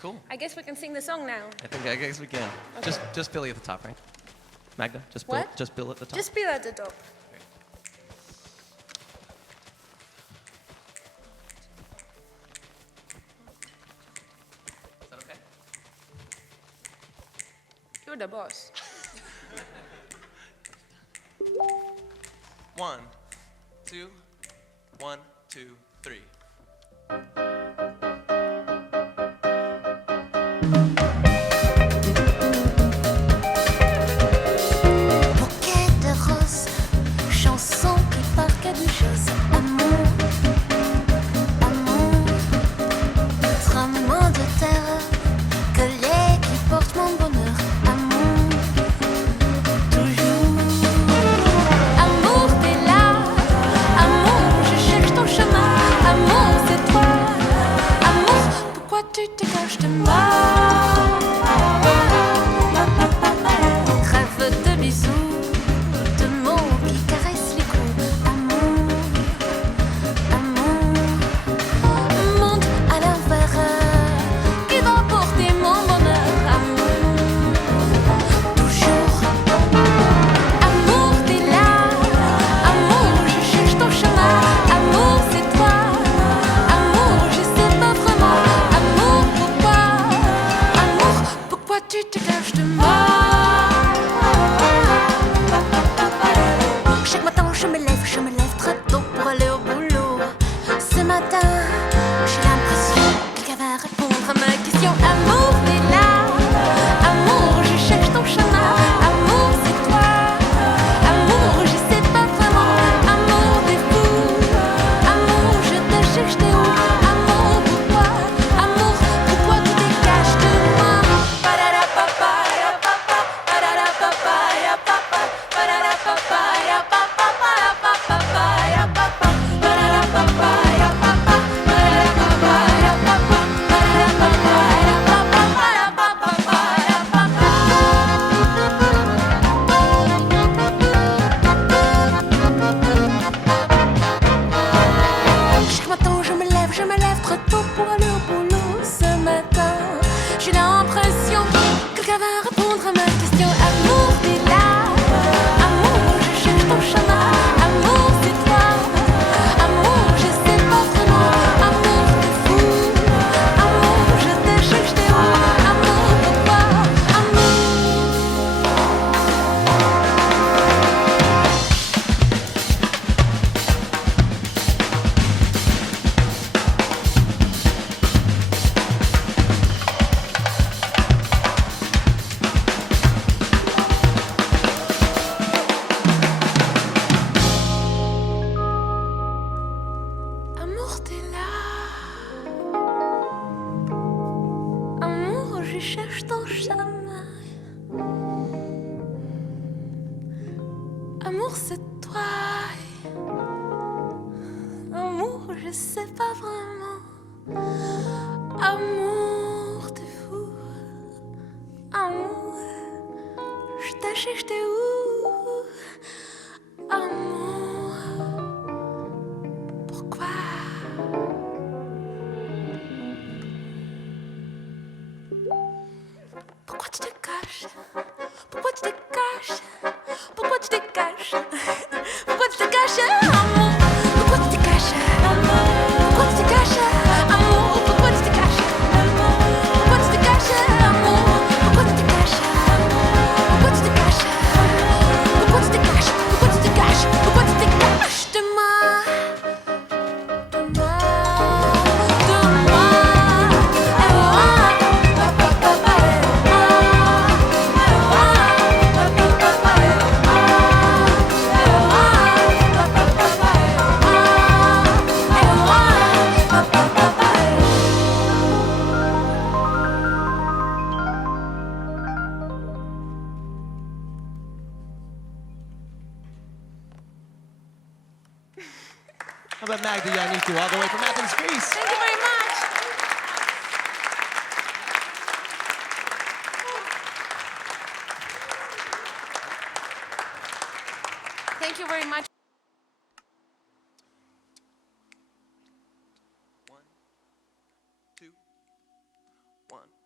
Cool. I guess we can sing the song now. I guess we can. Okay. Just Billy at the top, right? Magda, just What? Just Bill at the top. Just Bill at the top. Is that okay? You're the boss. 1, 2, 1, 2, 3. Bouquet de roses, chanson qui parle de choses. Amour, amour, tremblement de terre, collier qui porte mon bonheur. Amour, toujours. Amour, t'es là. Amour, je cherche ton chemin. Amour, c'est toi. Amour, pourquoi tu te caches de moi? Rêve de bisous, de mots qui caressent les coups. Amour, amour, monte à l'envers qui va porter mon bonheur. Amour, toujours. Amour, t'es là. Amour, je cherche ton chemin. Amour, c'est toi. Amour, je sais pas vraiment. Amour, pourquoi tu te caches de moi? Chaque matin je me lève très tôt pour aller au boulot. Ce matin, j'ai l'impression que quelqu'un va répondre à ma question. Amour, t'es là. Amour, je cherche ton chemin. Amour, c'est toi. Amour, je sais pas vraiment. Amour, t'es fou. Amour, je te cherche, t'es où? Amour, pourquoi? Amour, pourquoi tu te caches de moi? Pararapapa, ya papa, pararapapa, ya papa, pararapapa, ya papa, pararapapa, ya papa, pararapapa, ya papa, pararapapa, ya papa, pararapapa, ya papa, pararapapa, ya papa. Chaque matin je me lève très tôt pour aller au boulot. Ce matin, j'ai l'impression que quelqu'un va répondre à ma question. Amour, t'es là. Amour, je cherche ton chemin. Amour, c'est toi. Amour, je sais pas vraiment. Amour, t'es fou. Amour, je te cherche, t'es où? Amour, pourquoi? Amour. Amour, t'es là. Amour, je cherche ton chemin. Amour, c'est toi. Amour, je sais pas vraiment. Amour, t'es fou. Amour, je te cherche, t'es où? Amour, pourquoi? Pourquoi tu te caches? Pourquoi tu te caches? Pourquoi tu te caches? Pourquoi tu te caches? Amour, pourquoi tu te caches? Pourquoi tu te caches? Amour, pourquoi tu te caches? Pourquoi tu te caches? Amour, pourquoi tu te caches? Pourquoi tu te caches? Pourquoi tu te caches? Pourquoi tu te caches? Pourquoi tu te caches de moi? De moi, de moi. How about Magda Yanniku all the way from Athens, Greece? Thank you very much. Thank you very much. 1, 2, 1.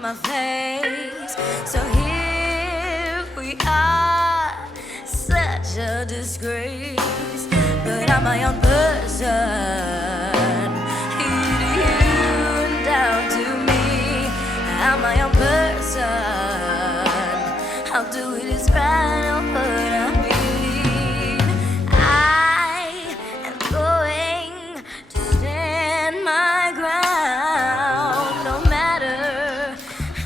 in my face. So here we are, such a disgrace. But I'm my own person, you to you and down to me. I'm my own person, I'll do it is right on what I mean. I am going to stand my ground, no matter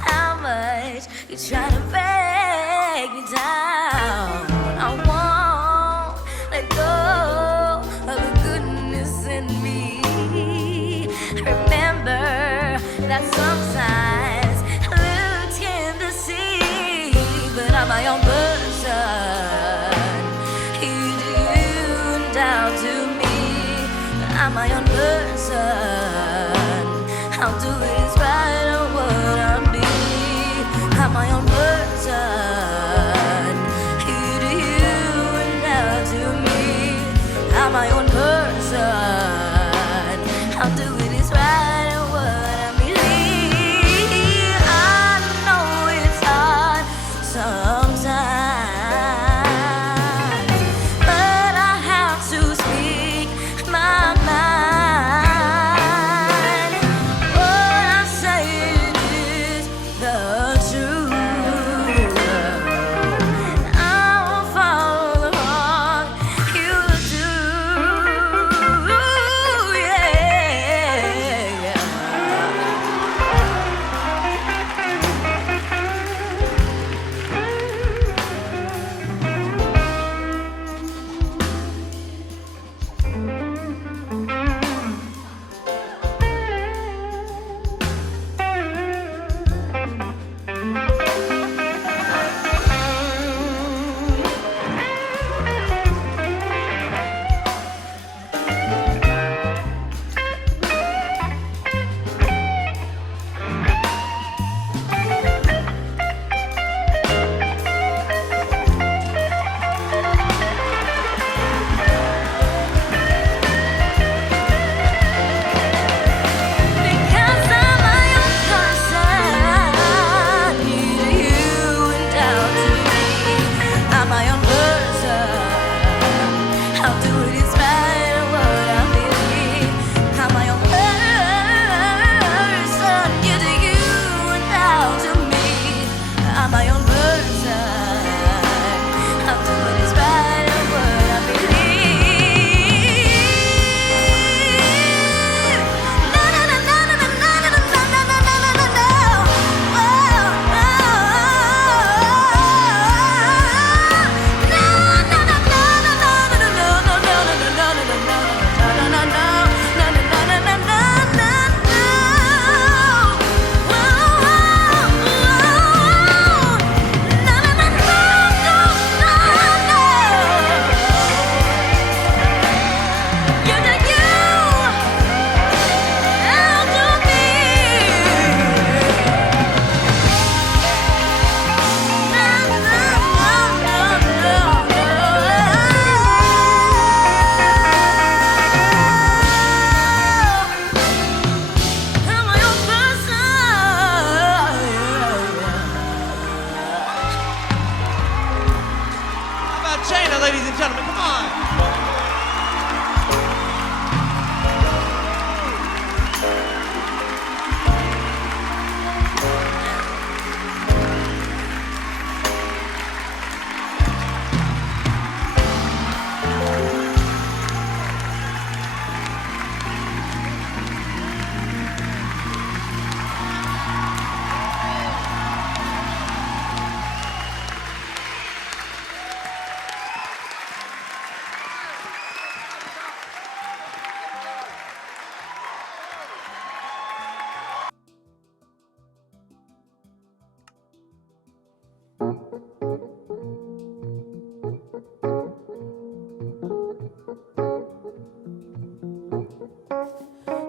how much you try to break me down. I won't let go of the goodness in me. Remember that sometimes I look in the sea, but I'm my own person. You do you and down to me. I'm my own person. I'll do it is right on what I be. I'm my own person. You do you and down to me. I'm my own person. I'll do it is right on what I believe. I know it's hard sometimes, but I have to speak my mind. What I say is the truth. I will follow the wrong you do. Yeah. Because I'm my own person, you to you and down to me. I'm my own person. I'll do it is right on what I believe. I'm my own person, you to you and down to me. I'm my own person. I'll do it is right on what I believe. How about China, ladies and gentlemen? Come on.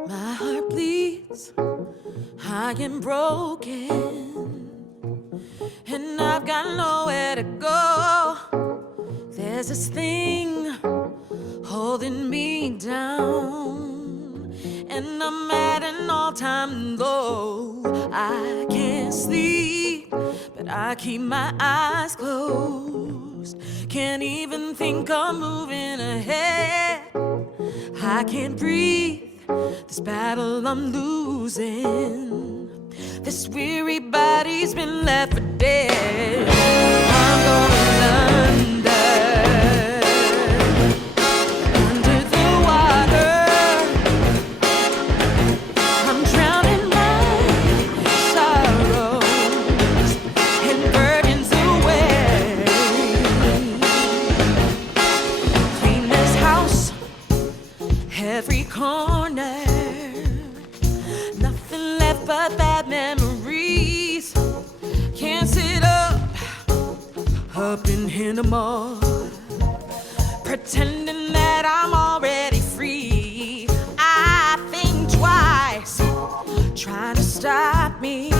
My heart bleeds, I am broken, and I've got nowhere to go. There's this thing holding me down, and I'm at an all-time low. I can't sleep, but I keep my eyes closed. Can't even think of moving ahead. I can't breathe, this battle I'm losing. This weary body's been left for dead. I'm going under the water. I'm drowning my sorrows and burdens away. Clean this house, every corner. Nothing left but bad memories. Can't sit up in here no more, pretending that I'm already free. I think twice, trying to stop me.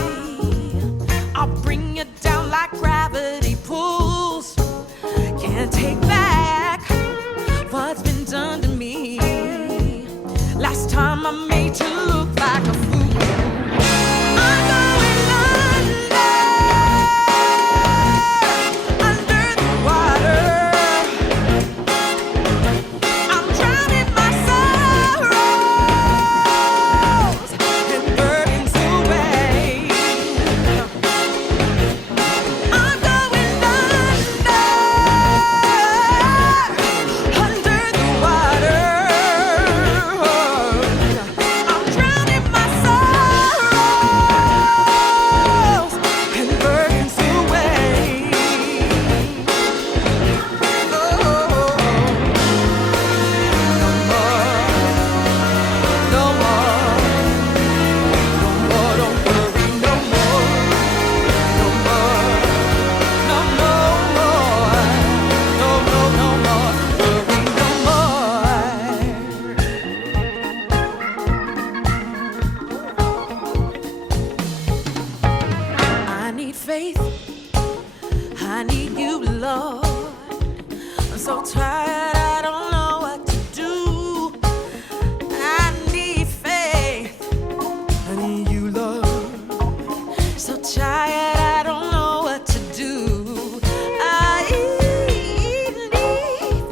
I'll bring you down like gravity pulls. Can't take back what's been done to me. Last time I made you look like a fool. I'm going under the water. I'm drowning my sorrows and burdens away. I'm going under the water. I'm drowning my sorrows and burdens away. No more, don't worry no more. No more, no more, no more, worry no more. I need faith, I need you, Lord. I'm so tired, I don't know what to do. I need faith, I need you, Lord. So tired, I don't know what to do. I need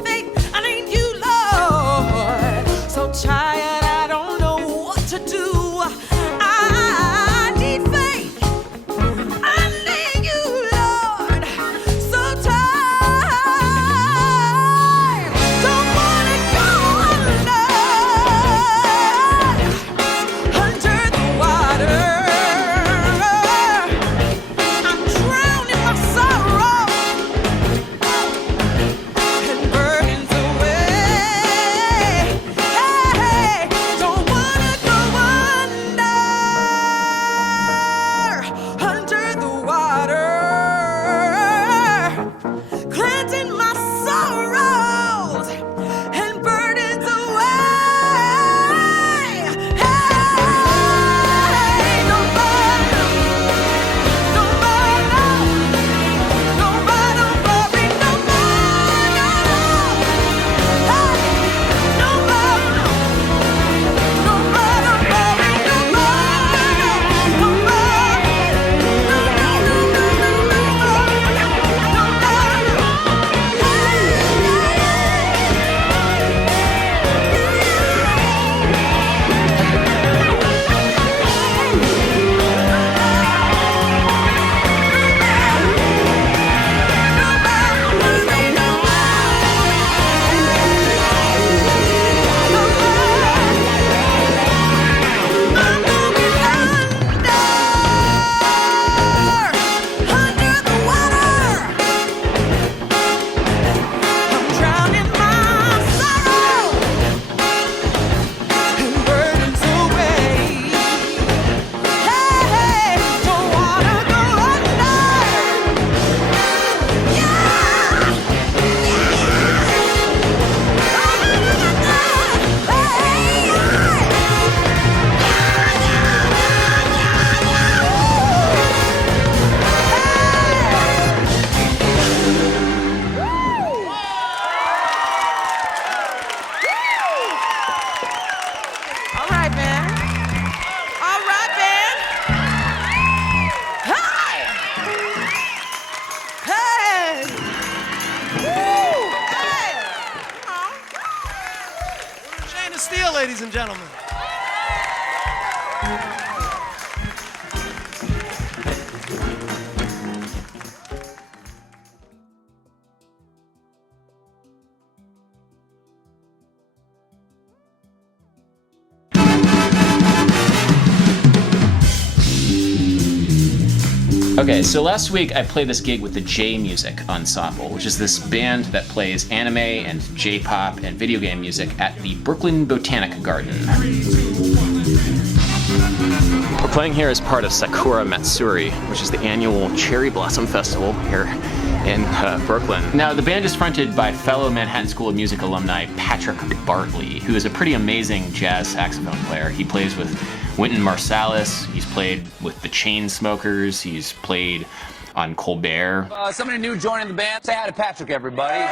faith, I need you, Lord. So tired, I don't know what to do. I need faith, I need you, Lord. So tired. ladies and gentlemen. Okay, so last week I played this gig with the J Music Ensemble, which is this band that plays anime and J-pop and video game music at the Brooklyn Botanic Garden. We're playing here as part of Sakura Matsuri, which is the annual cherry blossom festival here in Brooklyn. Now, the band is fronted by fellow Manhattan School of Music alumni Patrick Bartley, who is a pretty amazing jazz saxophone player. He plays with Wynton Marsalis, he's played with the Chainsmokers, he's played on Colbert. Somebody new joining the band. Say hi to Patrick, everybody.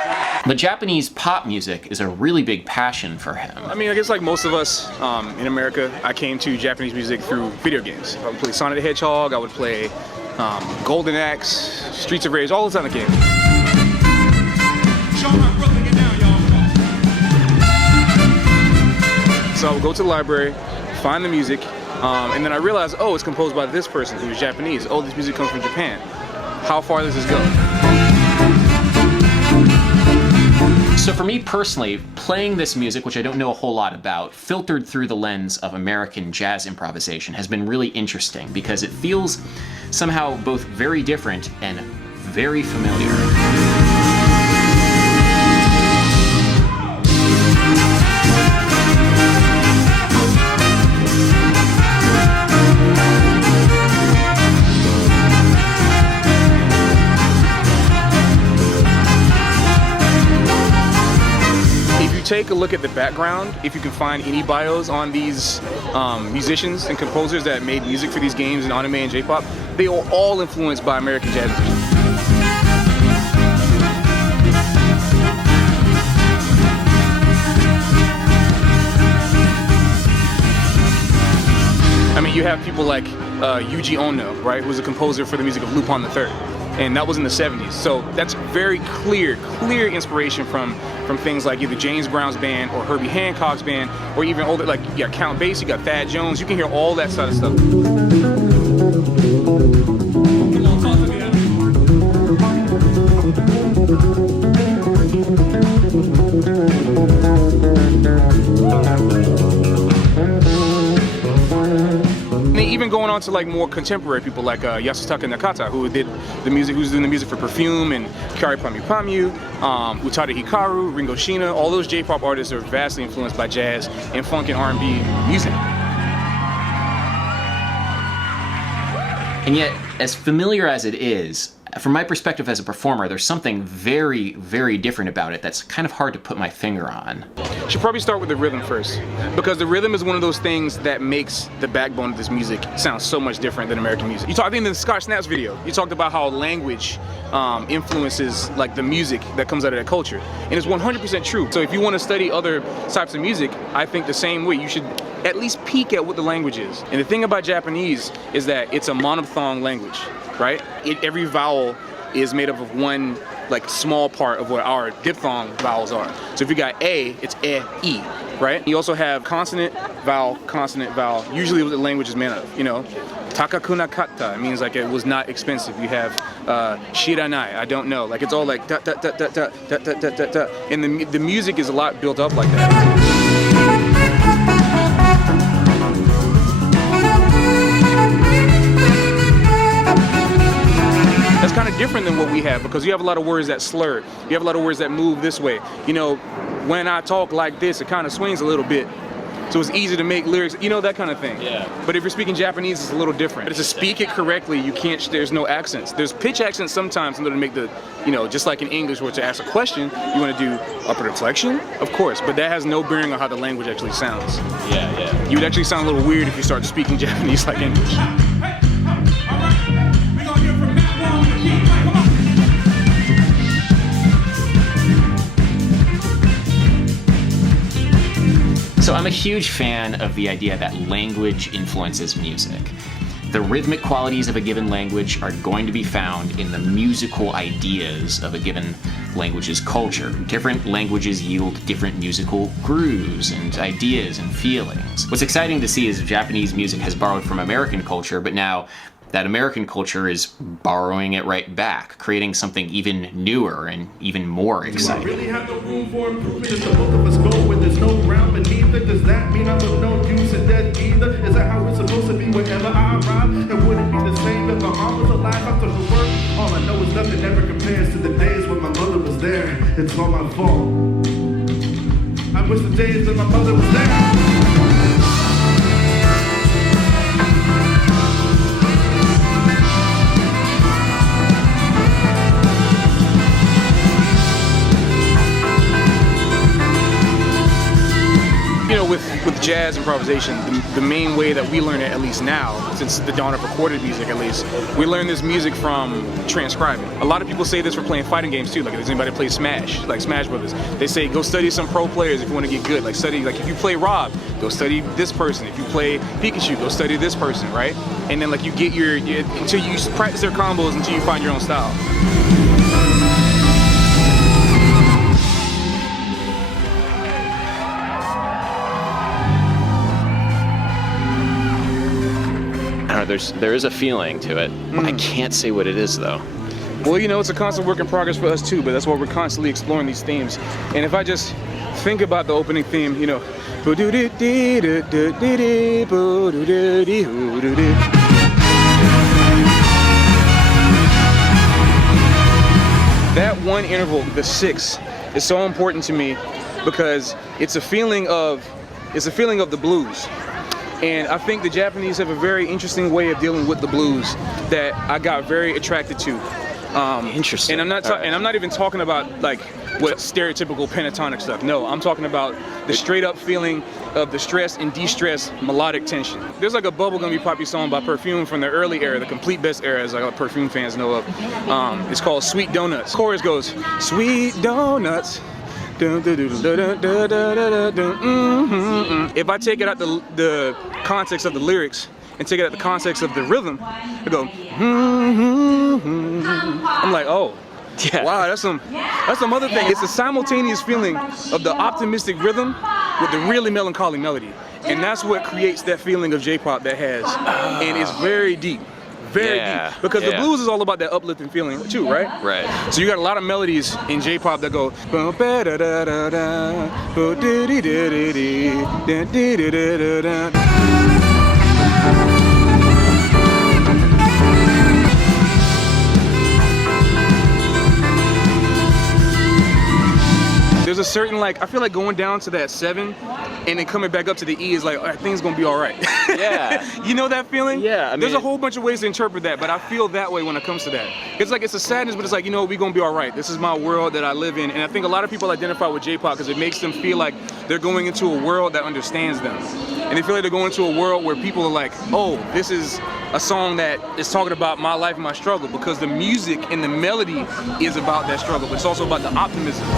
But Japanese pop music is a really big passion for him. I mean, I guess like most of us in America, I came to Japanese music through video games. I would play Sonic the Hedgehog, I would play Golden Axe, Streets of Rage, all those kind of games. So I would go to the library, find the music, and then I realized, oh, it's composed by this person who's Japanese. Oh, this music comes from Japan. How far does this go? So for me personally, playing this music, which I don't know a whole lot about, filtered through the lens of American jazz improvisation has been really interesting because it feels somehow both very different and very familiar. Take a look at the background, if you can find any bios on these musicians and composers that made music for these games and anime and J-pop, they are all influenced by American jazz musicians. I mean, you have people like Yuji Ono, right, who's a composer for the music of Lupin III. And that was in the 70s. So that's very clear inspiration from things like either James Brown's band or Herbie Hancock's band, or even older, like you got Count Basie, you got Thad Jones. You can hear all that sort of stuff. Even going on to like more contemporary people like Yasutaka Nakata, who did the music, who's doing the music for Perfume and Kyary Pamyu Pamyu, Utada Hikaru, Ringo Shiina. All those J-pop artists are vastly influenced by jazz and funk and R&B music. And yet, as familiar as it is, from my perspective as a performer, there's something very, very different about it that's kind of hard to put my finger on. You should probably start with the rhythm first, because the rhythm is one of those things that makes the backbone of this music sound so much different than American music. I think in the Scott Snaps video, you talked about how language influences like the music that comes out of that culture, and it's 100% true. So if you want to study other types of music, I think the same way. You should at least peek at what the language is. And the thing about Japanese is that it's a monophthong language, right? Every vowel is made up of one like small part of what our diphthong vowels are. So if you got A, it's E, right? You also have consonant, vowel, usually what the language is made of, you know? Takakunakata, it means like it was not expensive. You have shiranai, I don't know. Like it's all like da da da da da da da da da da. And the music is a lot built up like that. That's kind of different than what we have, because you have a lot of words that slur. You have a lot of words that move this way. You know, when I talk like this, it kind of swings a little bit. So it's easy to make lyrics, you know, that kind of thing. Yeah. But if you're speaking Japanese, it's a little different. But to speak it correctly, you can't, there's no accents. There's pitch accents sometimes in order to make the, you know, just like in English where to ask a question, you want to do upper inflection, of course, but that has no bearing on how the language actually sounds. Yeah, yeah. You would actually sound a little weird if you started speaking Japanese like English. So I'm a huge fan of the idea that language influences music. The rhythmic qualities of a given language are going to be found in the musical ideas of a given language's culture. Different languages yield different musical grooves and ideas and feelings. What's exciting to see is Japanese music has borrowed from American culture, but now that American culture is borrowing it right back, creating something even newer and even more exciting. Do I really have the room for improvement? If the both of us go where there's no ground beneath it, does that mean I'm of no use in death either? Is that how it's supposed to be wherever I arrive? And would it be the same if my mom was alive after her work? All I know is nothing ever compares to the days when my mother was there. It's all my fault. I wish the days that my mother was there. You know, with jazz improvisation, the main way that we learn it, at least now, since the dawn of recorded music at least, we learn this music from transcribing. A lot of people say this for playing fighting games too, like if anybody plays Smash, like Smash Brothers. They say, go study some pro players if you want to get good. Like study, like if you play Rob, go study this person. If you play Pikachu, go study this person, right? And then like you get your until you practice their combos until you find your own style. There is a feeling to it. I can't say what it is though. Well, you know, it's a constant work in progress for us too, but that's why we're constantly exploring these themes. And if I just think about the opening theme, you know, that one interval, the 6, is so important to me because it's a feeling of the blues. And I think the Japanese have a very interesting way of dealing with the blues that I got very attracted to. Interesting. And I'm not even talking about like what stereotypical pentatonic stuff. No, I'm talking about the straight up feeling of the stress and de-stress melodic tension. There's like a bubblegummy poppy song by Perfume from the early era, the complete best era, as like Perfume fans know of. It's called Sweet Donuts. The chorus goes, sweet donuts. If I take it out the context of the lyrics and take it out the context of the rhythm, I go, I'm like, oh, yeah. Wow, that's some other thing. It's a simultaneous feeling of the optimistic rhythm with the really melancholy melody. And that's what creates that feeling of J-pop that has. And it's very deep. Very deep. Because the blues is all about that uplifting feeling too, right? Right. So you got a lot of melodies in J-pop that go there's a certain, like, I feel like going down to that 7 and then coming back up to the E is like, all right, things gonna be all right. Yeah. You know that feeling? Yeah, I mean, there's a whole bunch of ways to interpret that, but I feel that way when it comes to that. It's like, it's a sadness, but it's like, you know, we gonna be all right. This is my world that I live in. And I think a lot of people identify with J-pop because it makes them feel like they're going into a world that understands them. And they feel like they're going into a world where people are like, oh, this is a song that is talking about my life and my struggle, because the music and the melody is about that struggle, but it's also about the optimism.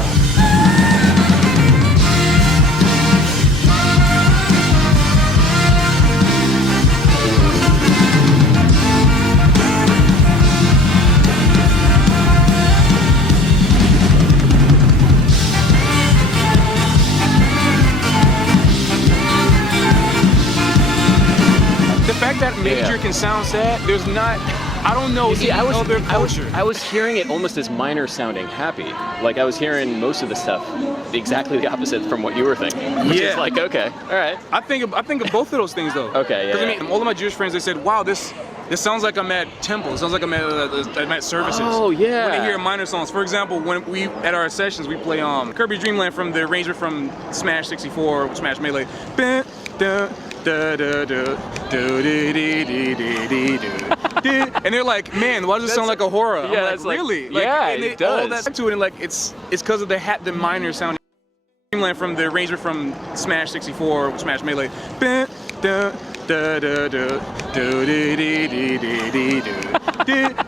That major can sound sad. There's not, I don't know. See, I was culture. hearing it almost as minor sounding happy. Like I was hearing most of the stuff exactly the opposite from what you were thinking. Which is like, okay, all right. I think of both of those things though. Okay, yeah. Because I mean, all of my Jewish friends, they said, wow, this sounds like I'm at temple. It sounds like I'm at services. Oh yeah. When they hear minor songs, for example, when we at our sessions we play Kirby Dream Land from the arrangement from Smash 64, Smash Melee. And they're like, man, why does it sound like a horror? I'm like, really? Like, yeah, and it does. All that to it, and like it's because of the minor sound. Dreamland from the arrangement from Smash 64, Smash Melee. And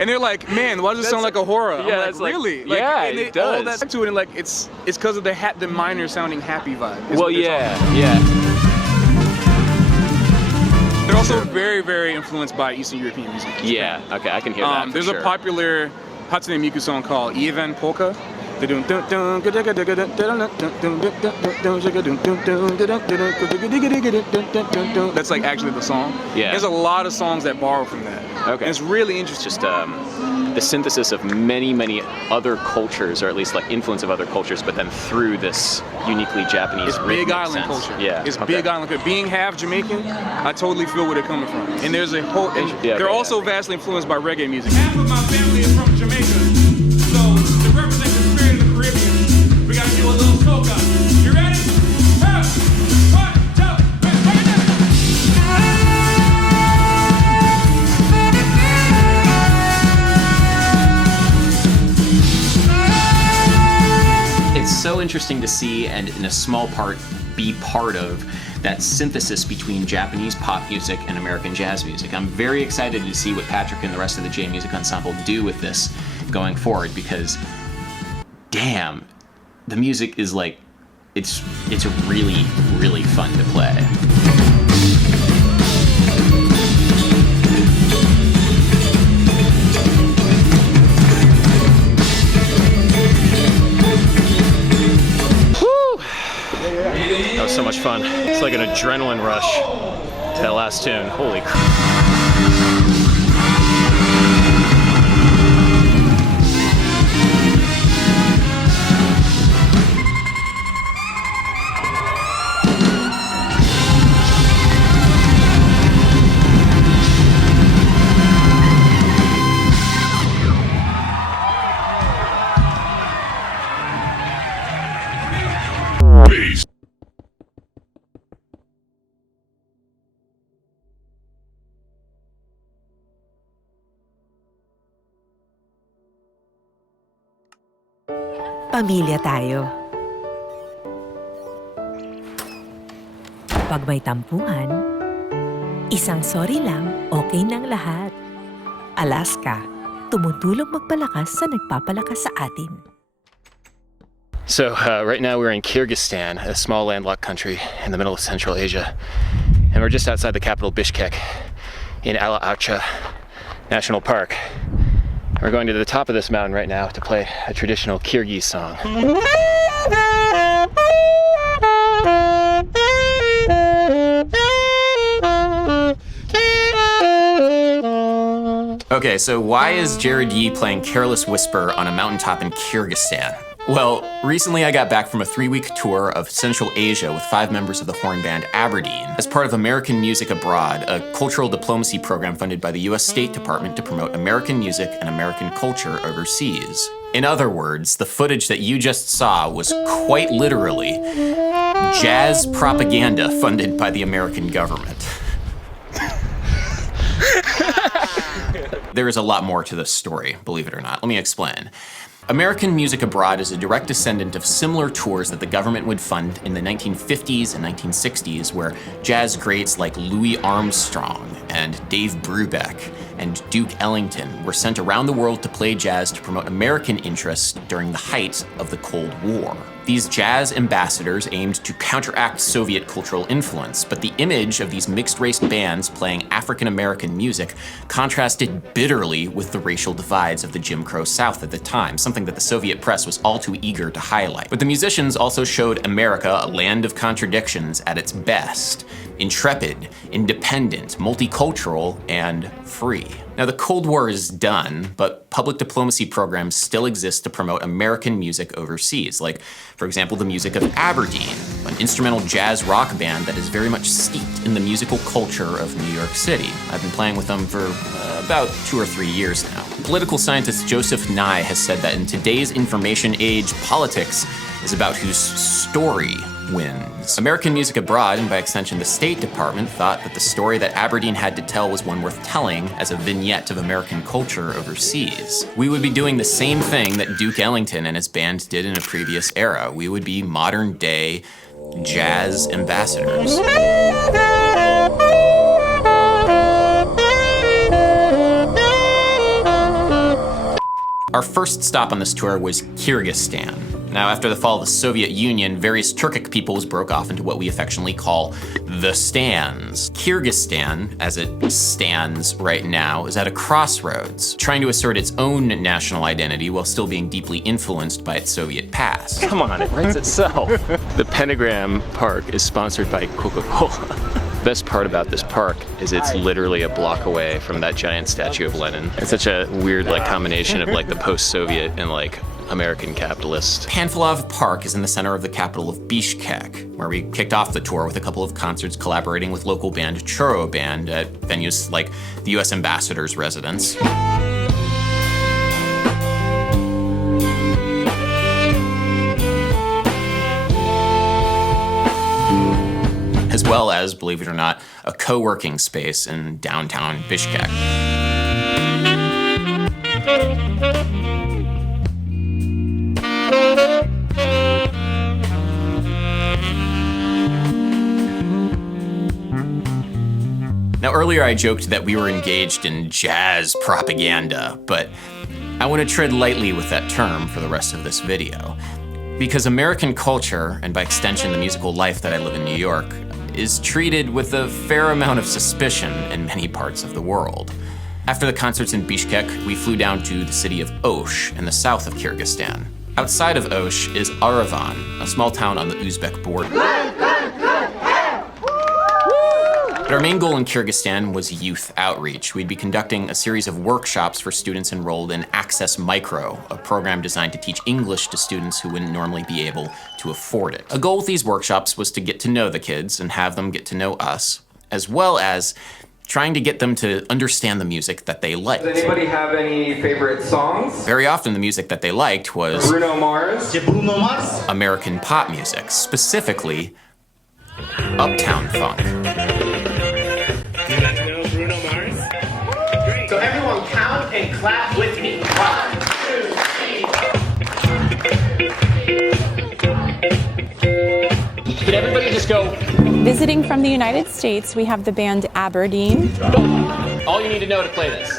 they're like, man, why does it sound like a horror? I'm like, really? Like, yeah, and it does. All that to it, and like it's because of the minor sounding happy vibe. Well, yeah. They're They're also very, very influenced by Eastern European music. Yeah, okay, I can hear that. For There's sure. a popular Hatsune Miku song called Ivan Polka. That's like actually the song. Yeah. There's a lot of songs that borrow from that. Okay. And it's really interesting. Just the synthesis of many, many other cultures, or at least like influence of other cultures, but then through this uniquely Japanese It's Big rhythmic Island sense. culture. Yeah, It's okay. Big Island culture. Being half Jamaican, I totally feel where they're coming from. And there's a whole, and Yeah, they're okay, also vastly influenced by reggae music. Half of my family is from Jamaica, so to represent the spirit of the Caribbean, we gotta do a little soca. You ready? One, two, three, break it down. It's so interesting to see, and in a small part, be part of that synthesis between Japanese pop music and American jazz music. I'm very excited to see what Patrick and the rest of the J Music Ensemble do with this going forward, because damn, the music is like, it's really, really fun to play. That was so much fun. It's like an adrenaline rush, that last tune. Holy crap. Pamilya tayo. Pag may tampuhan, isang sorry lang, okay nang lahat. Alaska, tumutulong magpalakas sa nagpapalakas sa atin. So right now we're in Kyrgyzstan, a small landlocked country in the middle of Central Asia. And we're just outside the capital Bishkek in Ala-Akcha National Park. We're going to the top of this mountain right now to play a traditional Kyrgyz song. Okay, so why is Jared Yee playing Careless Whisper on a mountaintop in Kyrgyzstan? Well, recently I got back from a 3-week tour of Central Asia with 5 members of the horn band Aberdeen as part of American Music Abroad, a cultural diplomacy program funded by the US State Department to promote American music and American culture overseas. In other words, the footage that you just saw was quite literally jazz propaganda funded by the American government. There is a lot more to this story, believe it or not. Let me explain. American Music Abroad is a direct descendant of similar tours that the government would fund in the 1950s and 1960s, where jazz greats like Louis Armstrong and Dave Brubeck and Duke Ellington were sent around the world to play jazz to promote American interests during the height of the Cold War. These jazz ambassadors aimed to counteract Soviet cultural influence, but the image of these mixed-race bands playing African-American music contrasted bitterly with the racial divides of the Jim Crow South at the time, something that the Soviet press was all too eager to highlight. But the musicians also showed America a land of contradictions at its best: intrepid, independent, multicultural, and free. Now, the Cold War is done, but public diplomacy programs still exist to promote American music overseas, like, for example, the music of Aberdeen, an instrumental jazz rock band that is very much steeped in the musical culture of New York City. I've been playing with them for about 2 or 3 years now. Political scientist Joseph Nye has said that in today's information age, politics is about whose story wins. American Music Abroad, and by extension the State Department, thought that the story that Aberdeen had to tell was one worth telling as a vignette of American culture overseas. We would be doing the same thing that Duke Ellington and his band did in a previous era. We would be modern-day jazz ambassadors. Our first stop on this tour was Kyrgyzstan. Now, after the fall of the Soviet Union, various Turkic peoples broke off into what we affectionately call the Stans. Kyrgyzstan, as it stands right now, is at a crossroads, trying to assert its own national identity while still being deeply influenced by its Soviet past. Come on, it writes itself. The Pentagram Park is sponsored by Coca-Cola. Best part about this park is it's literally a block away from that giant statue of Lenin. It's such a weird combination of the post-Soviet and American capitalist. Panfilov Park is in the center of the capital of Bishkek, where we kicked off the tour with a couple of concerts collaborating with local band Choro Band at venues like the US Ambassador's residence. As well as, believe it or not, a co-working space in downtown Bishkek. Now, earlier I joked that we were engaged in jazz propaganda, but I want to tread lightly with that term for the rest of this video. Because American culture, and by extension the musical life that I live in New York, is treated with a fair amount of suspicion in many parts of the world. After the concerts in Bishkek, we flew down to the city of Osh in the south of Kyrgyzstan. Outside of Osh is Aravan, a small town on the Uzbek border. But our main goal in Kyrgyzstan was youth outreach. We'd be conducting a series of workshops for students enrolled in Access Micro, a program designed to teach English to students who wouldn't normally be able to afford it. A goal with these workshops was to get to know the kids and have them get to know us, as well as trying to get them to understand the music that they liked. Does anybody have any favorite songs? Very often the music that they liked was Bruno Mars. American pop music, specifically Uptown Funk. Bruno Mars? Great. So everyone count and clap with me. 1, 2, 3. Could everybody just go? Visiting from the United States, we have the band Aberdeen. All you need to know to play this.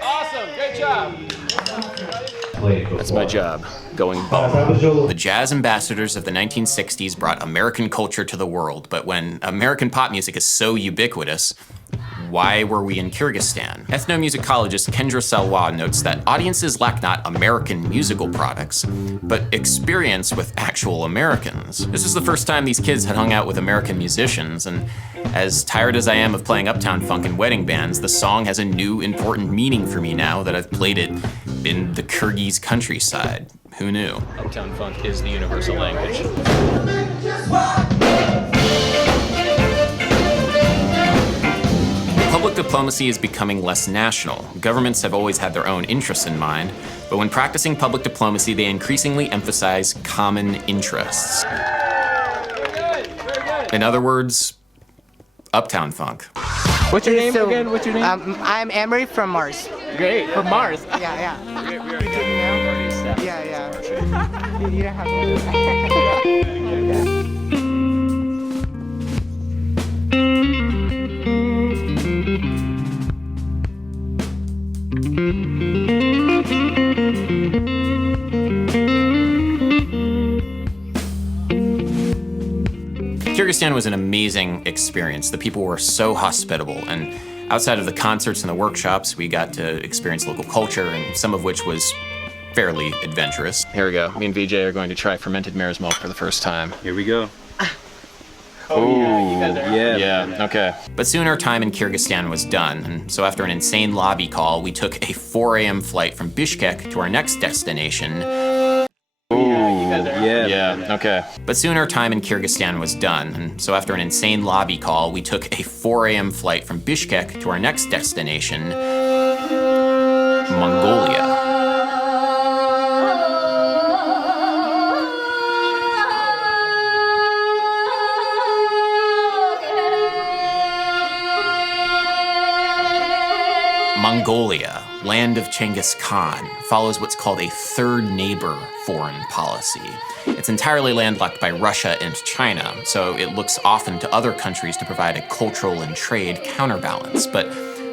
Awesome, great job. That's my job, going bum. The jazz ambassadors of the 1960s brought American culture to the world, but when American pop music is so ubiquitous, why were we in Kyrgyzstan? Ethnomusicologist Kendra Salwa notes that audiences lack not American musical products, but experience with actual Americans. This was the first time these kids had hung out with American musicians, and as tired as I am of playing Uptown Funk in wedding bands, the song has a new important meaning for me now that I've played it in the Kyrgyz countryside. Who knew? Uptown Funk is the universal language. Public diplomacy is becoming less national. Governments have always had their own interests in mind, but when practicing public diplomacy, they increasingly emphasize common interests. In other words, Uptown Funk. What's your name again? What's your name? I'm Emery from Mars. Great, from Mars. Yeah. We already know. Yeah. You don't have to. Kyrgyzstan was an amazing experience. The people were so hospitable, and outside of the concerts and the workshops, we got to experience local culture, and some of which was fairly adventurous. Here we go. Me and VJ are going to try fermented mare's milk for the first time. Here we go. Yeah, okay. But soon our time in Kyrgyzstan was done, and so after an insane lobby call, we took a 4 a.m. flight from Bishkek to our next destination. Yeah, okay. But soon our time in Kyrgyzstan was done, and so after an insane lobby call, we took a 4 a.m. flight from Bishkek to our next destination, Mongolia. Mongolia, land of Genghis Khan, follows what's called a third neighbor foreign policy. It's entirely landlocked by Russia and China, so it looks often to other countries to provide a cultural and trade counterbalance. But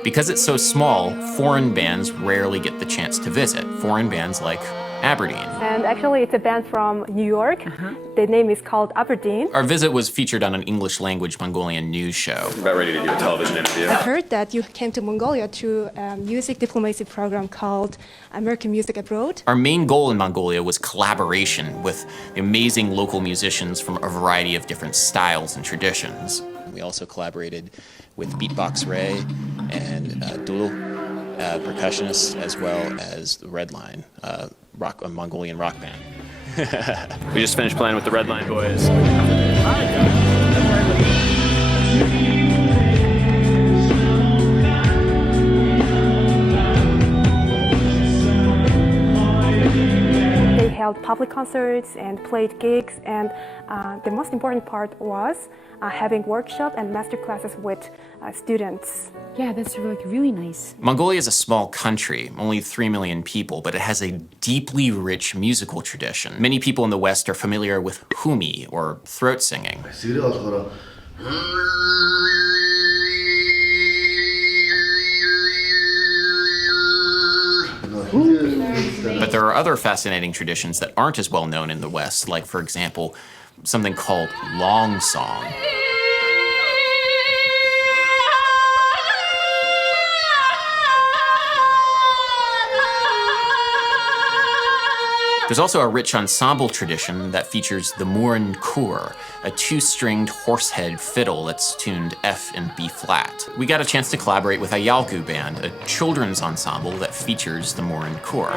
because it's so small, foreign bands rarely get the chance to visit. Foreign bands like Aberdeen. And actually, it's a band from New York. The name is called Aberdeen. Our visit was featured on an English-language Mongolian news show. About ready to do a television interview. I heard that you came to Mongolia through a music diplomacy program called American Music Abroad. Our main goal in Mongolia was collaboration with amazing local musicians from a variety of different styles and traditions. We also collaborated with Beatbox Ray and Dulu, percussionists, as well as the Redline, a Mongolian rock band. We just finished playing with the Redline boys. They held public concerts and played gigs, and the most important part was having workshops and master classes with students. Yeah, that's really nice. Mongolia is a small country, only 3 million people, but it has a deeply rich musical tradition. Many people in the West are familiar with humi, or throat singing. But there are other fascinating traditions that aren't as well known in the West, like, for example, something called long song. There's also a rich ensemble tradition that features the Murin Kur, a two-stringed horsehead fiddle that's tuned F and B flat. We got a chance to collaborate with a Yalgu band, a children's ensemble that features the Murin Kur.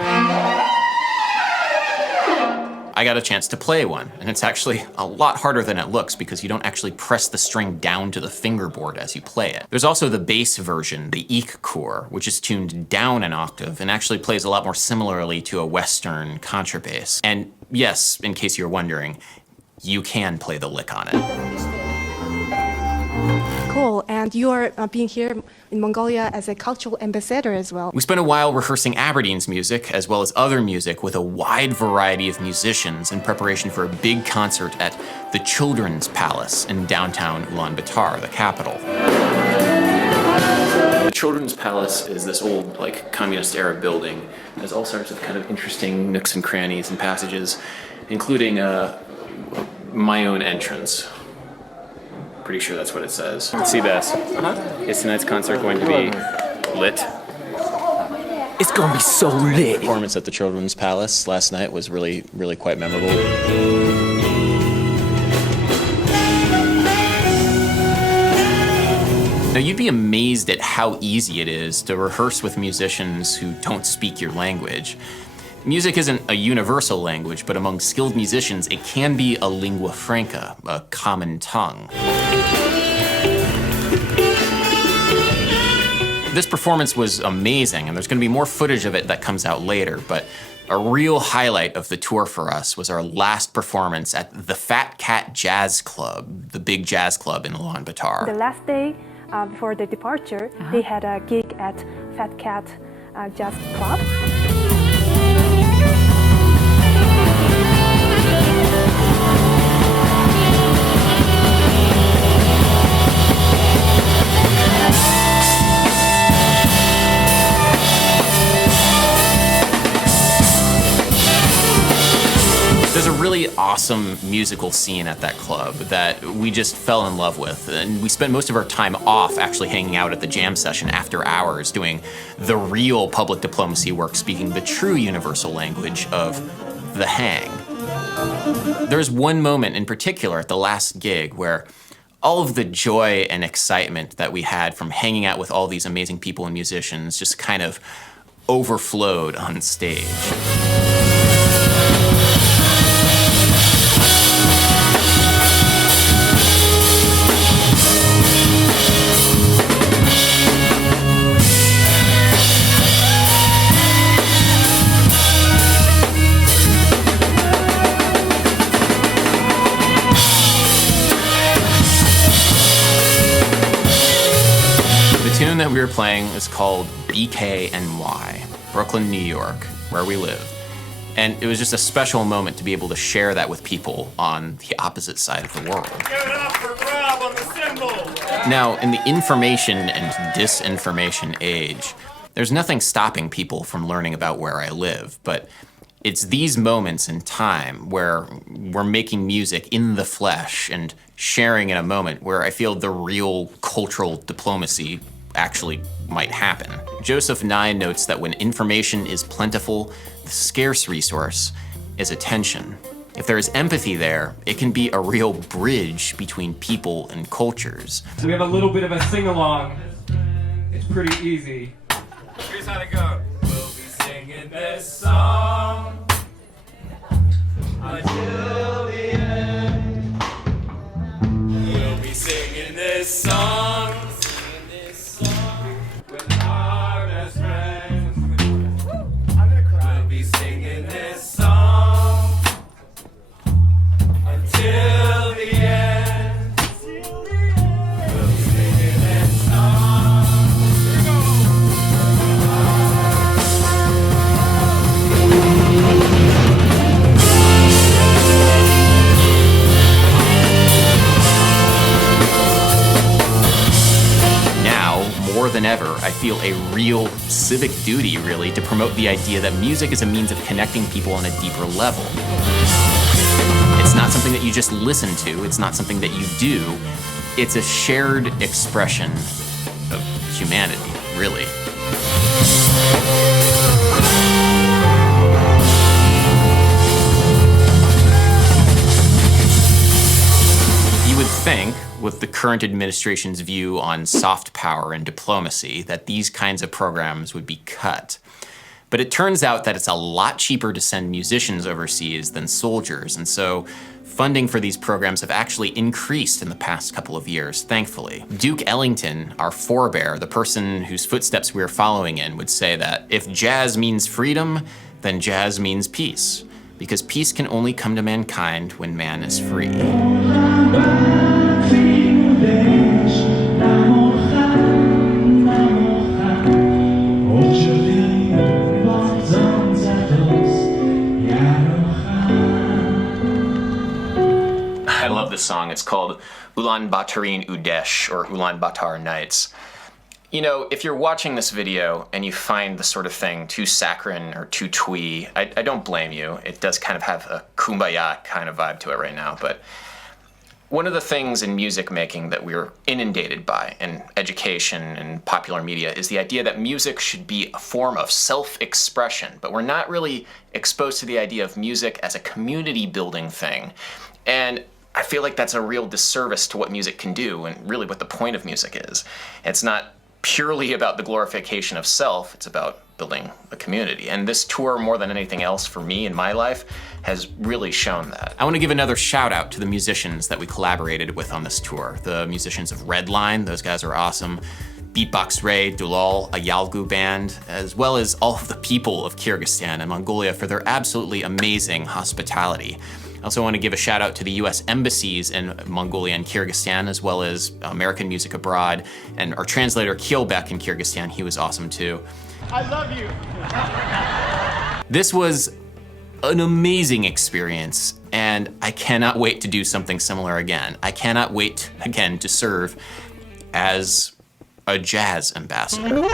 I got a chance to play one, and it's actually a lot harder than it looks because you don't actually press the string down to the fingerboard as you play it. There's also the bass version, the Ik Kur, which is tuned down an octave and actually plays a lot more similarly to a Western contrabass. And yes, in case you're wondering, you can play the lick on it. Cool, and you are being here in Mongolia as a cultural ambassador as well. We spent a while rehearsing Aberdeen's music, as well as other music, with a wide variety of musicians in preparation for a big concert at the Children's Palace in downtown Ulaanbaatar, the capital. The Children's Palace is this old, communist-era building. It has all sorts of kind of interesting nooks and crannies and passages, including my own entrance. Pretty sure that's what it says. Seabass. Is tonight's concert going to be lit? It's gonna be so lit. The performance at the Children's Palace last night was really quite memorable. Now, you'd be amazed at how easy it is to rehearse with musicians who don't speak your language. Music isn't a universal language, but among skilled musicians, it can be a lingua franca, a common tongue. This performance was amazing, and there's going to be more footage of it that comes out later, but a real highlight of the tour for us was our last performance at the Fat Cat Jazz Club, the big jazz club in Ulaanbaatar. The last day before the departure, they had a gig at Fat Cat Jazz Club. There's a really awesome musical scene at that club that we just fell in love with, and we spent most of our time off actually hanging out at the jam session after hours doing the real public diplomacy work, speaking the true universal language of the hang. There's one moment in particular at the last gig where all of the joy and excitement that we had from hanging out with all these amazing people and musicians just kind of overflowed on stage. The tune that we were playing is called BKNY. Brooklyn, New York, where we live. And it was just a special moment to be able to share that with people on the opposite side of the world. Give it up for Rob on the cymbal. Now, in the information and disinformation age, there's nothing stopping people from learning about where I live, but it's these moments in time where we're making music in the flesh and sharing in a moment where I feel the real cultural diplomacy actually might happen. Joseph Nye notes that when information is plentiful, the scarce resource is attention. If there is empathy there, it can be a real bridge between people and cultures. So we have a little bit of a sing-along. It's pretty easy. Here's how to go. We'll be singing this song until the end. We'll be singing this song with our best friends. We'll be singing this song until the end. We'll be singing this song. Here we go. More than ever, I feel a real civic duty, really, to promote the idea that music is a means of connecting people on a deeper level. It's not something that you just listen to, it's not something that you do, it's a shared expression of humanity, really. You would think, with the current administration's view on soft power and diplomacy, that these kinds of programs would be cut. But it turns out that it's a lot cheaper to send musicians overseas than soldiers, and so funding for these programs have actually increased in the past couple of years, thankfully. Duke Ellington, our forebear, the person whose footsteps we are following in, would say that if jazz means freedom, then jazz means peace, because peace can only come to mankind when man is free. I love this song. It's called Ulaanbaatarin Udesh, or Ulaanbaatar Nights. You know, if you're watching this video and you find the sort of thing too saccharine or too twee, I don't blame you. It does kind of have a kumbaya kind of vibe to it right now, but one of the things in music making that we're inundated by in education and popular media is the idea that music should be a form of self-expression, but we're not really exposed to the idea of music as a community building thing. And I feel like that's a real disservice to what music can do and really what the point of music is. It's not purely about the glorification of self, it's about building a community. And this tour, more than anything else for me in my life, has really shown that. I want to give another shout out to the musicians that we collaborated with on this tour. The musicians of Redline, those guys are awesome. Beatbox Ray, Dulal, a Yalgu band, as well as all of the people of Kyrgyzstan and Mongolia for their absolutely amazing hospitality. I also want to give a shout out to the US embassies in Mongolia and Kyrgyzstan, as well as American Music Abroad, and our translator Kielbek in Kyrgyzstan, he was awesome too. I love you. This was an amazing experience, and I cannot wait to do something similar again. I cannot wait again to serve as a jazz ambassador.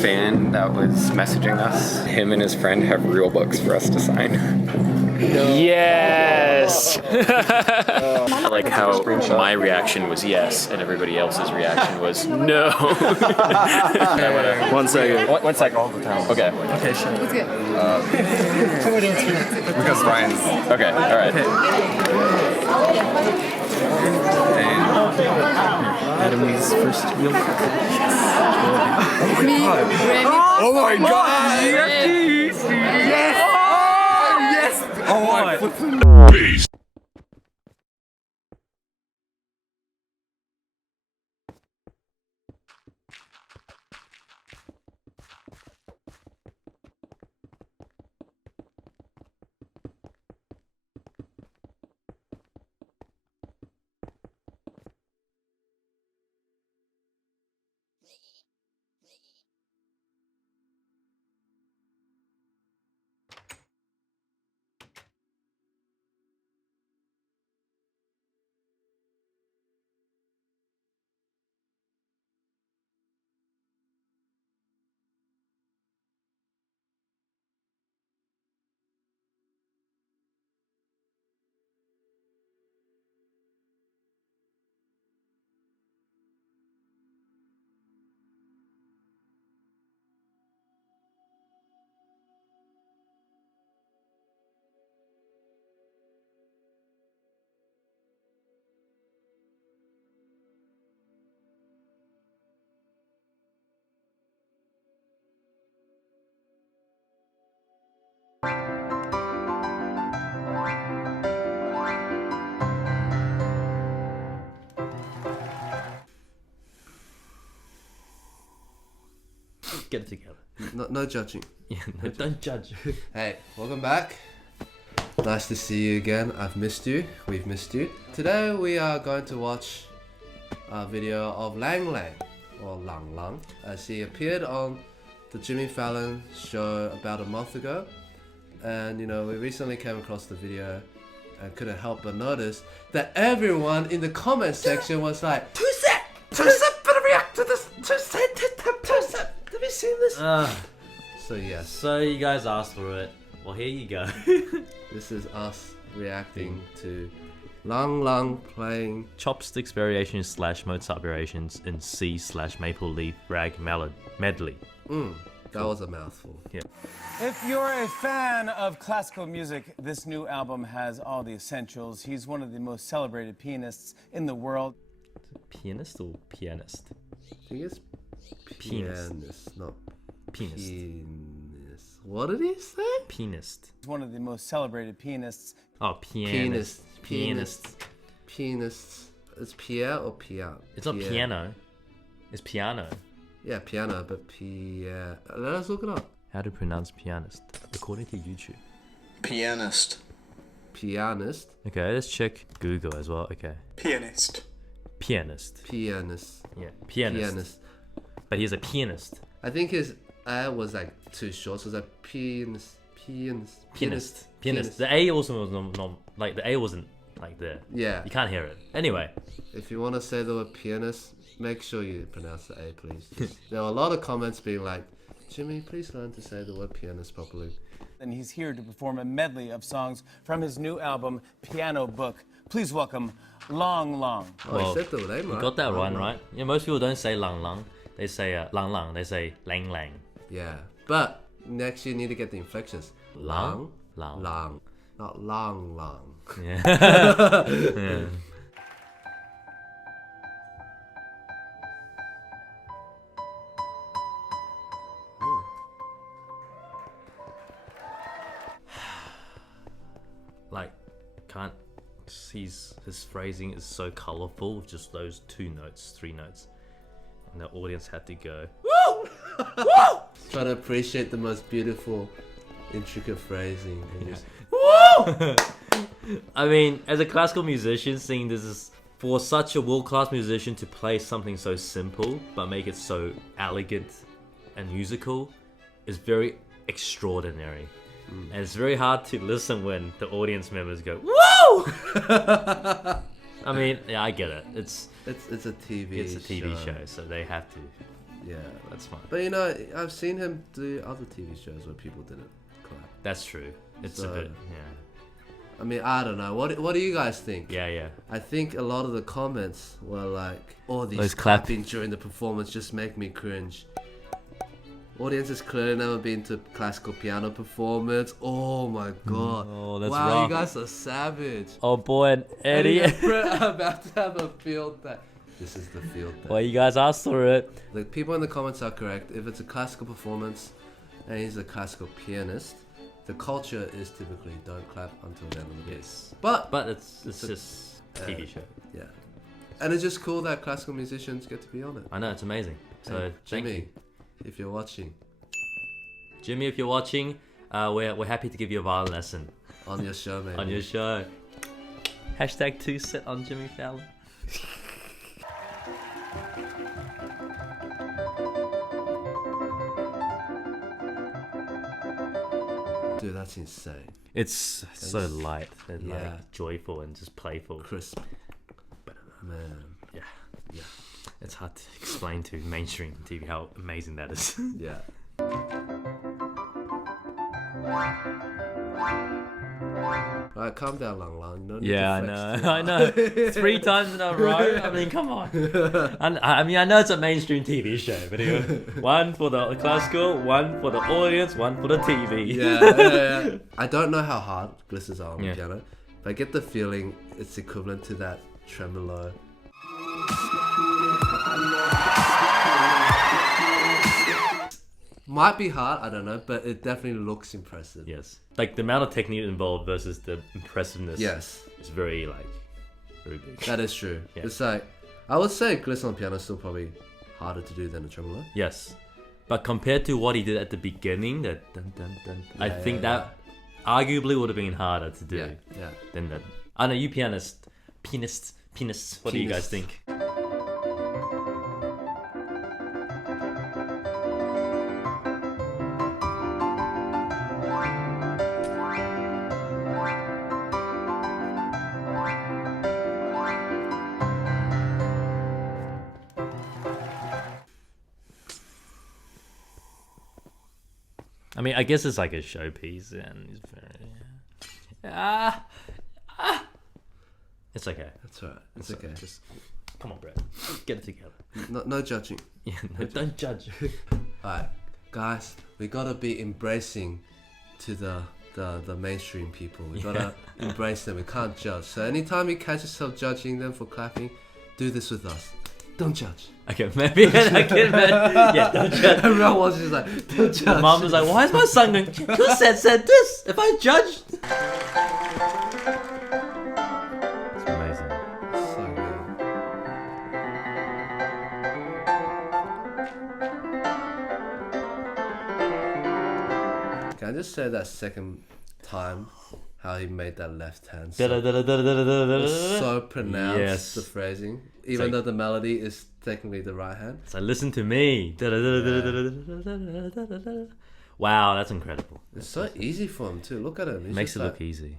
Fan that was messaging us, him and his friend have real books for us to sign. Yes! I like how my reaction was yes, and everybody else's reaction was no. One second. One second. All the time. Okay. Okay, sure. What's good? Because Ryan's. Okay, all right. Adam's first real book. Me, Remy. Oh my god! Yes! Yes! Oh, I flipped. Peace. get it together. No judging. Yeah, no, don't judge. Hey, welcome back. Nice to see you again. I've missed you. We've missed you. Today we are going to watch a video of Lang Lang, or Lang Lang, as he appeared on the Jimmy Fallon show about a month ago. And you know, we recently came across the video and couldn't help but notice that everyone in the comment section was like, Two set, better react to this. Two set. Have you seen this? So yes. So you guys asked for it. Well, here you go. This is us reacting to Lang Lang playing Chopsticks Variations / Mozart Variations in C / Maple Leaf Rag Medley. That was a mouthful. Yeah. If you're a fan of classical music, this new album has all the essentials. He's one of the most celebrated pianists in the world. Pianist or pianist? I think it's pianist, not Pianist. pianist. What did he say? Pianist. He's one of the most celebrated pianists. Oh, pianist. Pianist. It's Pierre or Pierre? It's not piano. It's piano. Yeah, piano, but Pierre. Let us look it up. How to pronounce pianist according to YouTube? Pianist. Pianist. Okay, let's check Google as well. Okay. Pianist. Pianist. Pianist. Yeah, pianist. But he's a pianist. I think his was like too short, so it's like pianist. The A also was like the A wasn't like there. Yeah. You can't hear it. Anyway. If you want to say the word pianist, make sure you pronounce the A, please. There were a lot of comments being like, Jimmy, please learn to say the word pianist properly. And he's here to perform a medley of songs from his new album, Piano Book. Please welcome Lang Lang. Oh, he said the name right. You got that one, right? Yeah, most people don't say Lang Lang. They say Lang Lang. They say Lang Lang. Yeah, but next you need to get the inflections. Lang. Not Lang Lang. Yeah. Yeah. Like, can't see his phrasing is so colorful with just those 2 notes, 3 notes, and the audience had to go woo, woo. Try to appreciate the most beautiful, intricate phrasing. And just, woo. I mean, as a classical musician, seeing this is for such a world-class musician to play something so simple but make it so elegant and musical is very extraordinary. And it's very hard to listen when the audience members go, woo! I mean, yeah, I get it. It's a TV. It's a TV show, so they have to. Yeah, that's fine. But you know, I've seen him do other TV shows where people didn't clap. That's true. It's a bit, yeah. I mean, I don't know. What do you guys think? Yeah. I think a lot of the comments were like, "Oh, these Those clapping during the performance just make me cringe." Audience has clearly never been to classical piano performance. Oh my god! Oh, that's wow, rough. you guys are savage. Oh boy, and Eddie. I'm about to have a field day. This is the field day. Well, you guys asked for it. The people in the comments are correct. If it's a classical performance and he's a classical pianist, the culture is typically don't clap until the end of the piece. But it's just a TV show. Yeah. And it's just cool that classical musicians get to be on it. I know, it's amazing. So Hey, thank Jimmy, you. if you're watching, Jimmy, if you're watching, we're happy to give you a violin lesson. On your show, maybe. On your show. Hashtag 2 set on Jimmy Fallon. Dude, that's insane. It's so light and Yeah. like joyful and just playful. Crisp. Man. Yeah. It's hard to explain to mainstream TV how amazing that is. Yeah. Alright, calm down, Lang Lang. No need to Yeah, I flex know. I know. 3 times in a row. I mean, come on. I mean, I know it's a mainstream TV show, but anyway, 1 for the classical, 1 for the audience, 1 for the TV. Yeah. I don't know how hard Gliss's are on the Yeah. piano, but I get the feeling it's equivalent to that tremolo. Might be hard, I don't know, but it definitely looks impressive. Yes. Like the amount of technique involved versus the impressiveness. Yes. It's very very big. That is true. Yeah. It's like, I would say Gliss on piano is still probably harder to do than a tremolo. Yes. But compared to what he did at the beginning, that dun dun dun, I think that arguably would have been harder to do than that. I know you pianists. What do you guys think? I mean, I guess it's like a showpiece, and it's very it's okay. That's alright. It's okay. Just come on, Brett. Get it together. No judging. Yeah, no, don't judge. Alright, guys, we gotta be embracing to the mainstream people. We gotta embrace them. We can't judge. So anytime you catch yourself judging them for clapping, do this with us. Don't judge. Okay, maybe I can. Yeah, don't judge. Everyone was just like, don't judge. Mom was like, why is my son going? Who said this? If I judged. It's amazing. So good. Can I just say that second time? How he made that left hand so pronounced, yes. the phrasing, even though the melody is technically the right hand. So listen to me. Wow, that's incredible. It's so easy for him too. Look at him. It makes it look easy.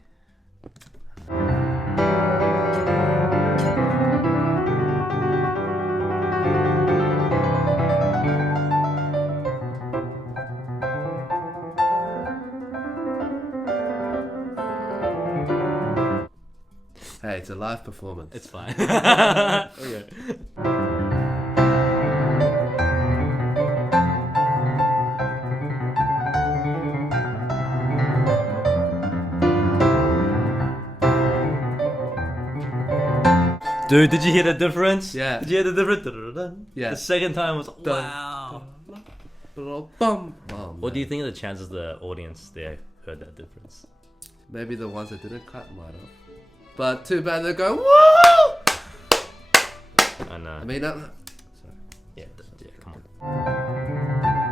Hey, it's a live performance. It's fine. Okay. Dude, did you hear the difference? Yeah. Did you hear the difference? Yeah. The second time was wow. Bum. What do you think of the chances the audience there heard that difference? Maybe the ones that didn't clap might have. But too bad they're going, whoa! I know. I mean, sorry. Yeah, come on.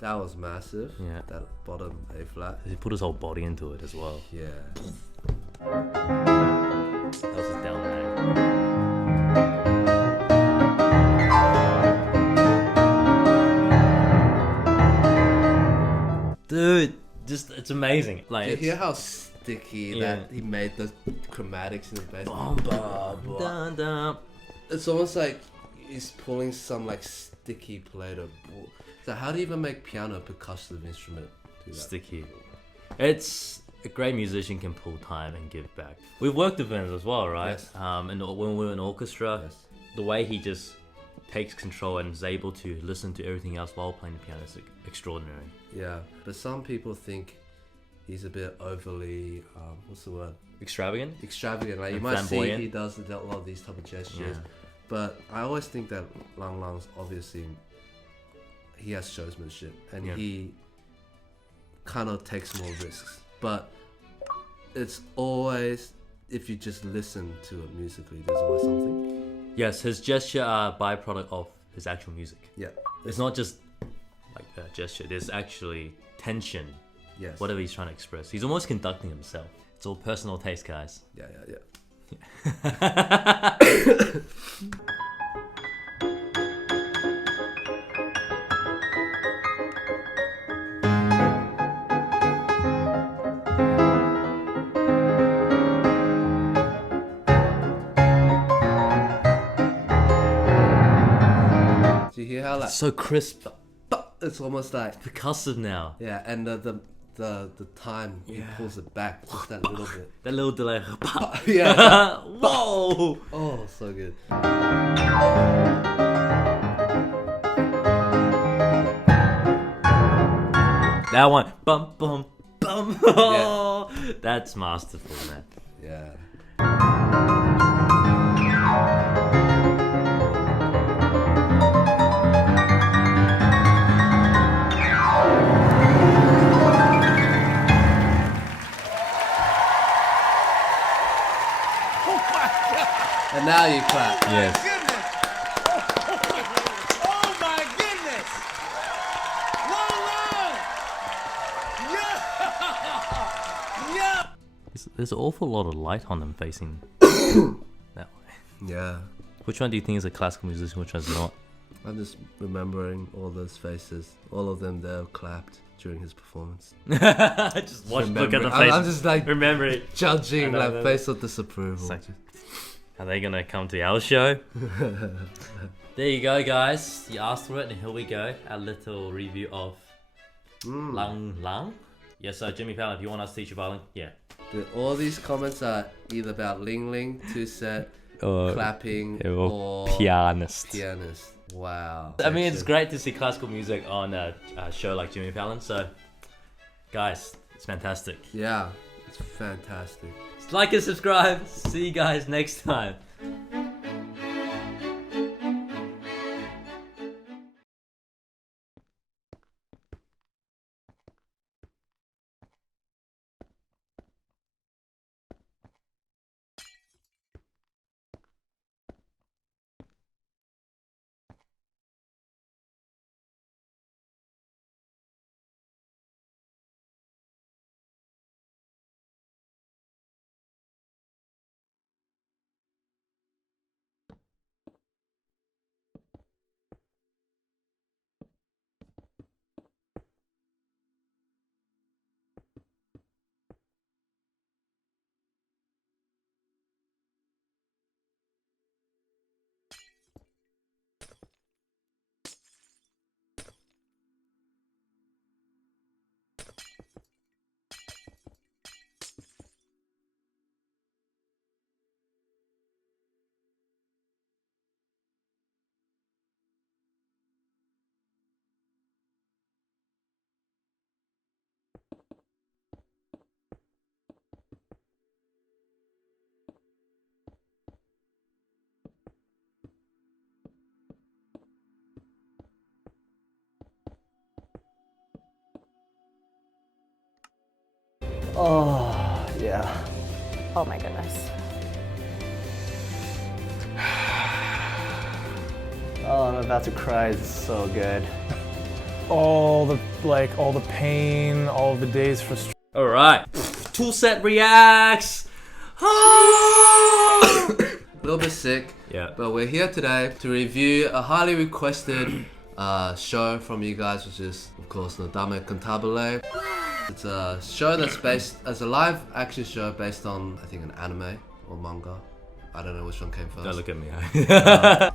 That was massive. Yeah. That bottom A flat. He put his whole body into it as well. Yeah. That was his down there. Dude, just it's amazing. Like, Do you hear how sticky that he made the chromatics in the bass? Dun, dun. It's almost like he's pulling some like sticky plate of wood. So how do you even make piano a percussive instrument do that? Sticky. It's a great musician can pull time and give back. We've worked with him as well, right? Yes. And when we were in orchestra, Yes. the way he just takes control and is able to listen to everything else while playing the piano is extraordinary. Yeah, but some people think he's a bit overly, what's the word? Extravagant? Extravagant. Like you And might see flamboyant. he does a lot of these type of gestures. Yeah. But I always think that Lang Lang's obviously, he has showsmanship and Yeah. he kind of takes more risks. But it's always, if you just listen to it musically, there's always something. Yes, his gesture are a byproduct of his actual music. Yeah. It's not just like a gesture, there's actually tension. Yes. Whatever he's trying to express. He's almost conducting himself. It's all personal taste, guys. Yeah. Do you hear how like So crisp. it's almost like Percussive now. yeah, and the time he pulls it back just that little bit. That little delay. Yeah. Whoa! Oh, so good. That one, bum bum bum. Oh, that's masterful, man. Yeah. And now you clap. Yes. Oh my goodness! Long, long! Yeah! There's an awful lot of light on them facing that way. Yeah. Which one do you think is a classical musician? Which one's not? I'm just remembering all those faces. All of them there clapped during his performance. Just watch, look at the face. I'm just like remember it. Judging, I know, like I know. face of disapproval. Like, are they gonna come to our show? There you go, guys. You asked for it, and here we go. A little review of Lang Lang. Yeah, so Jimmy Fallon, if you want us to teach you violin, yeah. All these comments are either about Ling Ling, Two Set, clapping, or pianist. Pianist. Wow. I mean, it's great to see classical music on a show like Jimmy Fallon. So, guys, it's fantastic. Yeah, it's fantastic. Like and subscribe. See you guys next time. Oh, yeah. Oh my goodness. Oh, I'm about to cry. This is so good. All the pain, all of the day's frustration. All right. Tool Set reacts. A little bit sick. Yeah. But we're here today to review a highly requested show from you guys, which is, of course, Nodame Cantabile. It's a show that's based as a live action show based on, I think, an anime or manga. I don't know which one came first. Don't look at me.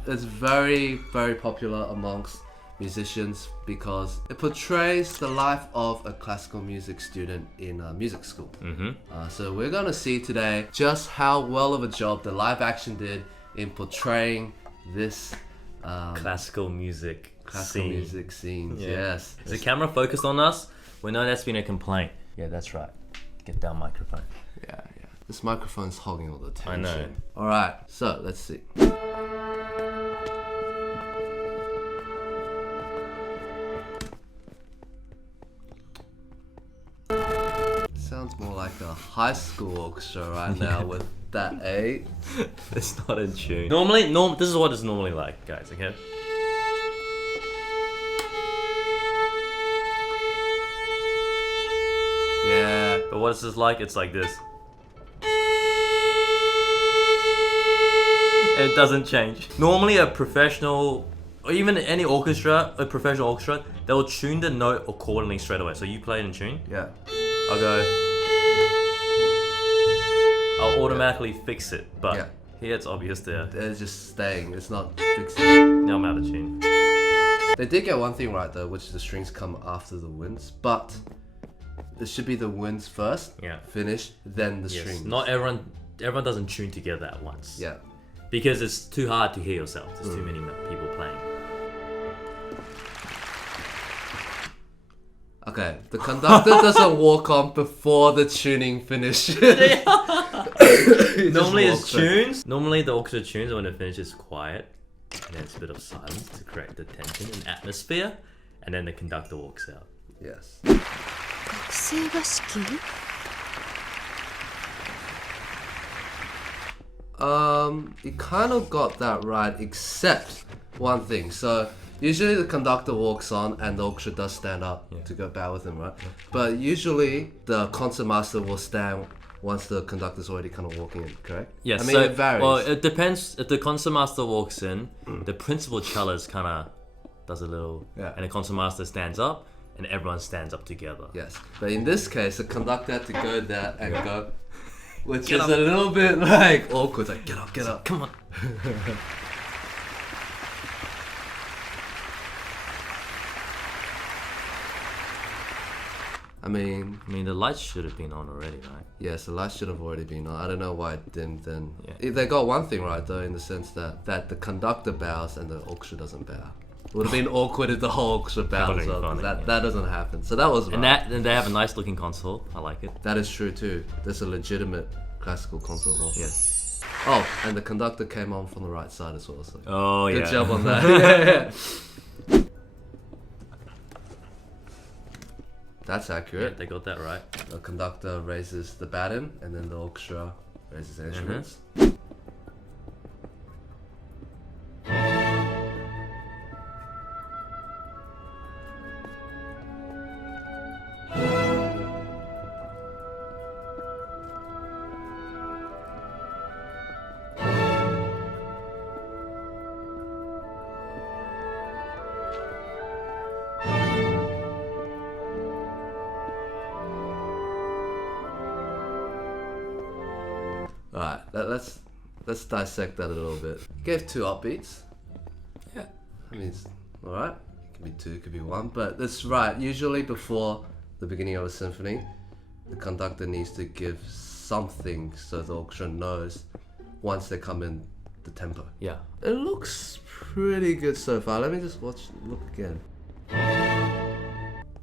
It's very, very popular amongst musicians because it portrays the life of a classical music student in music school. So we're gonna see today just how well of a job the live action did in portraying this classical music scenes. Yeah. Yes. Is the camera focused on us? We know that's been a complaint. Yeah, that's right. Get down microphone. Yeah. This microphone's hogging all the attention. I know. Alright, so let's see. Sounds more like a high school orchestra right now with that A. It's not in tune. Normally, this is what it's normally like, guys, okay? Yeah. But what is this like? It's like this. It doesn't change. Normally a professional, or even any orchestra, a professional orchestra, they'll tune the note accordingly straight away. So you play it in tune. Yeah. I'll go. I'll automatically fix it, but here it's obvious there. It's just staying, it's not fixing. Now I'm out of tune. They did get one thing right though, which is the strings come after the winds, but it should be the winds first, finish, then the strings. Not everyone doesn't tune together at once. Yeah. Because it's too hard to hear yourself. There's too many people playing. Okay, the conductor doesn't walk on before the tuning finishes. Normally it's tunes. Normally the orchestra tunes when it finishes quiet, and then it's a bit of silence to correct the tension and atmosphere, and then the conductor walks out. Yes. You kind of got that right, except one thing. So usually the conductor walks on and the orchestra does stand up to go bow with him, right? But usually the concertmaster will stand once the conductor's already kind of walking in, correct? Yes. I mean, it varies. Well, it depends. If the concertmaster walks in, the principal cellist kind of does a little, and the concertmaster stands up, and everyone stands up together. Yes. But in this case, the conductor had to go there and go, which Get is up. a little bit like awkward. Like, get up. Come on. I mean, the lights should have been on already, right? Yes, the lights should have already been on. I don't know why it didn't then. They got one thing right though, in the sense that the conductor bows and the orchestra doesn't bow. It would have been awkward if the whole orchestra bows. would've been So funny, that doesn't happen. So that was right. And they have a nice looking console. I like it. That is true too. There's a legitimate classical console hall. Yes. Oh, and the conductor came on from the right side as well. So Oh, good yeah. job on that. Yeah. That's accurate. Yeah, they got that right. The conductor raises the baton, and then the orchestra raises the instruments. Alright, let's dissect that a little bit. You gave 2 upbeats. Yeah. I mean, it's alright. It could be 2, it could be 1, but that's right. Usually before the beginning of a symphony, the conductor needs to give something so the orchestra knows once they come in the tempo. Yeah. It looks pretty good so far. Let me just look again.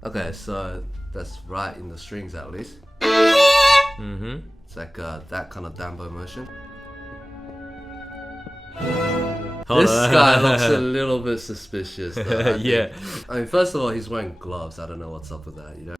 Okay, so that's right in the strings at least. Mm-hmm. It's like that kind of Dambo motion. Hold This on. guy looks a little bit suspicious though, I Yeah. think. I mean, first of all, he's wearing gloves. I don't know what's up with that, you know?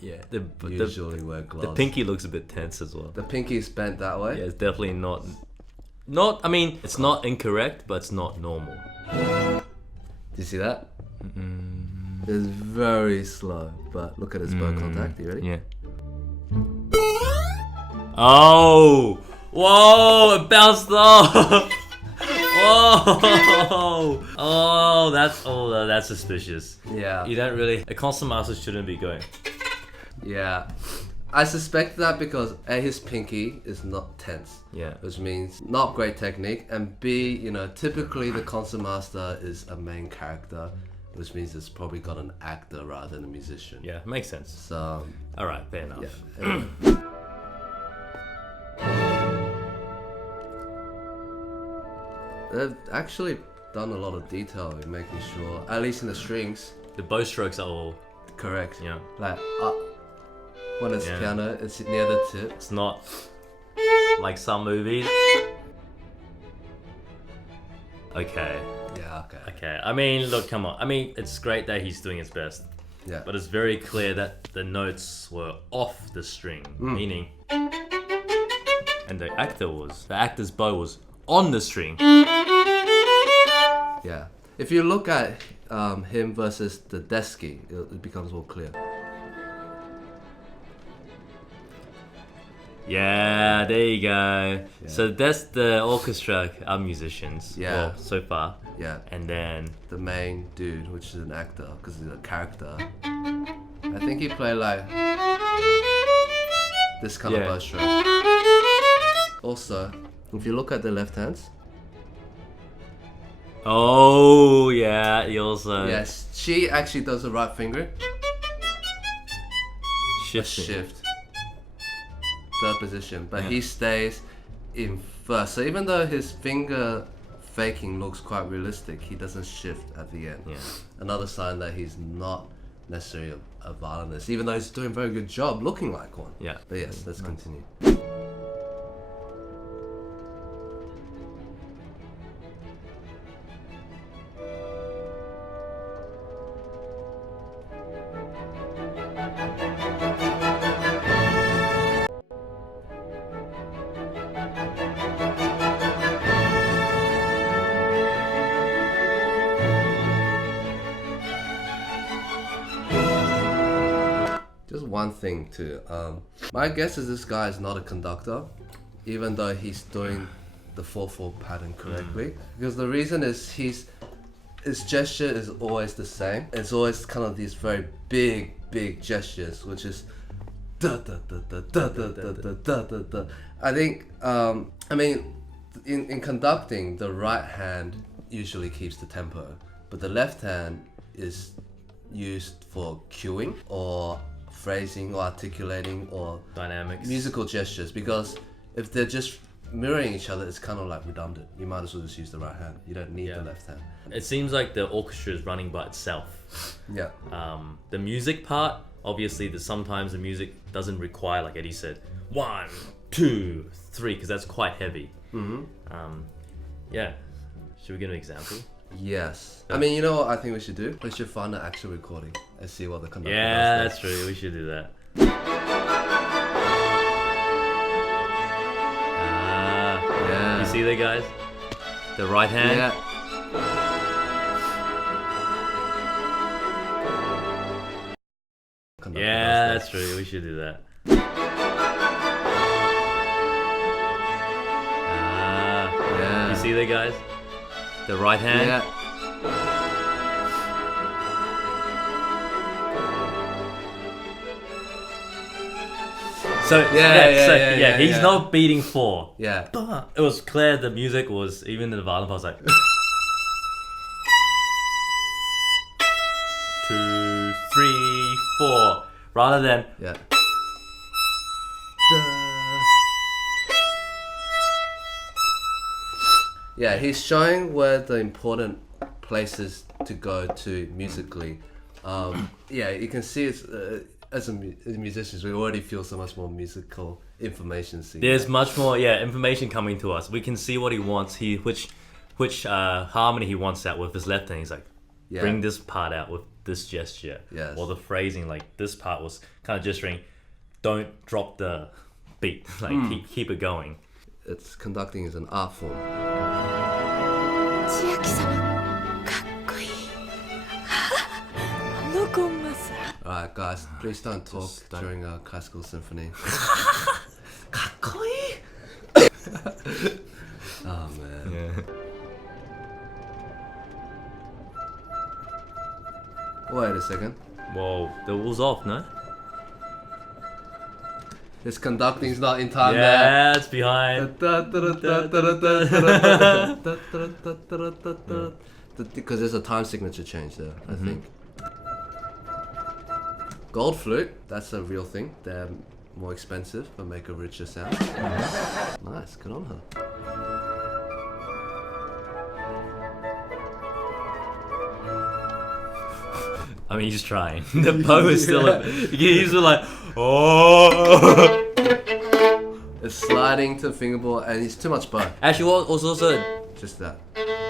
Yeah, Usually wear gloves. The pinky looks a bit tense as well. The pinky's bent that way? Yeah, it's definitely not. I mean, it's not incorrect, but it's not normal. Do you see that? It's very slow, but look at his bow contact. You ready? Yeah. Oh! Whoa! It bounced off! Whoa! Oh, that's suspicious. Yeah. You don't really. A concertmaster shouldn't be going. Yeah. I suspect that because A, his pinky is not tense. Yeah. Which means not great technique, and B, you know, typically the concertmaster is a main character, which means it's probably got an actor rather than a musician. Yeah, makes sense. So. Alright, fair enough. Yeah. They've actually done a lot of detail in making sure, at least in the strings. The bow strokes are all correct. Yeah. Like when it's piano, it's near the tip. It's not like some movies. Okay. Yeah, okay. Okay. I mean, look, come on. I mean, it's great that he's doing his best. Yeah. But it's very clear that the notes were off the string, meaning, and the actor's bow was on the string. Yeah. If you look at him versus the Desky, it becomes more clear. Yeah, there you go. So that's the orchestra musicians. Yeah. Well, so far. Yeah. And then the main dude, which is an actor, because he's a character. I think he played like this kind of bow stroke. Also, if you look at the left hands. Oh yeah, he also. Yes, she actually does the right finger. Shift. Third position, but he stays in first. So even though his finger faking looks quite realistic, he doesn't shift at the end. Yeah. Another sign that he's not necessarily a violinist, even though he's doing a very good job looking like one. Yeah. But yes, let's continue. Just one thing too. My guess is this guy is not a conductor, even though he's doing the 4/4 pattern correctly. Because the reason is his gesture is always the same. It's always kind of these very big gestures, which is da da da da da da da da da da da. I think I mean in conducting, the right hand usually keeps the tempo, but the left hand is used for cueing or phrasing or articulating or dynamics, musical gestures, because if they're just mirroring each other, it's kind of like redundant. You might as well just use the right hand. You don't need the left hand. It seems like the orchestra is running by itself. Yeah. The music part, obviously, sometimes the music doesn't require, like Eddie said, 1, 2, 3, because that's quite heavy. Yeah. Should we give an example? Yes. I mean, you know what I think we should do? We should find an actual recording and see what the conductor does. Yeah, that's true. We should do that. Yeah. You see there, guys? The right hand. Yeah. Yeah, that's true. We should do that. Yeah. You see there, guys? The right hand. Yeah. So yeah, he's not beating 4. Yeah. But it was clear the music was, even in the violin part, was like 2, 3, 4, rather than Yeah, he's showing where the important places to go to musically. Yeah, you can see it's as musicians, we already feel so much more musical information. There's much more information coming to us. We can see what he wants. Which harmony he wants out with his left hand. He's like, bring this part out with this gesture. Yes. Or the phrasing, like this part was kind of gesturing, don't drop the beat, like keep it going. It's conducting is an art form. Alright guys, please don't talk during a classical symphony. Oh man. Yeah. Wait a second. Whoa, the wall's off, no? His conducting's not in time there. Yeah, it's behind. Because there's a time signature change there, I think. Gold flute, that's a real thing. They're more expensive but make a richer sound. Nice, good on her. I mean, he's trying. The bow is still. He's like, oh. It's sliding to the fingerboard, and it's too much bow. Actually, also just that.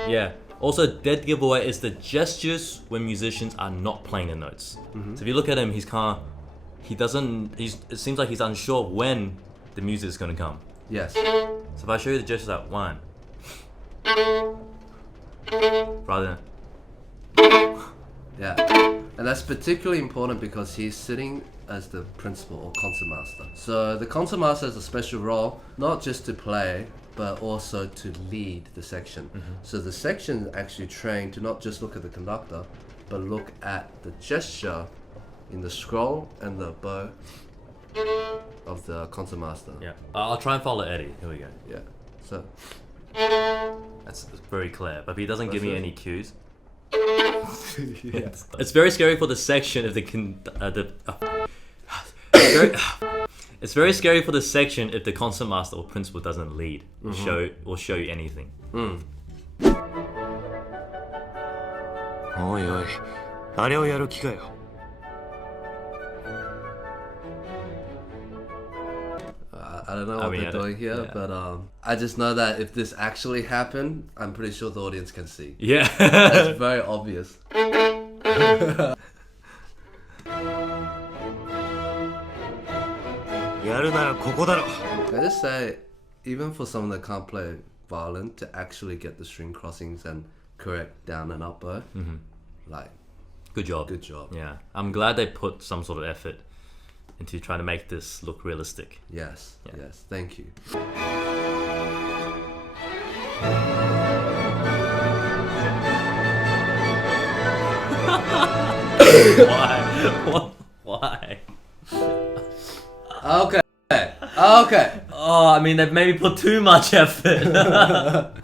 Yeah. Also, dead giveaway is the gestures when musicians are not playing the notes. So if you look at him, it seems like he's unsure when the music is going to come. Yes. So if I show you the gestures at 1, rather than... Yeah. And that's particularly important because he's sitting as the principal or concertmaster. So the concertmaster has a special role, not just to play, but also to lead the section. So the section is actually trained to not just look at the conductor, but look at the gesture in the scroll and the bow of the concertmaster. Yeah. I'll try and follow Eddie. Here we go. Yeah. So that's very clear. But if he doesn't give me any cues. Yeah. It's very scary for the section if it's very scary for the section if the concertmaster or principal doesn't lead or show you anything. おいおい、あれをやる気かよ。I don't know what they're doing here, but I just know that if this actually happened, I'm pretty sure the audience can see. Yeah. It's very obvious. Can I just say, even for someone that can't play violin, to actually get the string crossings and correct down and up bow, like, good job. Good job. Yeah, I'm glad they put some sort of effort into trying to make this look realistic. Yes, yes, thank you. Why? Why? Okay. Okay. Oh, I mean, they've maybe put too much effort.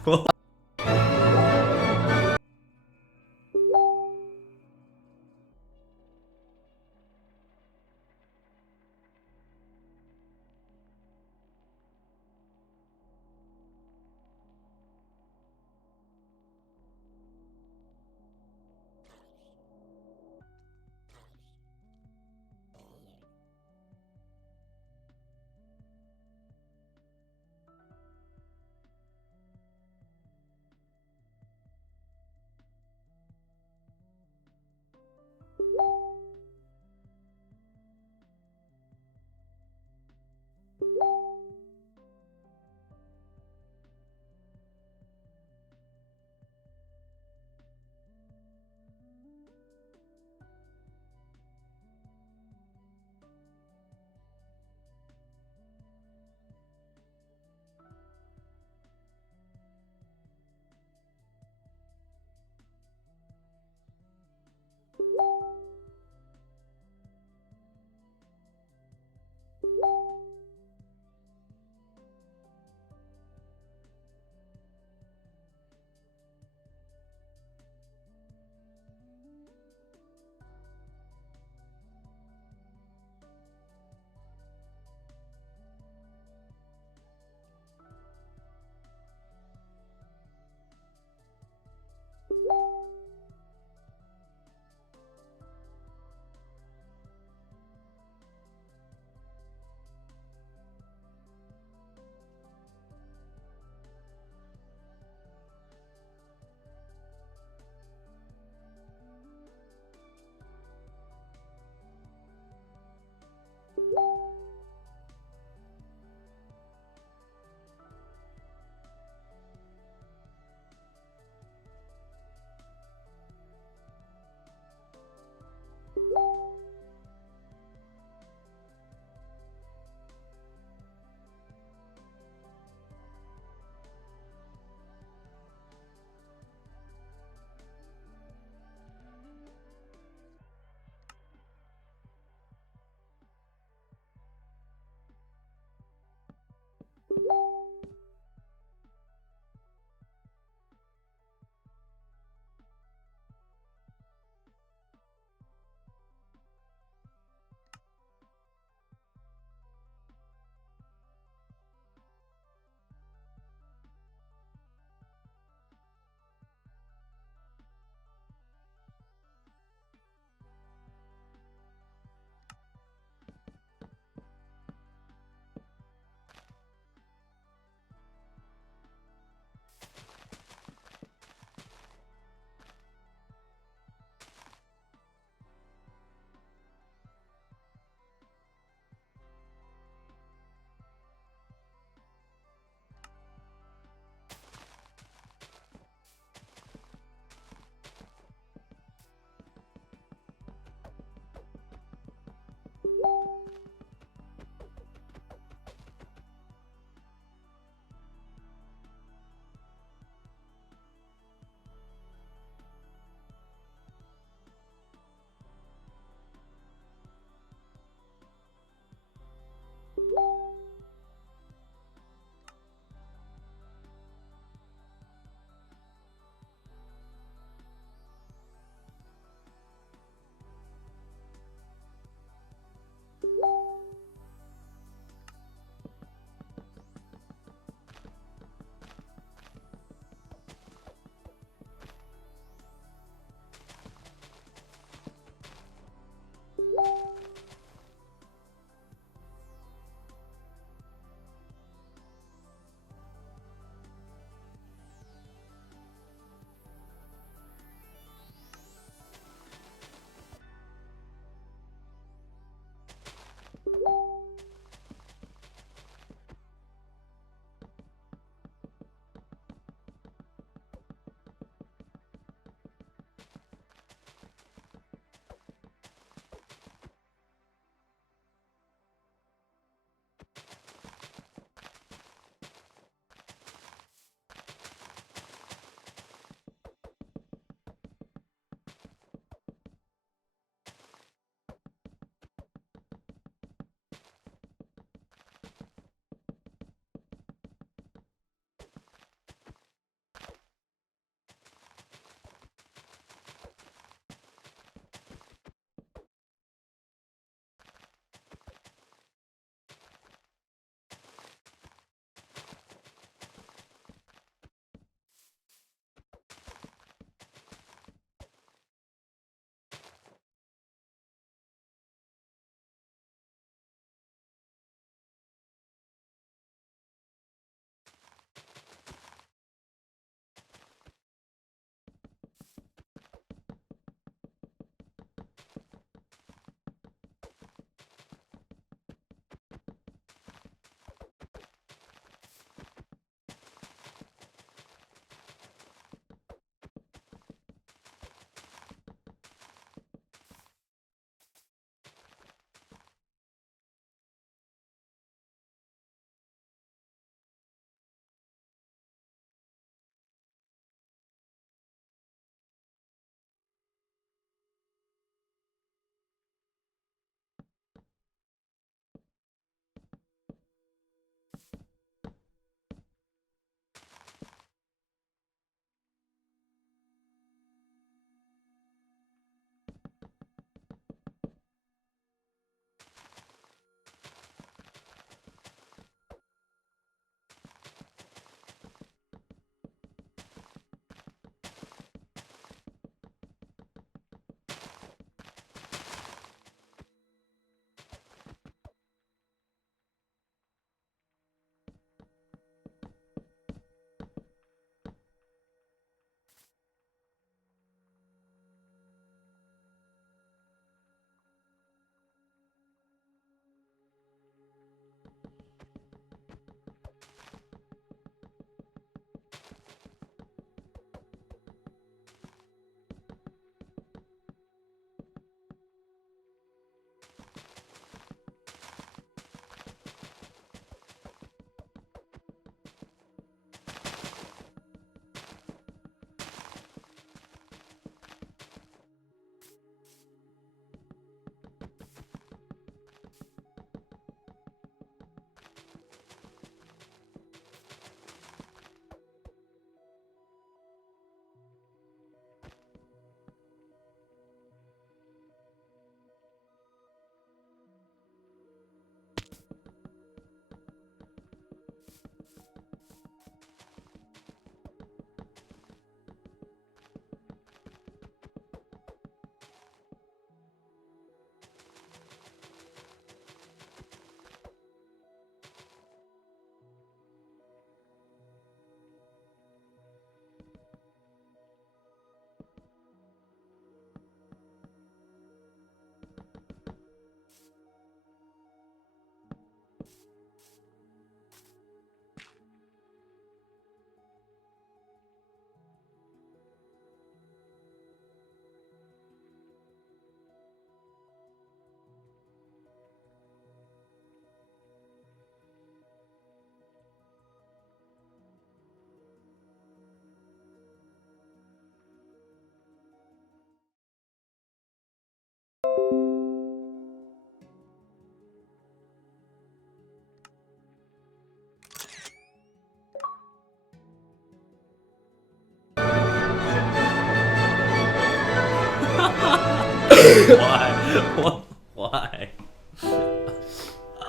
Why? Why?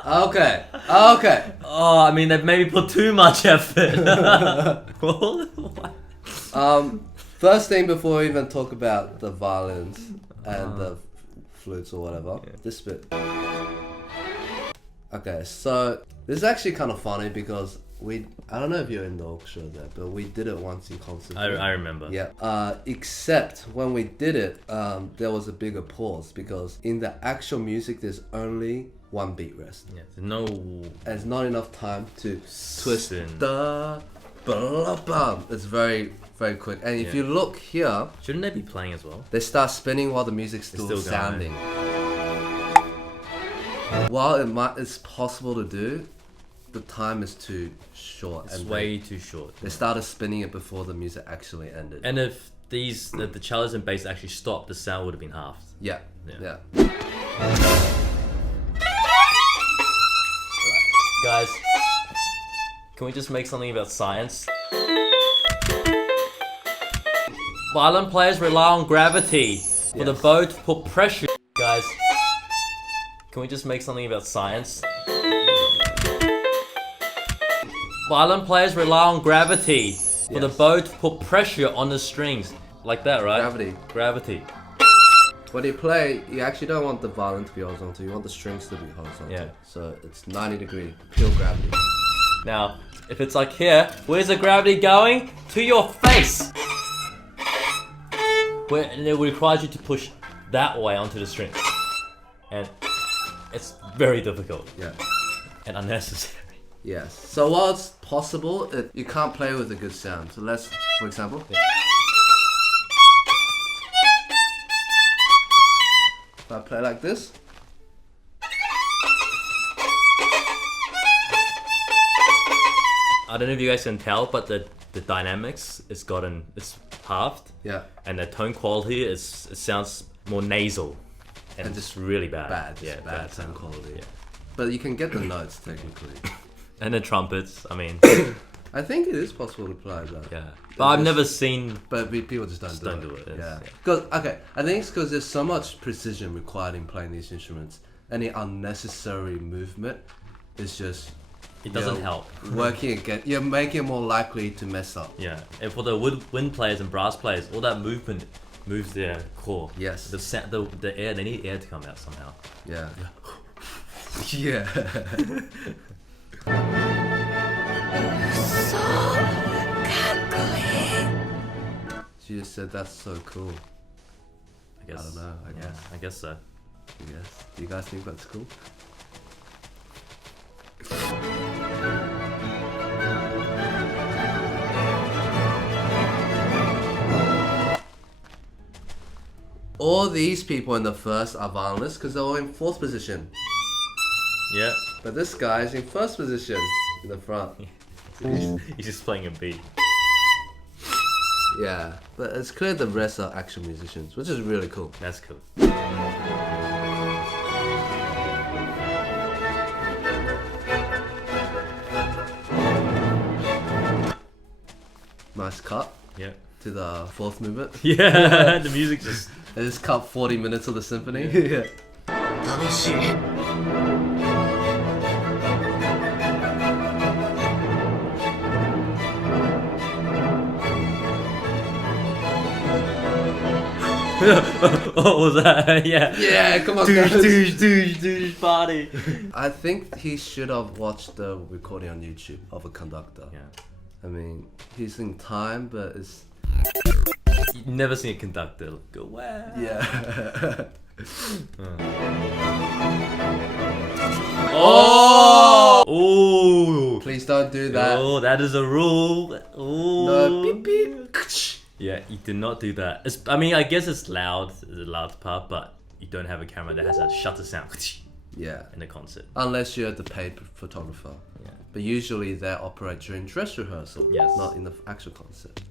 Okay. Oh, I mean, they've maybe put too much effort. First thing before we even talk about the violins and the flutes or whatever, this bit. Okay, so this is actually kind of funny because I don't know if you're in the orchestra there, but we did it once in concert. I remember. Yeah. Except when we did it, there was a bigger pause because in the actual music, there's only one beat rest. Yeah, there's not enough time to twist the blah blah. It's very, very quick. And if you look here, shouldn't they be playing as well? They start spinning while the music's still sounding. While it's possible to do, the time is too short. It's way too short. They started spinning it before the music actually ended. And if the cellos and bass actually stopped, the sound would have been halved. Yeah. Guys, can we just make something about science? Violin players rely on gravity for the bow to put pressure. Guys, can we just make something about science? Violin players rely on gravity for the bow to put pressure on the strings. Like that, right? Gravity. When you play, you actually don't want the violin to be horizontal, you want the strings to be horizontal. Yeah. So it's 90 degree, pure gravity. Now, if it's like here, where's the gravity going? To your face! And it requires you to push that way onto the string. And it's very difficult. Yeah. And unnecessary. Yes. So while it's possible, you can't play with a good sound. So let's, for example. Yeah. If I play like this. I don't know if you guys can tell, but the dynamics it's halved. Yeah. And the tone quality it sounds more nasal. And just really bad. Bad sound quality. Yeah. But you can get the notes technically. And the trumpets, I mean. I think it is possible to play that. Yeah. But I've never seen. But people just don't do it. Yeah. I think it's because there's so much precision required in playing these instruments. Any unnecessary movement is just. It doesn't help. Working again, you're making it more likely to mess up. Yeah. And for the wind players and brass players, all that movement moves their core. Yes. The air, they need air to come out somehow. Yeah. Yeah. She just said that's so cool. I guess. I don't know. I guess so. Yes. Do you guys think that's cool? All these people in the first are violinists because they're all in fourth position. Yeah. But this guy's in first position in the front. He's just playing a beat. Yeah, but it's clear the rest are actual musicians, which is really cool. That's cool. Nice cut. Yeah. To the fourth movement. Yeah, the music just. They just cut 40 minutes of the symphony. Yeah. What was that? Yeah. Yeah, come on, douche party. I think he should have watched the recording on YouTube of a conductor. Yeah. I mean, he's in time, but it's. You've never seen a conductor go wow. Yeah. Oh! Oh! Please don't do that. Oh, that is a rule. Oh. No, beep beep. Yeah, you do not do that. I mean, I guess it's loud, the loud part, but you don't have a camera that has a shutter sound. Yeah. In a concert. Unless you're the paid photographer. Yeah. But usually they operate during dress rehearsal. Yes. Not in the actual concert.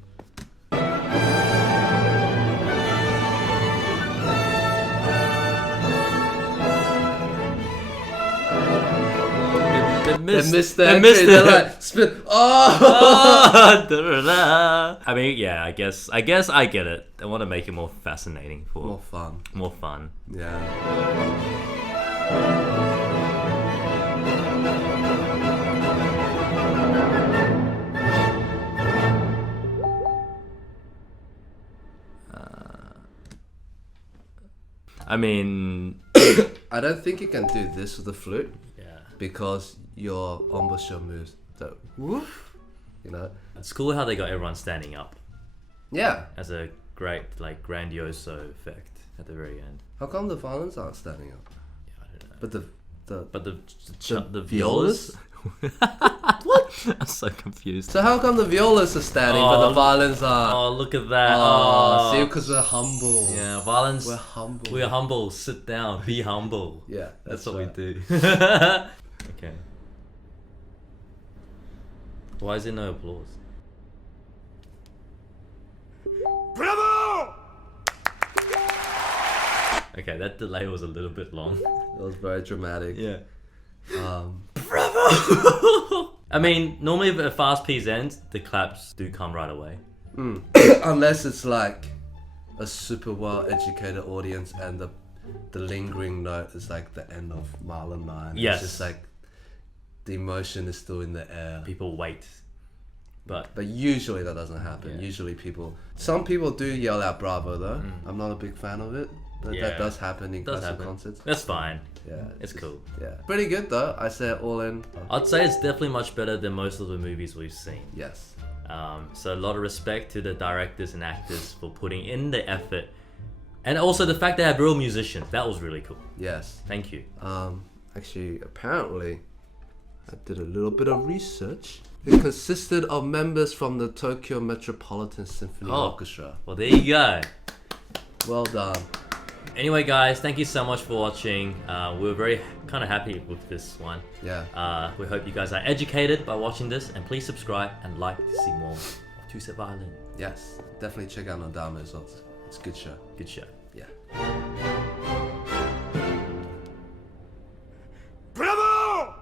missed the they entry. missed They're it. like, spin. Oh! Da-da-da. I mean, yeah, I guess I get it. I want to make it more fascinating for More fun. More fun. Yeah. I mean, I don't think you can do this with the flute. Yeah. Because your embouchure moves the woof. You know. It's cool how they got everyone standing up. Yeah. As a great, like, grandiose effect at the very end. How come the violins aren't standing up? Yeah, I don't know. But the violas? What? I'm so confused. So how come the violas are standing but the violins aren't? Oh, look at that. Oh, see, because we're humble. Yeah, violins. We're humble. We're humble. Sit down. Be humble. Yeah, that's that's what right. we do. Okay. Why is there no applause? Bravo! Okay, that delay was a little bit long. It was very dramatic. Yeah. Bravo! I mean, normally if a fast piece ends, the claps do come right away. Unless it's like a super well educated audience and the lingering note is like the end of Mile and Nine. Yes. It's just like the emotion is still in the air. People wait. But usually that doesn't happen. Yeah. Usually some people do yell out bravo though. I'm not a big fan of it. But Yeah. that does happen in Does classical happen. concerts. That's fine. Yeah. It's cool. Yeah. Pretty good though. I say all in. I'd say it's definitely much better than most of the movies we've seen. Yes. So a lot of respect to the directors and actors for putting in the effort. And also the fact they have real musicians. That was really cool. Yes. Thank you. Actually, apparently, I did a little bit of research. It consisted of members from the Tokyo Metropolitan Symphony Orchestra. Well, there you go. Well done. Anyway, guys, thank you so much for watching. We're very kind of happy with this one. Yeah. We hope you guys are educated by watching this, and please subscribe and like to see more of Two Step Violin. Yes. Definitely check out Nodama as well. It's a good show. Good show. Yeah. Bravo!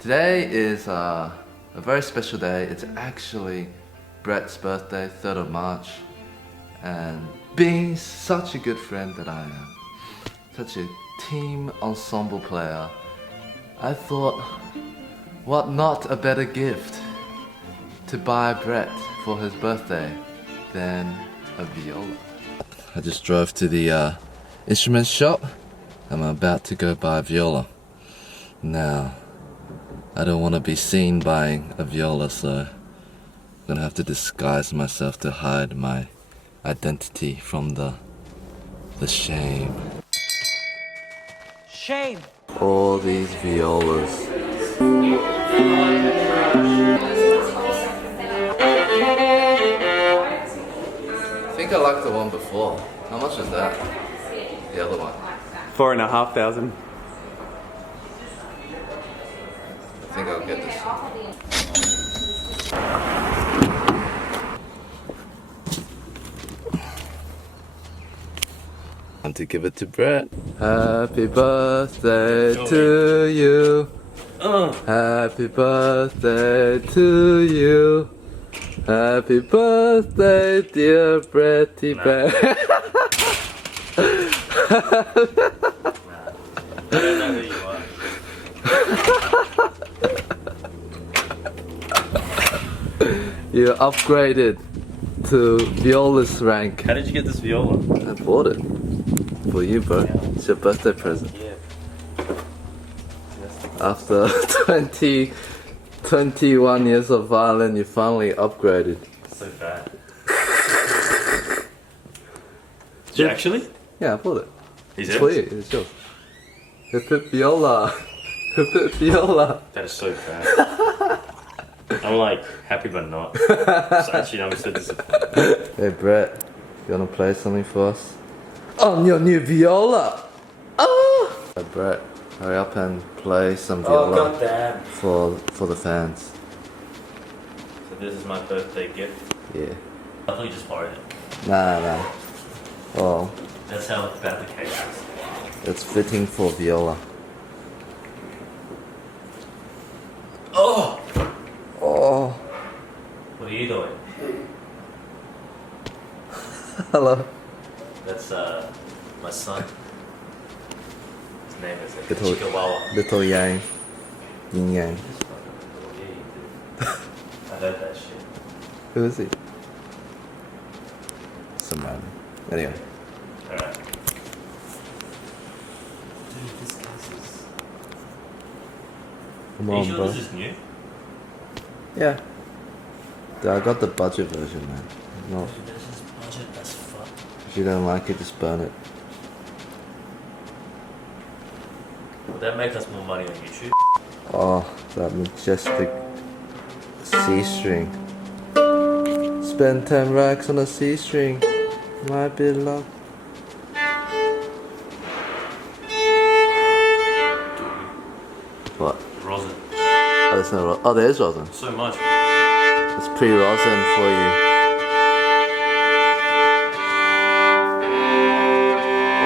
Today is a very special day. It's actually Brett's birthday, 3rd of March. And being such a good friend that I am, such a team ensemble player, I thought, what not a better gift to buy Brett for his birthday than a viola. I just drove to the instrument shop. I'm about to go buy a viola. Now, I don't want to be seen buying a viola, so I'm gonna have to disguise myself to hide my identity from the shame. Shame. All these violas. I think I liked the one before. How much is that? The other one. 4,500. I think I'll get this one. Time to give it to Brett. Happy birthday to you. Happy birthday to you. Happy birthday, dear Bretty Bear. You upgraded to violist rank. How did you get this viola? I bought it for you, bro. It's your birthday present. After 21 years of violin, you finally upgraded. So bad. Did you actually? Yeah, I bought it. Is it's it? for you. It's yours. Hip hip viola. Hip hip viola. That is so bad. I'm like happy but not. So actually I'm so disappointed. Hey Brett, you wanna play something for us? On your new viola! Oh! Hey Brett, hurry up and play some viola goddamn. for the fans. So this is my birthday gift? Yeah. I thought you just borrowed it. Nah. Oh, That's how bad the case is. it's fitting for viola. Oh! Oh. What are you doing? Hello. That's my son. His name is Little, Chihuahua. little Yang. Yin Yang. I heard that shit. Who is he? Some random. Anyway. Alright. Dude, this case is... Come Are you on, sure bro. this is new? Yeah. Dude, I got the budget version, man. No. This is budget as fuck. If you don't like it, just burn it. Would that make us more money on YouTube? Oh, that majestic C string. Spend 10 racks on a C string. My beloved. What? Rosin. Oh, there's no rosin. Oh, there is rosin. So much. It's pre-rosin for you.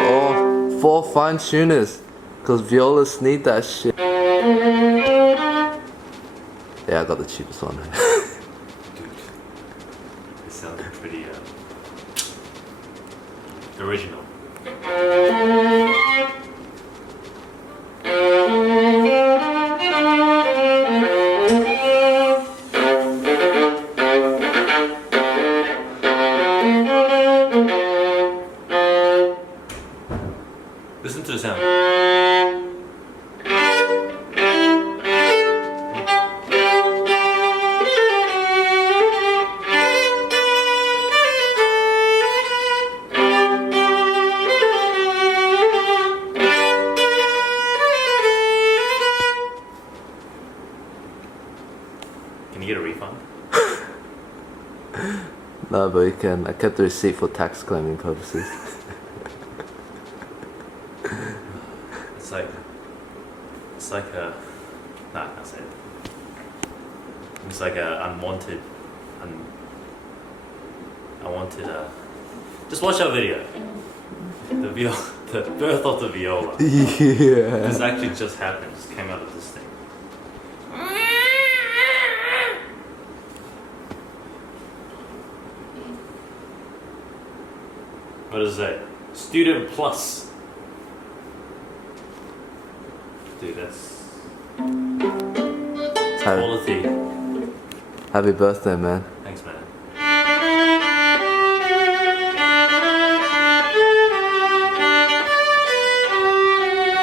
Oh, 4 fine tuners. Because violas need that shit. Yeah, I got the cheapest one. It sounded pretty original. Listen to the sound. Can you get a refund? No, but you can. I kept the receipt for tax claiming purposes. It's like a, nah, I say it. It's like a unwanted, just watch our video. The birth of the viola. Yeah. This actually just happened, just came out of this thing. What does it say? Student Plus. Dude, that's quality. Happy birthday, man. Thanks, man.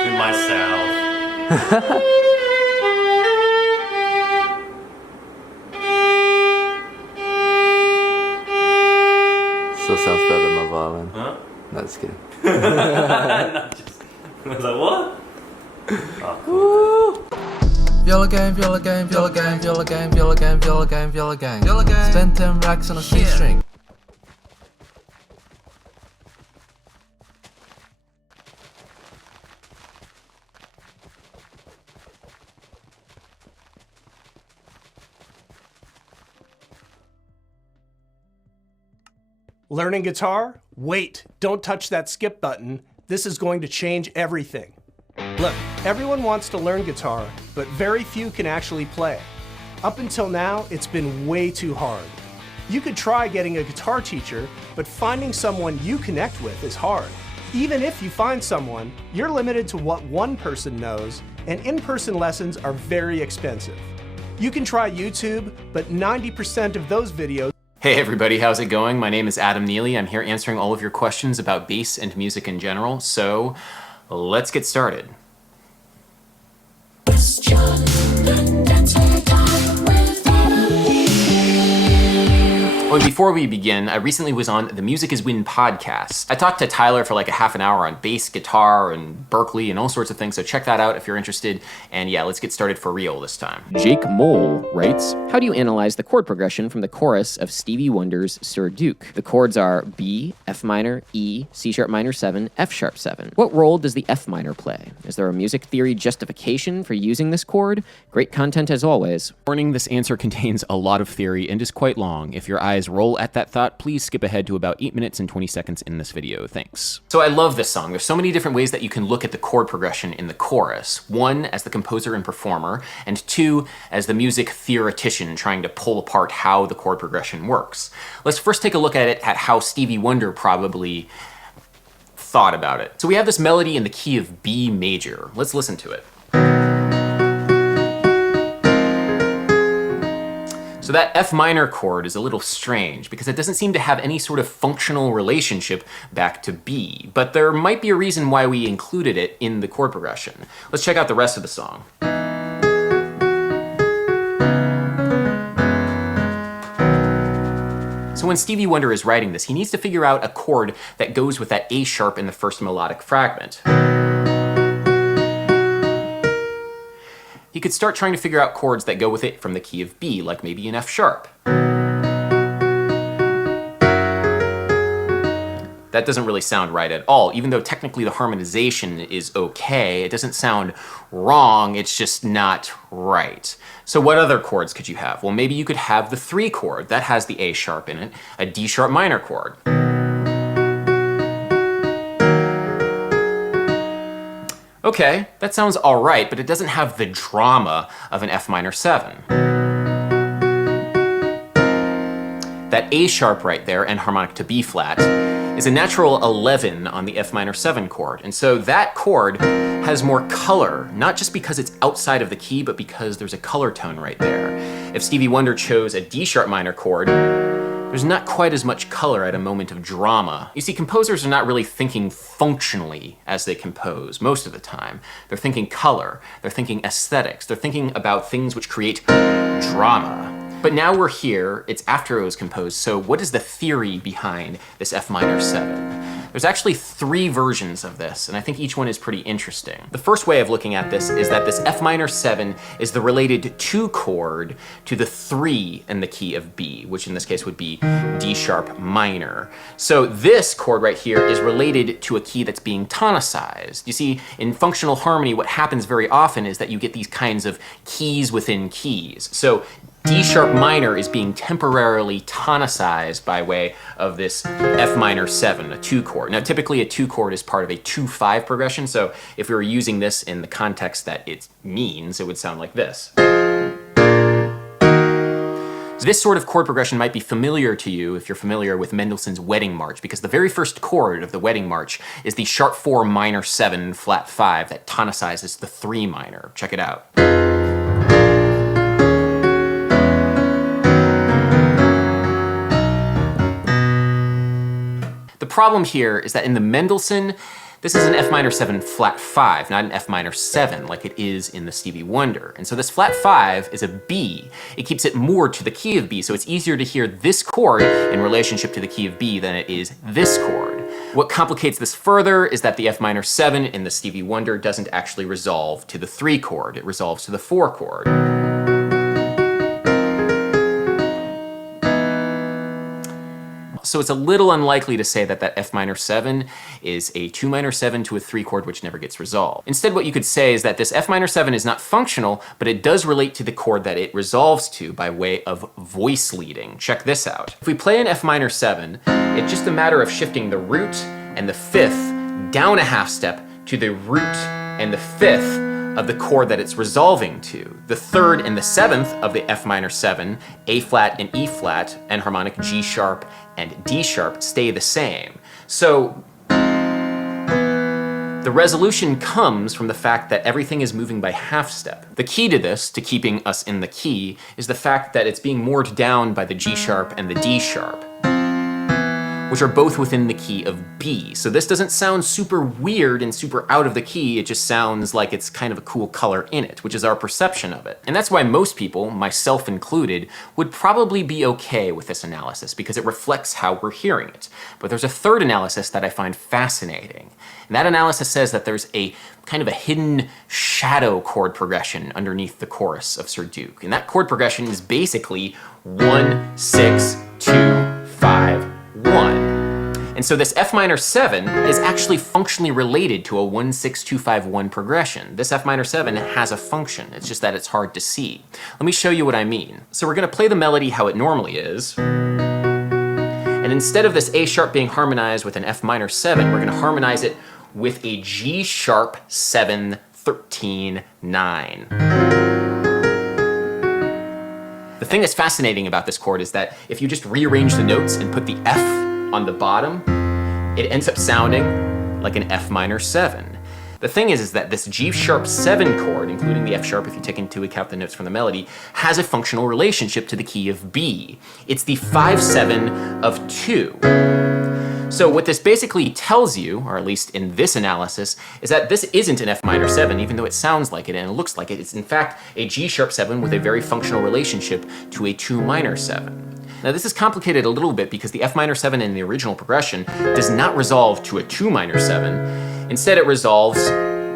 To myself. Still sounds better than my violin. Huh? No, just kidding. Not just, I was like, what? Oh, cool. Viola game, viola game, viola game, viola game, viola game, viola game, viola game. Viola game. Spend 10 racks on a C string. Learning guitar? Wait, don't touch that skip button. This is going to change everything. Look, everyone wants to learn guitar, but very few can actually play. Up until now, it's been way too hard. You could try getting a guitar teacher, but finding someone you connect with is hard. Even if you find someone, you're limited to what one person knows, and in-person lessons are very expensive. You can try YouTube, but 90% of those videos. Hey everybody, how's it going? My name is Adam Neely. I'm here answering all of your questions about bass and music in general, so let's get started. Well, before we begin, I recently was on the Music is Win podcast. I talked to Tyler for like a half an hour on bass, guitar, and Berkeley, and all sorts of things, so check that out if you're interested. And yeah, let's get started for real this time. Jake Mole writes, how do you analyze the chord progression from the chorus of Stevie Wonder's Sir Duke? The chords are B, F minor, E, C sharp minor 7, F sharp 7. What role does the F minor play? Is there a music theory justification for using this chord? Great content as always. Warning, this answer contains a lot of theory and is quite long. If your eyes roll at that thought, please skip ahead to about 8 minutes and 20 seconds in this video. Thanks. So I love this song. There's so many different ways that you can look at the chord progression in the chorus. One, as the composer and performer, and two, as the music theoretician trying to pull apart how the chord progression works. Let's first take a look at it at how Stevie Wonder probably thought about it. So we have this melody in the key of B major. Let's listen to it. So that F minor chord is a little strange because it doesn't seem to have any sort of functional relationship back to B, but there might be a reason why we included it in the chord progression. Let's check out the rest of the song. So when Stevie Wonder is writing this, he needs to figure out a chord that goes with that A sharp in the first melodic fragment. He could start trying to figure out chords that go with it from the key of B, like maybe an F sharp. That doesn't really sound right at all. Even though technically the harmonization is okay, it doesn't sound wrong, it's just not right. So what other chords could you have? Well, maybe you could have the 3 chord. That has the A sharp in it, a D sharp minor chord. Okay, that sounds all right, but it doesn't have the drama of an F minor 7. That A sharp right there, and harmonic to B flat, is a natural 11 on the F minor 7 chord. And so that chord has more color, not just because it's outside of the key, but because there's a color tone right there. If Stevie Wonder chose a D sharp minor chord, there's not quite as much color at a moment of drama. You see, composers are not really thinking functionally as they compose most of the time. They're thinking color, they're thinking aesthetics, they're thinking about things which create drama. But now we're here, it's after it was composed, so what is the theory behind this F minor 7? There's actually 3 versions of this, and I think each one is pretty interesting. The first way of looking at this is that this F minor 7 is the related 2 chord to the 3 in the key of B, which in this case would be D sharp minor. So this chord right here is related to a key that's being tonicized. You see, in functional harmony, what happens very often is that you get these kinds of keys within keys. So D sharp minor is being temporarily tonicized by way of this F minor 7, a 2 chord. Now typically a 2 chord is part of a 2-5 progression, so if we were using this in the context that it means, it would sound like this. This sort of chord progression might be familiar to you if you're familiar with Mendelssohn's Wedding March, because the very first chord of the Wedding March is the sharp 4 minor 7 flat 5 that tonicizes the 3 minor. Check it out. The problem here is that in the Mendelssohn, this is an F minor 7 flat 5, not an F minor 7 like it is in the Stevie Wonder. And so this flat 5 is a B. It keeps it moored to the key of B, so it's easier to hear this chord in relationship to the key of B than it is this chord. What complicates this further is that the F minor 7 in the Stevie Wonder doesn't actually resolve to the 3 chord, it resolves to the 4 chord. So it's a little unlikely to say that that F minor 7 is a 2 minor 7 to a 3 chord which never gets resolved. Instead, what you could say is that this F minor 7 is not functional, but it does relate to the chord that it resolves to by way of voice leading. Check this out. If we play an F minor 7, it's just a matter of shifting the root and the 5th down a half step to the root and the 5th of the chord that it's resolving to. The 3rd and the 7th of the F minor 7, A flat and E flat, and harmonic G sharp and D sharp stay the same. So the resolution comes from the fact that everything is moving by half step. The key to this, to keeping us in the key, is the fact that it's being moored down by the G sharp and the D sharp, which are both within the key of B. So this doesn't sound super weird and super out of the key, it just sounds like it's kind of a cool color in it, which is our perception of it. And that's why most people, myself included, would probably be okay with this analysis because it reflects how we're hearing it. But there's a third analysis that I find fascinating. And that analysis says that there's a kind of a hidden shadow chord progression underneath the chorus of Sir Duke. And that chord progression is basically 1, 6, 2, 5, 1. And so this F minor 7 is actually functionally related to a 1, 6, 2, 5, 1 progression. This F minor 7 has a function, it's just that it's hard to see. Let me show you what I mean. So we're gonna play the melody how it normally is. And instead of this A sharp being harmonized with an F minor 7, we're gonna harmonize it with a G sharp 7, 13, 9. The thing that's fascinating about this chord is that if you just rearrange the notes and put the F on the bottom, it ends up sounding like an F minor 7. The thing is that this G sharp 7 chord, including the F sharp if you take into account the notes from the melody, has a functional relationship to the key of B. It's the 5-7 of 2. So what this basically tells you, or at least in this analysis, is that this isn't an F minor 7, even though it sounds like it and it looks like it. It's in fact a G sharp 7 with a very functional relationship to a 2 minor 7. Now this is complicated a little bit because the F minor 7 in the original progression does not resolve to a 2 minor 7. Instead it resolves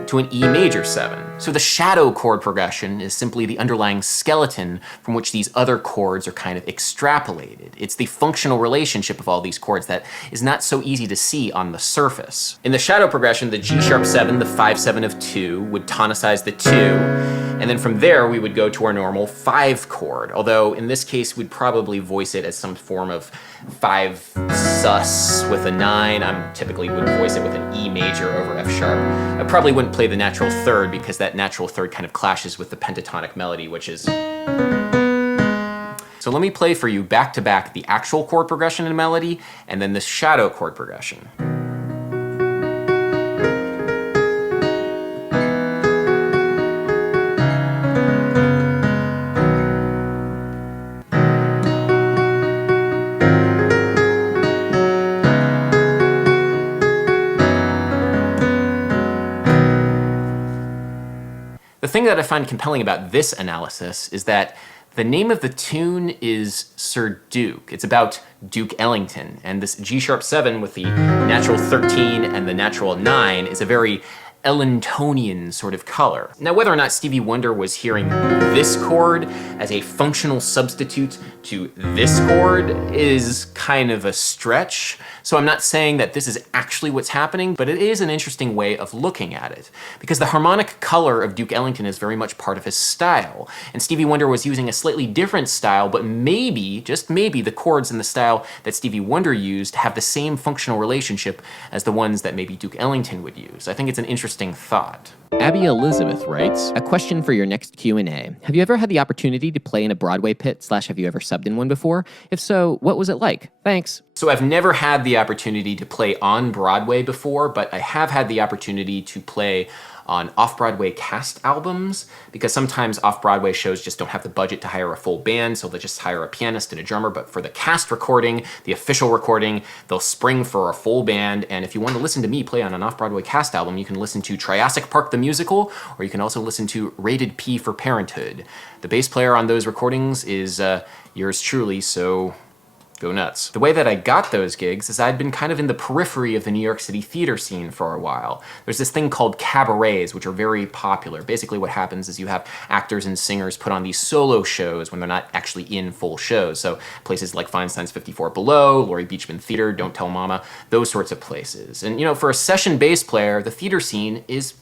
to an E major 7. So the shadow chord progression is simply the underlying skeleton from which these other chords are kind of extrapolated. It's the functional relationship of all these chords that is not so easy to see on the surface. In the shadow progression, the G sharp 7, the 5-7 of 2, would tonicize the 2, and then from there we would go to our normal 5 chord, although in this case we'd probably voice it as some form of 5 sus with a 9. I typically would voice it with an E major over F sharp. I probably wouldn't play the natural third because that natural third kind of clashes with the pentatonic melody, which is... So let me play for you back to back the actual chord progression and melody, and then this shadow chord progression. The thing that I find compelling about this analysis is that the name of the tune is Sir Duke. It's about Duke Ellington, and this G sharp 7 with the natural 13 and the natural 9 is a very Ellingtonian sort of color. Now, whether or not Stevie Wonder was hearing this chord as a functional substitute to this chord is kind of a stretch, So I'm not saying that this is actually what's happening, but it is an interesting way of looking at it. Because the harmonic color of Duke Ellington is very much part of his style. And Stevie Wonder was using a slightly different style, but maybe, just maybe, the chords in the style that Stevie Wonder used have the same functional relationship as the ones that maybe Duke Ellington would use. I think it's an interesting thought. Abby Elizabeth writes, a question for your next Q&A. Have you ever had the opportunity to play in a Broadway pit / have you ever subbed in one before? If so, what was it like? Thanks. So I've never had the opportunity to play on Broadway before, but I have had the opportunity to play on off-Broadway cast albums, because sometimes off-Broadway shows just don't have the budget to hire a full band, so they'll just hire a pianist and a drummer. But for the cast recording, the official recording, they'll spring for a full band. And if you want to listen to me play on an off-Broadway cast album, you can listen to Triassic Park the Musical, or you can also listen to Rated P for Parenthood. The bass player on those recordings is yours truly, so go nuts. The way that I got those gigs is I'd been kind of in the periphery of the New York City theater scene for a while. There's this thing called cabarets, which are very popular. Basically what happens is you have actors and singers put on these solo shows when they're not actually in full shows. So places like Feinstein's 54 Below, Laurie Beachman Theater, Don't Tell Mama, those sorts of places. And you know, for a session bass player, the theater scene is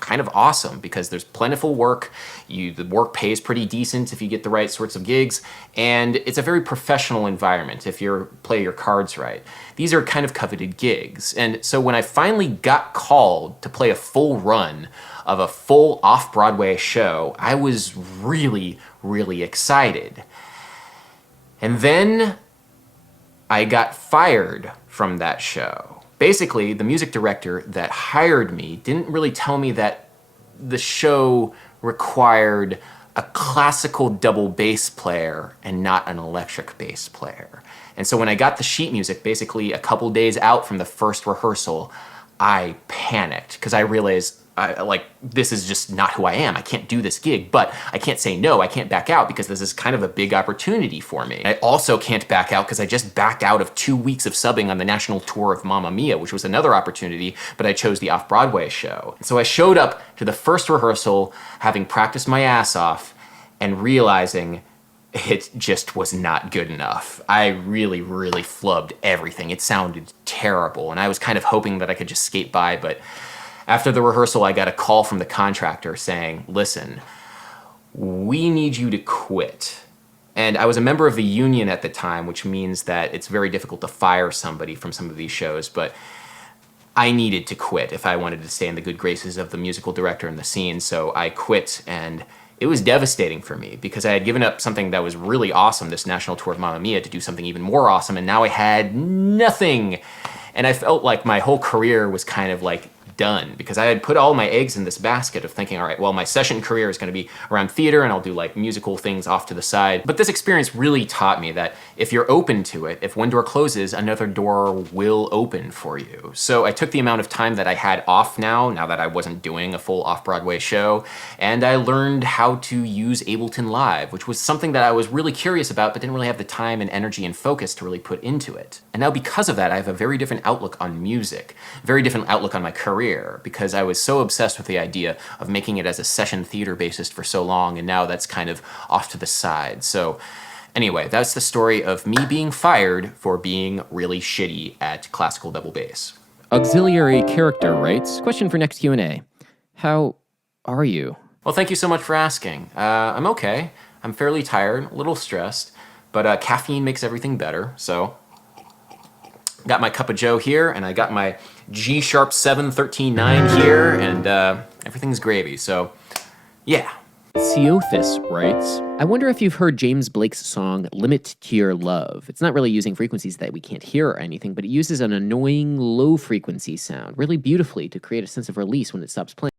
kind of awesome because there's plentiful work, the work pays pretty decent if you get the right sorts of gigs, and it's a very professional environment if you play your cards right. These are kind of coveted gigs, and so when I finally got called to play a full run of a full off-Broadway show, I was really, really excited. And then I got fired from that show. Basically, the music director that hired me didn't really tell me that the show required a classical double bass player and not an electric bass player. And so when I got the sheet music, basically a couple days out from the first rehearsal, I panicked because I realized this is just not who I am. I can't do this gig, but I can't say no. I can't back out because this is kind of a big opportunity for me. I also can't back out because I just backed out of 2 weeks of subbing on the national tour of Mamma Mia, which was another opportunity, but I chose the off-Broadway show. So I showed up to the first rehearsal having practiced my ass off and realizing it just was not good enough. I really, really flubbed everything. It sounded terrible, and I was kind of hoping that I could just skate by, but after the rehearsal, I got a call from the contractor saying, listen, we need you to quit. And I was a member of the union at the time, which means that it's very difficult to fire somebody from some of these shows, but I needed to quit if I wanted to stay in the good graces of the musical director and the scene, so I quit, and it was devastating for me because I had given up something that was really awesome, this national tour of Mamma Mia, to do something even more awesome, and now I had nothing. And I felt like my whole career was kind of like done because I had put all my eggs in this basket of thinking, all right, well, my session career is going to be around theater and I'll do like musical things off to the side. But this experience really taught me that if you're open to it, if one door closes, another door will open for you. So I took the amount of time that I had off now that I wasn't doing a full off-Broadway show, and I learned how to use Ableton Live, which was something that I was really curious about but didn't really have the time and energy and focus to really put into it. And now because of that, I have a very different outlook on music, very different outlook on my career, because I was so obsessed with the idea of making it as a session theater bassist for so long, and now that's kind of off to the side. So anyway, that's the story of me being fired for being really shitty at classical double bass. Auxiliary Character writes, question for next Q&A. How are you? Well, thank you so much for asking. I'm okay. I'm fairly tired, a little stressed, but caffeine makes everything better, so got my cup of joe here, and I got my G-sharp 7 13-9 here, and everything's gravy, so yeah. Theophis writes, I wonder if you've heard James Blake's song Limit to Your Love. It's not really using frequencies that we can't hear or anything, but it uses an annoying low frequency sound really beautifully to create a sense of release when it stops playing.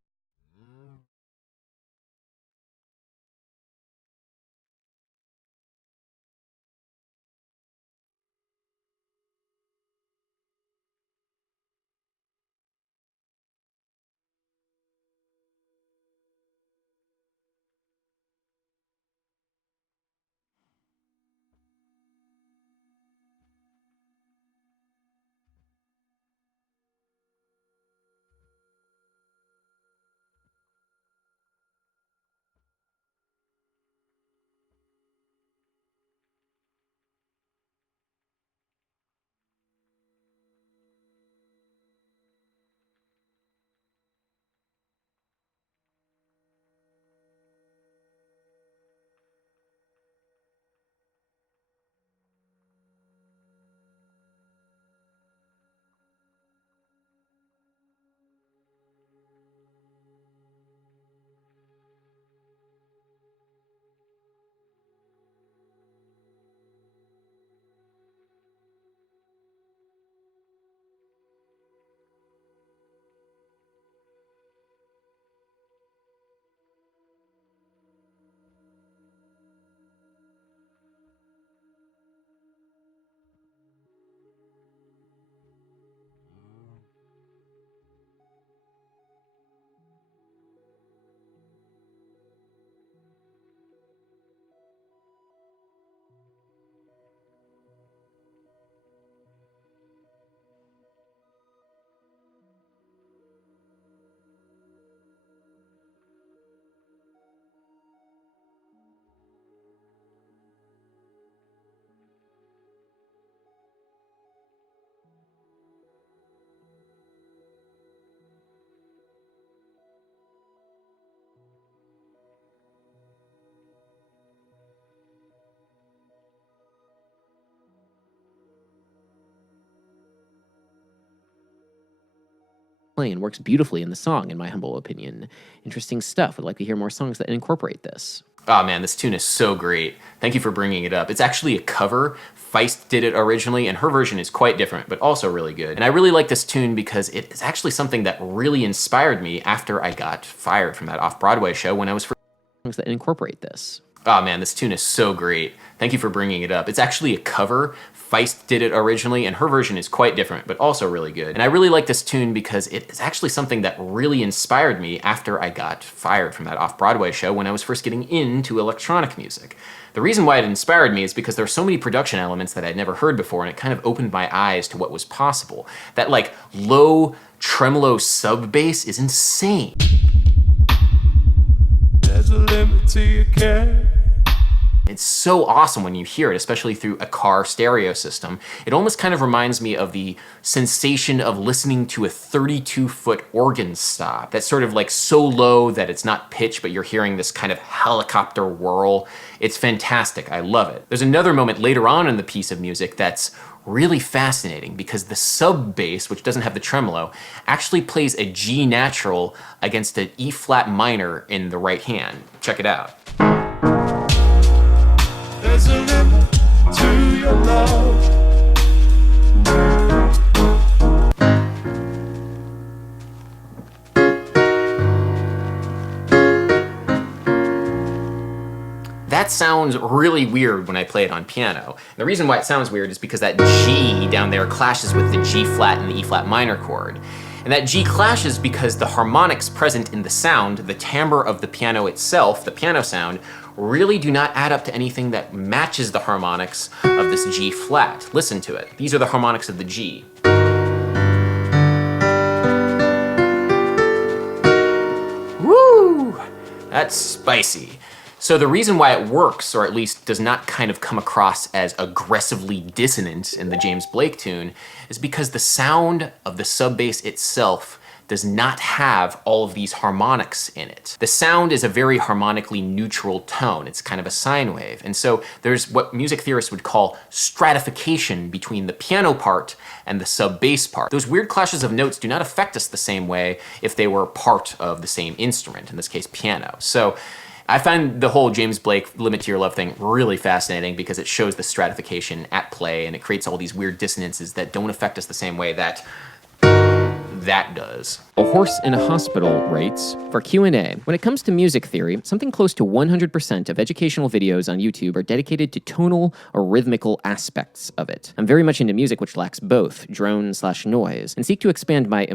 play and works beautifully in the song, in my humble opinion. Interesting stuff. Would like to hear more songs that incorporate this. Oh man, this tune is so great. Thank you for bringing it up. It's actually a cover. Feist did it originally, and her version is quite different, but also really good. And I really like this tune because it is actually something that really inspired me after I got fired from that off-Broadway show when I was songs that incorporate this. Oh man, this tune is so great. Thank you for bringing it up. It's actually a cover. Feist did it originally, and her version is quite different, but also really good. And I really like this tune because it is actually something that really inspired me after I got fired from that off-Broadway show when I was first getting into electronic music. The reason why it inspired me is because there are so many production elements that I'd never heard before, and it kind of opened my eyes to what was possible. That like low tremolo sub bass is insane. There's a limit to your care. It's so awesome when you hear it, especially through a car stereo system. It almost kind of reminds me of the sensation of listening to a 32-foot organ stop. That's sort of like so low that it's not pitch, but you're hearing this kind of helicopter whirl. It's fantastic. I love it. There's another moment later on in the piece of music that's really fascinating because the sub bass, which doesn't have the tremolo, actually plays a G natural against an E flat minor in the right hand. Check it out. There's a limit to your love. That sounds really weird when I play it on piano. The reason why it sounds weird is because that G down there clashes with the G flat and the E flat minor chord. And that G clashes because the harmonics present in the sound, the timbre of the piano itself, the piano sound, really do not add up to anything that matches the harmonics of this G flat. Listen to it. These are the harmonics of the G. Woo! That's spicy. So the reason why it works, or at least does not kind of come across as aggressively dissonant in the James Blake tune, is because the sound of the sub bass itself does not have all of these harmonics in it. The sound is a very harmonically neutral tone. It's kind of a sine wave. And so there's what music theorists would call stratification between the piano part and the sub bass part. Those weird clashes of notes do not affect us the same way if they were part of the same instrument, in this case piano. So I find the whole James Blake Limit to Your Love thing really fascinating because it shows the stratification at play and it creates all these weird dissonances that don't affect us the same way that does. A Horse in a Hospital writes, for Q&A, when it comes to music theory, something close to 100% of educational videos on YouTube are dedicated to tonal or rhythmical aspects of it. I'm very much into music which lacks both, drone/noise, and seek to expand my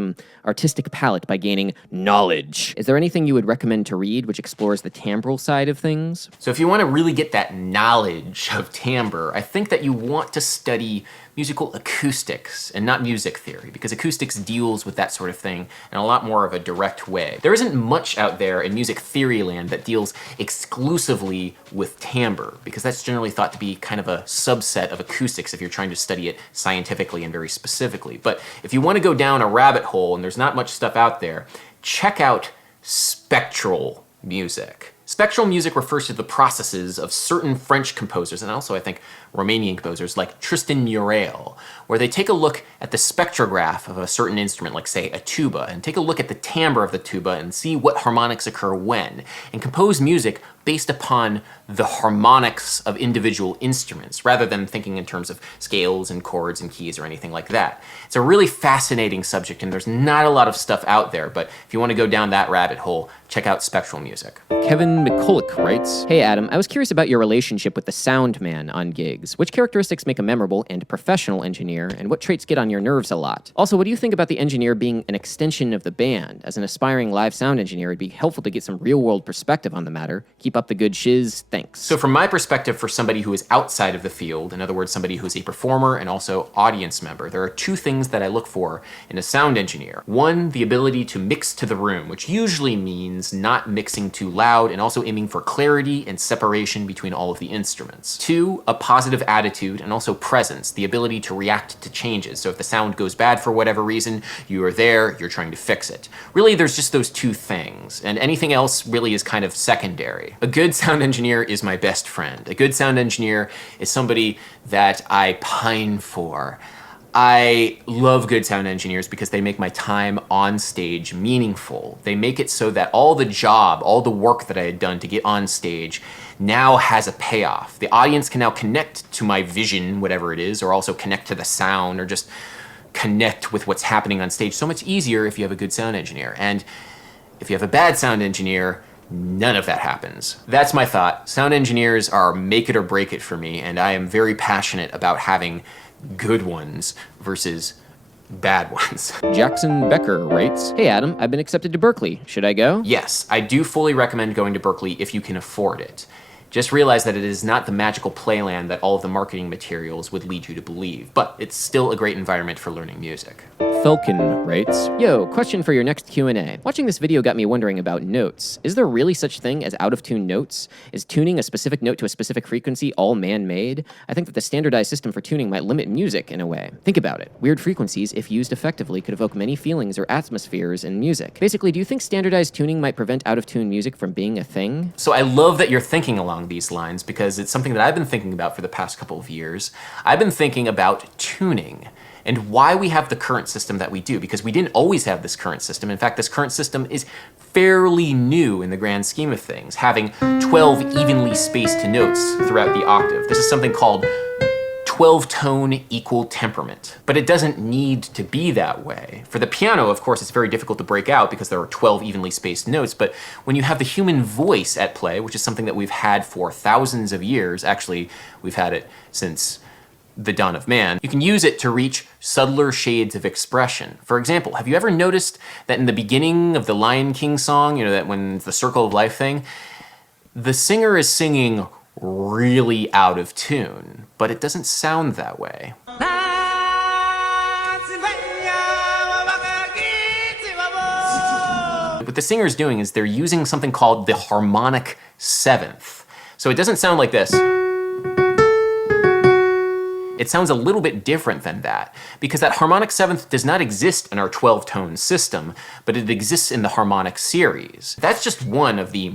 artistic palette by gaining knowledge. Is there anything you would recommend to read which explores the timbral side of things? So if you want to really get that knowledge of timbre, I think that you want to study musical acoustics and not music theory, because acoustics deals with that sort of thing in a lot more of a direct way. There isn't much out there in music theory land that deals exclusively with timbre, because that's generally thought to be kind of a subset of acoustics if you're trying to study it scientifically and very specifically. But if you want to go down a rabbit hole and there's not much stuff out there, check out spectral music. Spectral music refers to the processes of certain French composers, and also I think Romanian composers like Tristan Muriel, where they take a look at the spectrograph of a certain instrument, like say a tuba, and take a look at the timbre of the tuba and see what harmonics occur when, and compose music based upon the harmonics of individual instruments, rather than thinking in terms of scales and chords and keys or anything like that. It's a really fascinating subject, and there's not a lot of stuff out there, but if you want to go down that rabbit hole, check out spectral music. Kevin McCulloch writes, hey Adam, I was curious about your relationship with the sound man on gigs. Which characteristics make a memorable and professional engineer, and what traits get on your nerves a lot? Also, what do you think about the engineer being an extension of the band? As an aspiring live sound engineer, it'd be helpful to get some real-world perspective on the matter. Keep up the good shiz, thanks. So from my perspective, for somebody who is outside of the field, in other words, somebody who's a performer and also audience member, there are two things that I look for in a sound engineer. One, the ability to mix to the room, which usually means not mixing too loud and also aiming for clarity and separation between all of the instruments. Two, a positive attitude and also presence, the ability to react to changes. So if the sound goes bad for whatever reason, you are there, you're trying to fix it. Really, there's just those two things, and anything else really is kind of secondary. A good sound engineer is my best friend. A good sound engineer is somebody that I pine for. I love good sound engineers because they make my time on stage meaningful. They make it so that all the work that I had done to get on stage now has a payoff. The audience can now connect to my vision, whatever it is, or also connect to the sound, or just connect with what's happening on stage so much easier if you have a good sound engineer. And if you have a bad sound engineer, none of that happens. That's my thought. Sound engineers are make it or break it for me, and I am very passionate about having good ones versus bad ones. Jackson Becker writes, "Hey Adam, I've been accepted to Berklee. Should I go?" Yes, I do fully recommend going to Berklee if you can afford it. Just realize that it is not the magical playland that all of the marketing materials would lead you to believe, but it's still a great environment for learning music. Falcon writes, "Yo, question for your next Q&A. Watching this video got me wondering about notes. Is there really such thing as out-of-tune notes? Is tuning a specific note to a specific frequency all man-made? I think that the standardized system for tuning might limit music in a way. Think about it. Weird frequencies, if used effectively, could evoke many feelings or atmospheres in music. Basically, do you think standardized tuning might prevent out-of-tune music from being a thing?" So I love that you're thinking along these lines because it's something that I've been thinking about for the past couple of years. I've been thinking about tuning and why we have the current system that we do, because we didn't always have this current system. In fact, this current system is fairly new in the grand scheme of things, having 12 evenly spaced notes throughout the octave. This is something called 12-tone equal temperament, but it doesn't need to be that way. For the piano, of course, it's very difficult to break out because there are 12 evenly spaced notes, but when you have the human voice at play, which is something that we've had for thousands of years, actually, we've had it since the dawn of man, you can use it to reach subtler shades of expression. For example, have you ever noticed that in the beginning of the Lion King song, you know, that when the Circle of Life thing, the singer is singing really out of tune, but it doesn't sound that way. What the singer's doing is they're using something called the harmonic seventh. So it doesn't sound like this. It sounds a little bit different than that, because that harmonic seventh does not exist in our 12-tone system, but it exists in the harmonic series. That's just one of the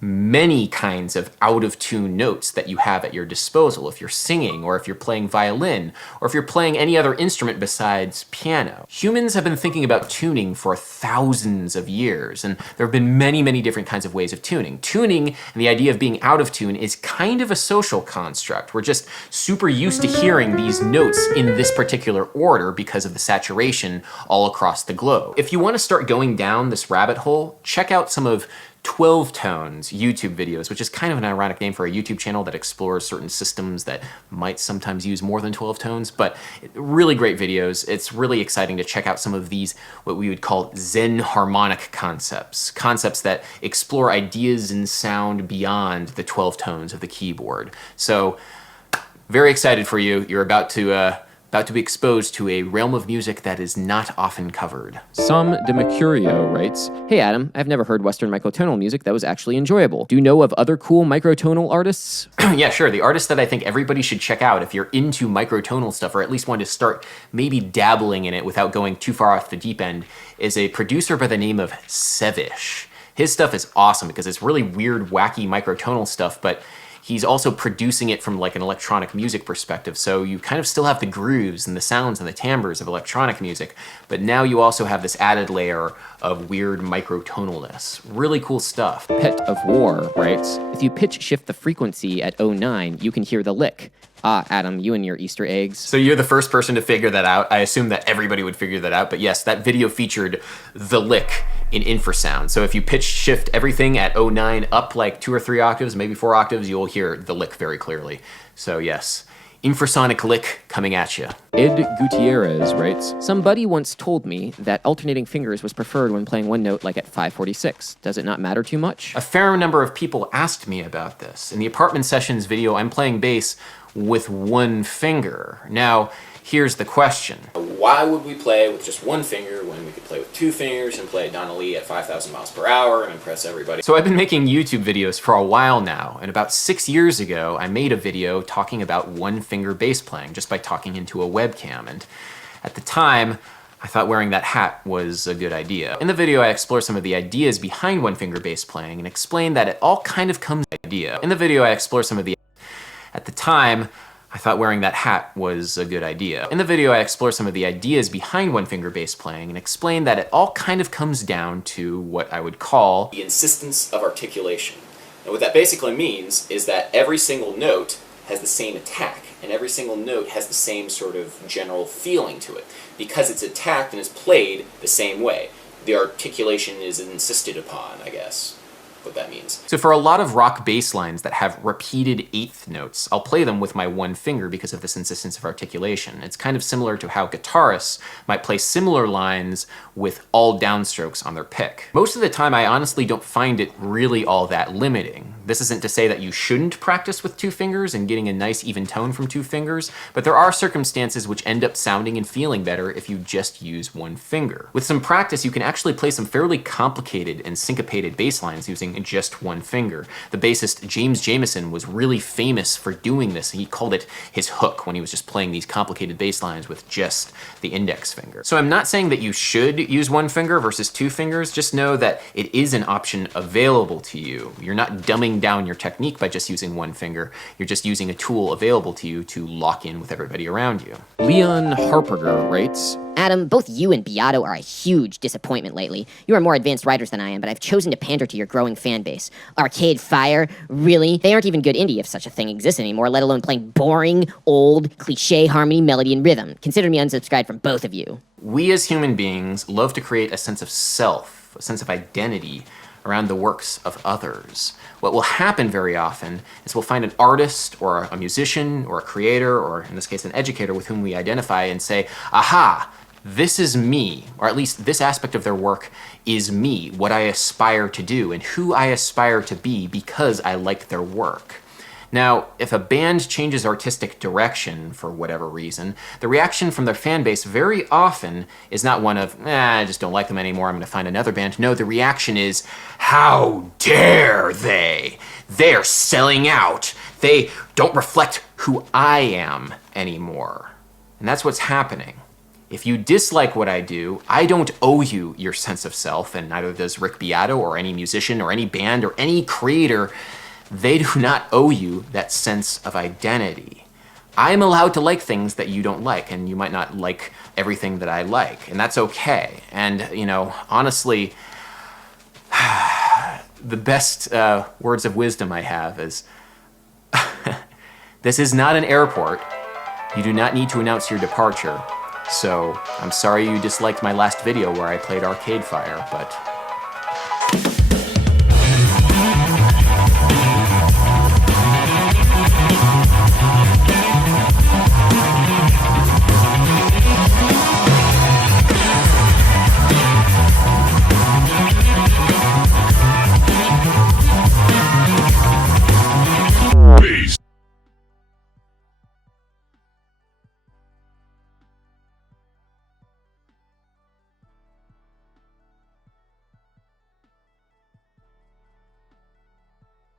many kinds of out-of-tune notes that you have at your disposal if you're singing, or if you're playing violin, or if you're playing any other instrument besides piano. Humans have been thinking about tuning for thousands of years, and there have been many different kinds of ways of tuning. Tuning and the idea of being out of tune is kind of a social construct. We're just super used to hearing these notes in this particular order because of the saturation all across the globe. If you want to start going down this rabbit hole, check out some of 12 Tones YouTube videos, which is kind of an ironic name for a YouTube channel that explores certain systems that might sometimes use more than 12 tones, but really great videos. It's really exciting to check out some of these, what we would call Zen harmonic concepts that explore ideas in sound beyond the 12 tones of the keyboard. So, very excited for you. You're about to be exposed to a realm of music that is not often covered. Sam de Mercurio writes, "Hey Adam, I've never heard Western microtonal music that was actually enjoyable. Do you know of other cool microtonal artists?" Yeah, sure. The artist that I think everybody should check out if you're into microtonal stuff, or at least want to start maybe dabbling in it without going too far off the deep end, is a producer by the name of Sevish. His stuff is awesome because it's really weird, wacky microtonal stuff, but he's also producing it from like an electronic music perspective, so you kind of still have the grooves and the sounds and the timbres of electronic music, but now you also have this added layer of weird microtonalness. Really cool stuff. Pet of War writes, "If you pitch shift the frequency at 09, you can hear the lick. Ah, Adam, you and your Easter eggs." So you're the first person to figure that out. I assume that everybody would figure that out, but yes, that video featured the lick in infrasound. So if you pitch shift everything at 09 up like 2 or 3 octaves, maybe 4 octaves, you'll hear the lick very clearly. So yes, infrasonic lick coming at you. Ed Gutierrez writes, "Somebody once told me that alternating fingers was preferred when playing one note like at 546. Does it not matter too much?" A fair number of people asked me about this. In the Apartment Sessions video, I'm playing bass with one finger. Now, here's the question. Why would we play with just one finger when we could play with 2 fingers and play Donna Lee at 5,000 miles per hour and impress everybody? So I've been making YouTube videos for a while now, and about 6 years ago, I made a video talking about one-finger bass playing just by talking into a webcam, and at the time, I thought wearing that hat was a good idea. In the video, I explore some of the ideas behind one-finger bass playing and explain that it all kind of comes idea. In the video, I explore some of the At the time, I thought wearing that hat was a good idea. In the video, I explore some of the ideas behind one-finger bass playing and explain that it all kind of comes down to what I would call the insistence of articulation. And what that basically means is that every single note has the same attack, and every single note has the same sort of general feeling to it, because it's attacked and is played the same way. The articulation is insisted upon, I guess. What that means. So for a lot of rock bass lines that have repeated eighth notes, I'll play them with my one finger because of this insistence of articulation. It's kind of similar to how guitarists might play similar lines with all downstrokes on their pick. Most of the time, I honestly don't find it really all that limiting. This isn't to say that you shouldn't practice with two fingers and getting a nice even tone from two fingers, but there are circumstances which end up sounding and feeling better if you just use one finger. With some practice, you can actually play some fairly complicated and syncopated bass lines using just one finger. The bassist James Jamerson was really famous for doing this. He called it his hook when he was just playing these complicated bass lines with just the index finger. So I'm not saying that you should use one finger versus two fingers, just know that it is an option available to you. You're not dumbing down your technique by just using one finger. You're just using a tool available to you to lock in with everybody around you. Leon Harperger writes, Adam, both you and Beato are a huge disappointment lately. You are more advanced writers than I am, but I've chosen to pander to your growing fan base. Arcade Fire? Really? They aren't even good indie if such a thing exists anymore, let alone playing boring, old, cliche harmony, melody, and rhythm. Consider me unsubscribed from both of you. We as human beings love to create a sense of self, a sense of identity around the works of others. What will happen very often is we'll find an artist or a musician or a creator, or in this case an educator with whom we identify and say, aha, this is me, or at least this aspect of their work is me, what I aspire to do, and who I aspire to be because I like their work. Now, if a band changes artistic direction for whatever reason, the reaction from their fan base very often is not one of, I just don't like them anymore, I'm going to find another band. No, the reaction is, how dare they? They're selling out. They don't reflect who I am anymore. And that's what's happening. If you dislike what I do, I don't owe you your sense of self, and neither does Rick Beato or any musician or any band or any creator. They do not owe you that sense of identity. I'm allowed to like things that you don't like, and you might not like everything that I like, and that's okay. And, you know, honestly, the best words of wisdom I have is, this is not an airport. You do not need to announce your departure. So, I'm sorry you disliked my last video where I played Arcade Fire, but...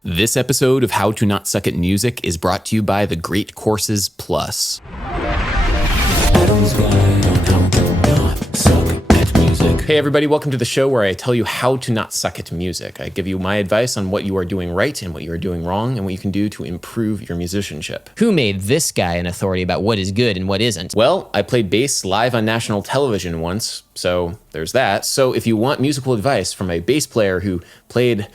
This episode of How to Not Suck at Music is brought to you by The Great Courses Plus. Hey everybody, welcome to the show where I tell you how to not suck at music. I give you my advice on what you are doing right and what you are doing wrong and what you can do to improve your musicianship. Who made this guy an authority about what is good and what isn't? Well, I played bass live on national television once, so there's that. So if you want musical advice from a bass player who played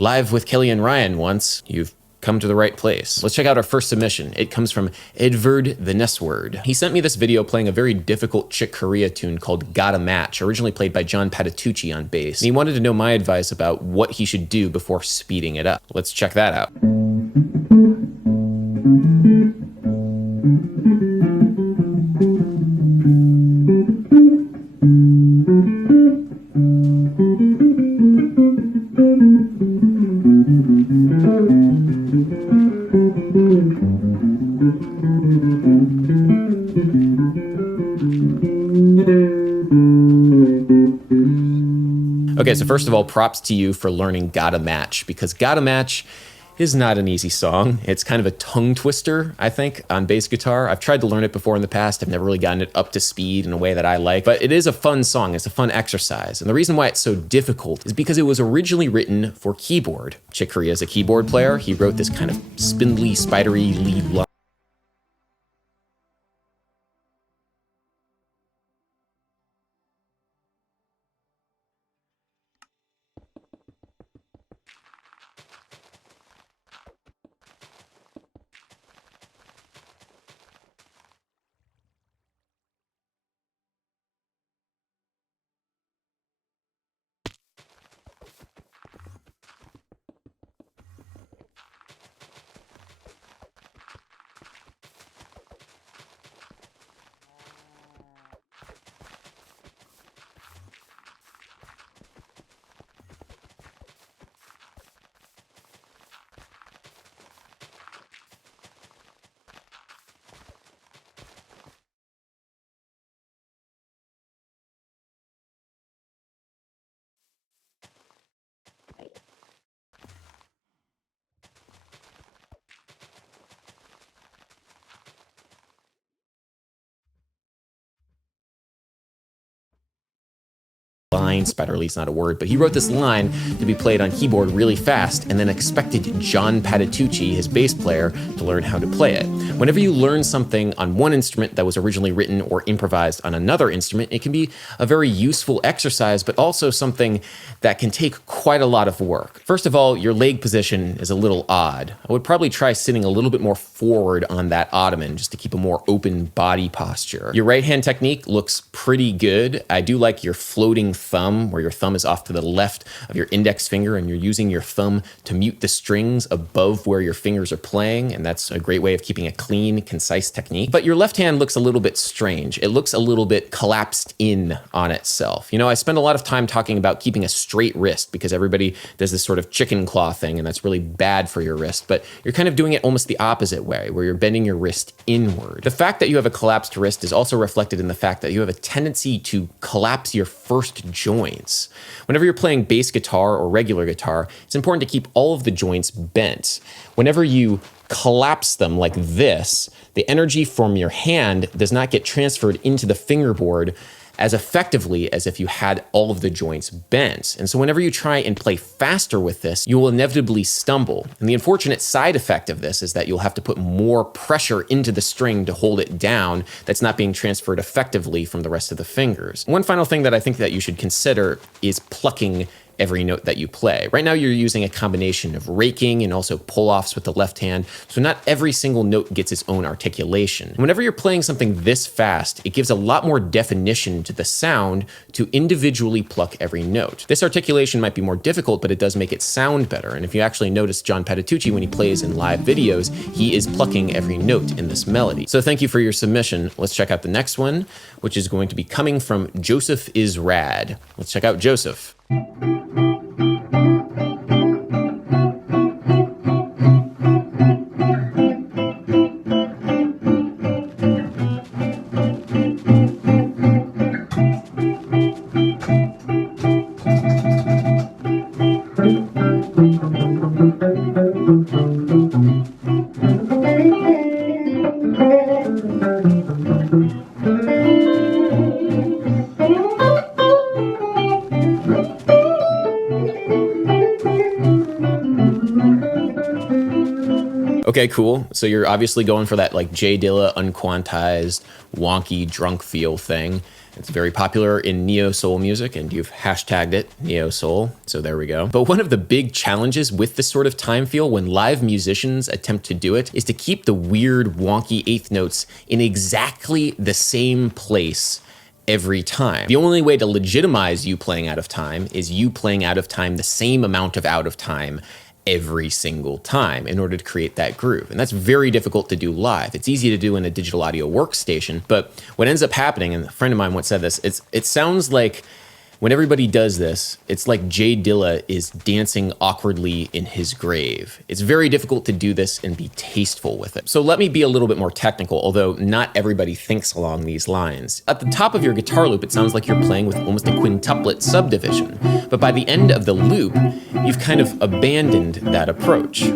live with Kelly and Ryan once, you've come to the right place. Let's check out our first submission. It comes from Edvard the Nessword. He sent me this video playing a very difficult Chick Corea tune called Gotta Match, originally played by John Patitucci on bass. And he wanted to know my advice about what he should do before speeding it up. Let's check that out. Okay, so first of all, props to you for learning Gotta Match, because Gotta Match is not an easy song. It's kind of a tongue twister, I think, on bass guitar. I've tried to learn it before in the past. I've never really gotten it up to speed in a way that I like, but it is a fun song. It's a fun exercise. And the reason why it's so difficult is because it was originally written for keyboard. Chick Corea is a keyboard player. He wrote this kind of spindly, spidery lead line. line, spatterly is not a word, but he wrote this line to be played on keyboard really fast and then expected John Patitucci, his bass player, to learn how to play it. Whenever you learn something on one instrument that was originally written or improvised on another instrument, it can be a very useful exercise, but also something that can take quite a lot of work. First of all, your leg position is a little odd. I would probably try sitting a little bit more forward on that ottoman just to keep a more open body posture. Your right hand technique looks pretty good. I do like your floating thumb, where your thumb is off to the left of your index finger and you're using your thumb to mute the strings above where your fingers are playing, and that's a great way of keeping a clean, concise technique. But your left hand looks a little bit strange. It looks a little bit collapsed in on itself. You know, I spend a lot of time talking about keeping a straight wrist because everybody does this sort of chicken claw thing, and that's really bad for your wrist, but you're kind of doing it almost the opposite way, where you're bending your wrist inward. The fact that you have a collapsed wrist is also reflected in the fact that you have a tendency to collapse your first joints. Whenever you're playing bass guitar or regular guitar, it's important to keep all of the joints bent. Whenever you collapse them like this, the energy from your hand does not get transferred into the fingerboard as effectively as if you had all of the joints bent. And so whenever you try and play faster with this, you will inevitably stumble. And the unfortunate side effect of this is that you'll have to put more pressure into the string to hold it down that's not being transferred effectively from the rest of the fingers. One final thing that I think that you should consider is plucking every note that you play. Right now you're using a combination of raking and also pull-offs with the left hand, so not every single note gets its own articulation. Whenever you're playing something this fast, it gives a lot more definition to the sound to individually pluck every note. This articulation might be more difficult, but it does make it sound better, and if you actually notice John Patitucci when he plays in live videos, he is plucking every note in this melody. So thank you for your submission. Let's check out the next one, which is going to be coming from Joseph is Rad. Let's check out Joseph. Okay, cool. So you're obviously going for that like Jay Dilla unquantized, wonky, drunk feel thing. It's very popular in neo-soul music, and you've hashtagged it, neo-soul, so there we go. But one of the big challenges with this sort of time feel when live musicians attempt to do it is to keep the weird, wonky eighth notes in exactly the same place every time. The only way to legitimize you playing out of time is you playing out of time the same amount of out of time every single time in order to create that groove. And that's very difficult to do live. It's easy to do in a digital audio workstation, but what ends up happening, and a friend of mine once said this, it sounds like when everybody does this, it's like Jay Dilla is dancing awkwardly in his grave. It's very difficult to do this and be tasteful with it. So let me be a little bit more technical, although not everybody thinks along these lines. At the top of your guitar loop, it sounds like you're playing with almost a quintuplet subdivision. But by the end of the loop, you've kind of abandoned that approach.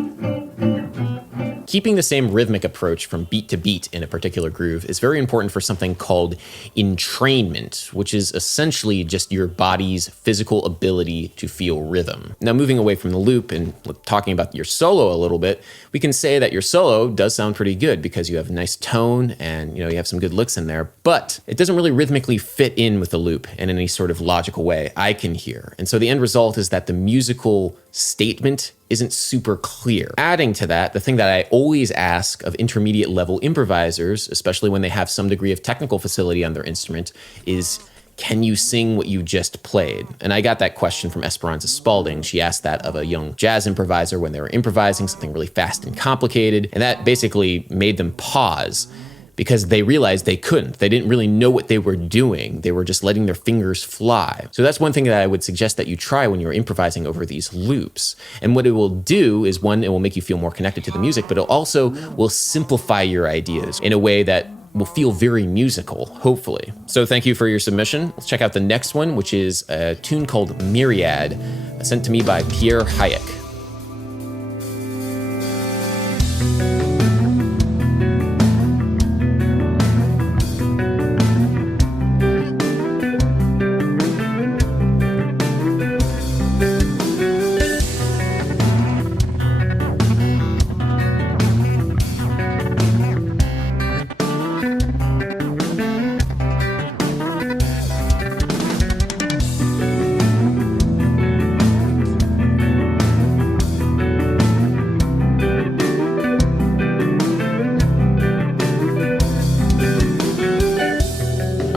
Keeping the same rhythmic approach from beat to beat in a particular groove is very important for something called entrainment, which is essentially just your body's physical ability to feel rhythm. Now, moving away from the loop and talking about your solo a little bit, we can say that your solo does sound pretty good because you have a nice tone and you have some good licks in there, but it doesn't really rhythmically fit in with the loop in any sort of logical way I can hear. And so the end result is that the musical statement isn't super clear. Adding to that, the thing that I always ask of intermediate level improvisers, especially when they have some degree of technical facility on their instrument, is can you sing what you just played? And I got that question from Esperanza Spalding. She asked that of a young jazz improviser when they were improvising something really fast and complicated, and that basically made them pause because they realized they couldn't. They didn't really know what they were doing. They were just letting their fingers fly. So that's one thing that I would suggest that you try when you're improvising over these loops. And what it will do is, one, it will make you feel more connected to the music, but it also will simplify your ideas in a way that will feel very musical, hopefully. So thank you for your submission. Let's check out the next one, which is a tune called Myriad, sent to me by Pierre Hayek.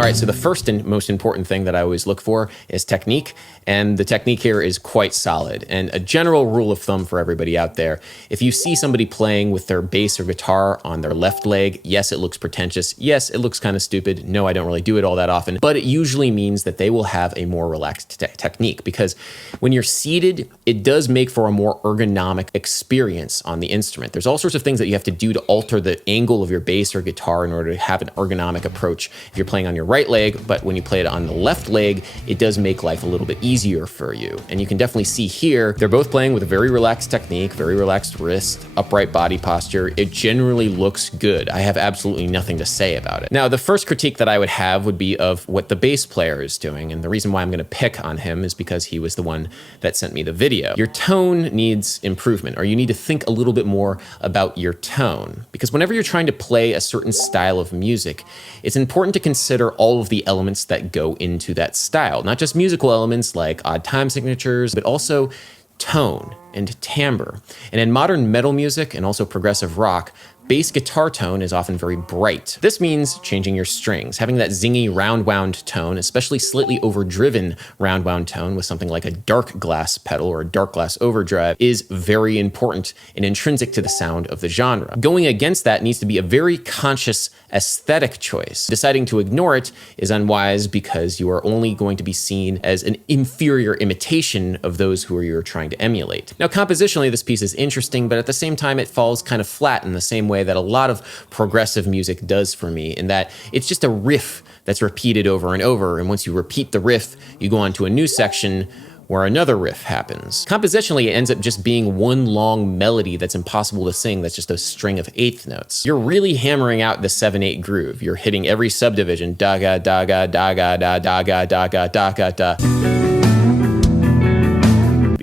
right, so the first and most important thing that I always look for is technique, and the technique here is quite solid. And a general rule of thumb for everybody out there, if you see somebody playing with their bass or guitar on their left leg, yes, it looks pretentious. Yes, it looks kind of stupid. No, I don't really do it all that often, but it usually means that they will have a more relaxed technique, because when you're seated, it does make for a more ergonomic experience on the instrument. There's all sorts of things that you have to do to alter the angle of your bass or guitar in order to have an ergonomic approach if you're playing on your right leg, but when you play it on the left leg, it does make life a little bit easier for you. And you can definitely see here, they're both playing with a very relaxed technique, very relaxed wrist, upright body posture. It generally looks good. I have absolutely nothing to say about it. Now, the first critique that I would have would be of what the bass player is doing. And the reason why I'm gonna pick on him is because he was the one that sent me the video. Your tone needs improvement, or you need to think a little bit more about your tone. Because whenever you're trying to play a certain style of music, it's important to consider all of the elements that go into that style. Not just musical elements like odd time signatures, but also tone and timbre. And in modern metal music and also progressive rock, bass guitar tone is often very bright. This means changing your strings, having that zingy round wound tone, especially slightly overdriven round wound tone with something like a dark glass pedal or a dark glass overdrive, is very important and intrinsic to the sound of the genre. Going against that needs to be a very conscious aesthetic choice. Deciding to ignore it is unwise because you are only going to be seen as an inferior imitation of those who you're trying to emulate. Now, compositionally, this piece is interesting, but at the same time, it falls kind of flat in the same way that a lot of progressive music does for me, in that it's just a riff that's repeated over and over. And once you repeat the riff, you go on to a new section where another riff happens. Compositionally, it ends up just being one long melody that's impossible to sing, that's just a string of eighth notes. You're really hammering out the 7/8 groove. You're hitting every subdivision, da-ga, da-ga, da-ga, da, da-ga, da-ga, da-ga, da.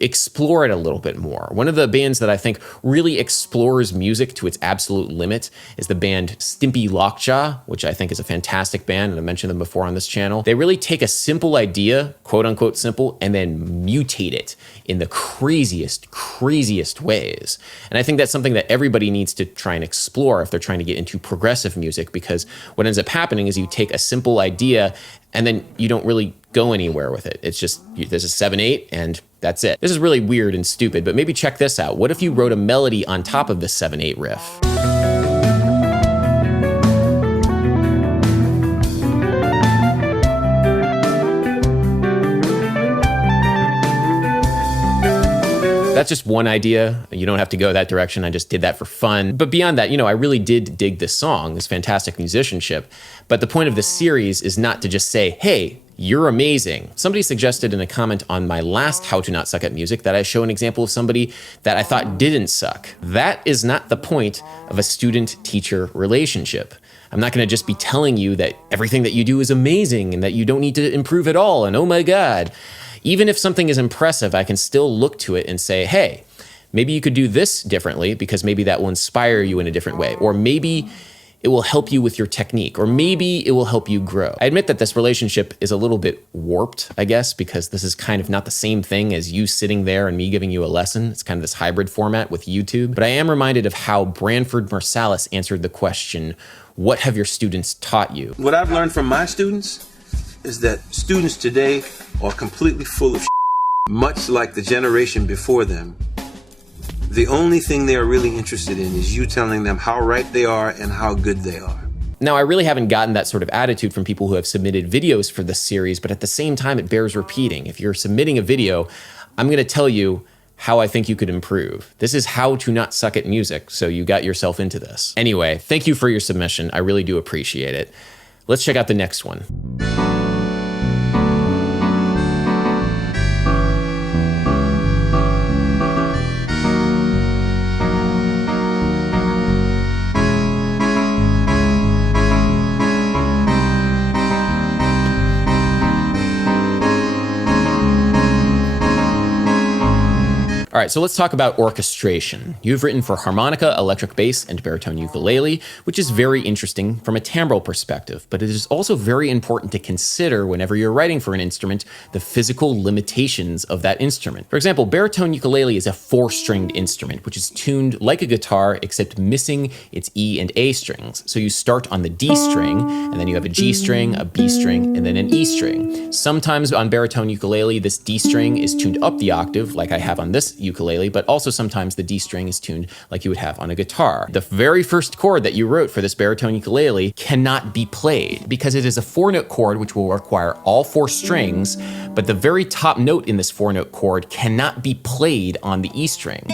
Explore it a little bit more. One of the bands that I think really explores music to its absolute limit is the band Stimpy Lockjaw, which I think is a fantastic band, and I mentioned them before on this channel. They really take a simple idea, quote unquote simple, and then mutate it in the craziest ways. And I think that's something that everybody needs to try and explore if they're trying to get into progressive music, because what ends up happening is you take a simple idea and then you don't really go anywhere with it. It's just, there's a 7/8 and that's it. This is really weird and stupid, but maybe check this out. What if you wrote a melody on top of the 7/8 riff? That's just one idea. You don't have to go that direction. I just did that for fun. But beyond that, I really did dig this song, this fantastic musicianship. But the point of this series is not to just say, hey, you're amazing. Somebody suggested in a comment on my last How to Not Suck at Music that I show an example of somebody that I thought didn't suck. That is not the point of a student-teacher relationship. I'm not gonna just be telling you that everything that you do is amazing and that you don't need to improve at all, and oh my God. Even if something is impressive, I can still look to it and say, hey, maybe you could do this differently because maybe that will inspire you in a different way. Or maybe it will help you with your technique, or maybe it will help you grow. I admit that this relationship is a little bit warped, I guess, because this is kind of not the same thing as you sitting there and me giving you a lesson. It's kind of this hybrid format with YouTube. But I am reminded of how Branford Marsalis answered the question, what have your students taught you? What I've learned from my students is that students today are completely full of much like the generation before them. The only thing they are really interested in is you telling them how right they are and how good they are. Now, I really haven't gotten that sort of attitude from people who have submitted videos for this series, but at the same time, it bears repeating. If you're submitting a video, I'm gonna tell you how I think you could improve. This is How to Not Suck at Music, so you got yourself into this. Anyway, thank you for your submission. I really do appreciate it. Let's check out the next one. All right, so let's talk about orchestration. You've written for harmonica, electric bass, and baritone ukulele, which is very interesting from a timbral perspective, but it is also very important to consider whenever you're writing for an instrument, the physical limitations of that instrument. For example, baritone ukulele is a 4-stringed instrument, which is tuned like a guitar, except missing its E and A strings. So you start on the D string, and then you have a G string, a B string, and then an E string. Sometimes on baritone ukulele, this D string is tuned up the octave, like I have on this ukulele, but also sometimes the D string is tuned like you would have on a guitar. The very first chord that you wrote for this baritone ukulele cannot be played because it is a 4-note chord which will require all 4 strings, but the very top note in this 4-note chord cannot be played on the E string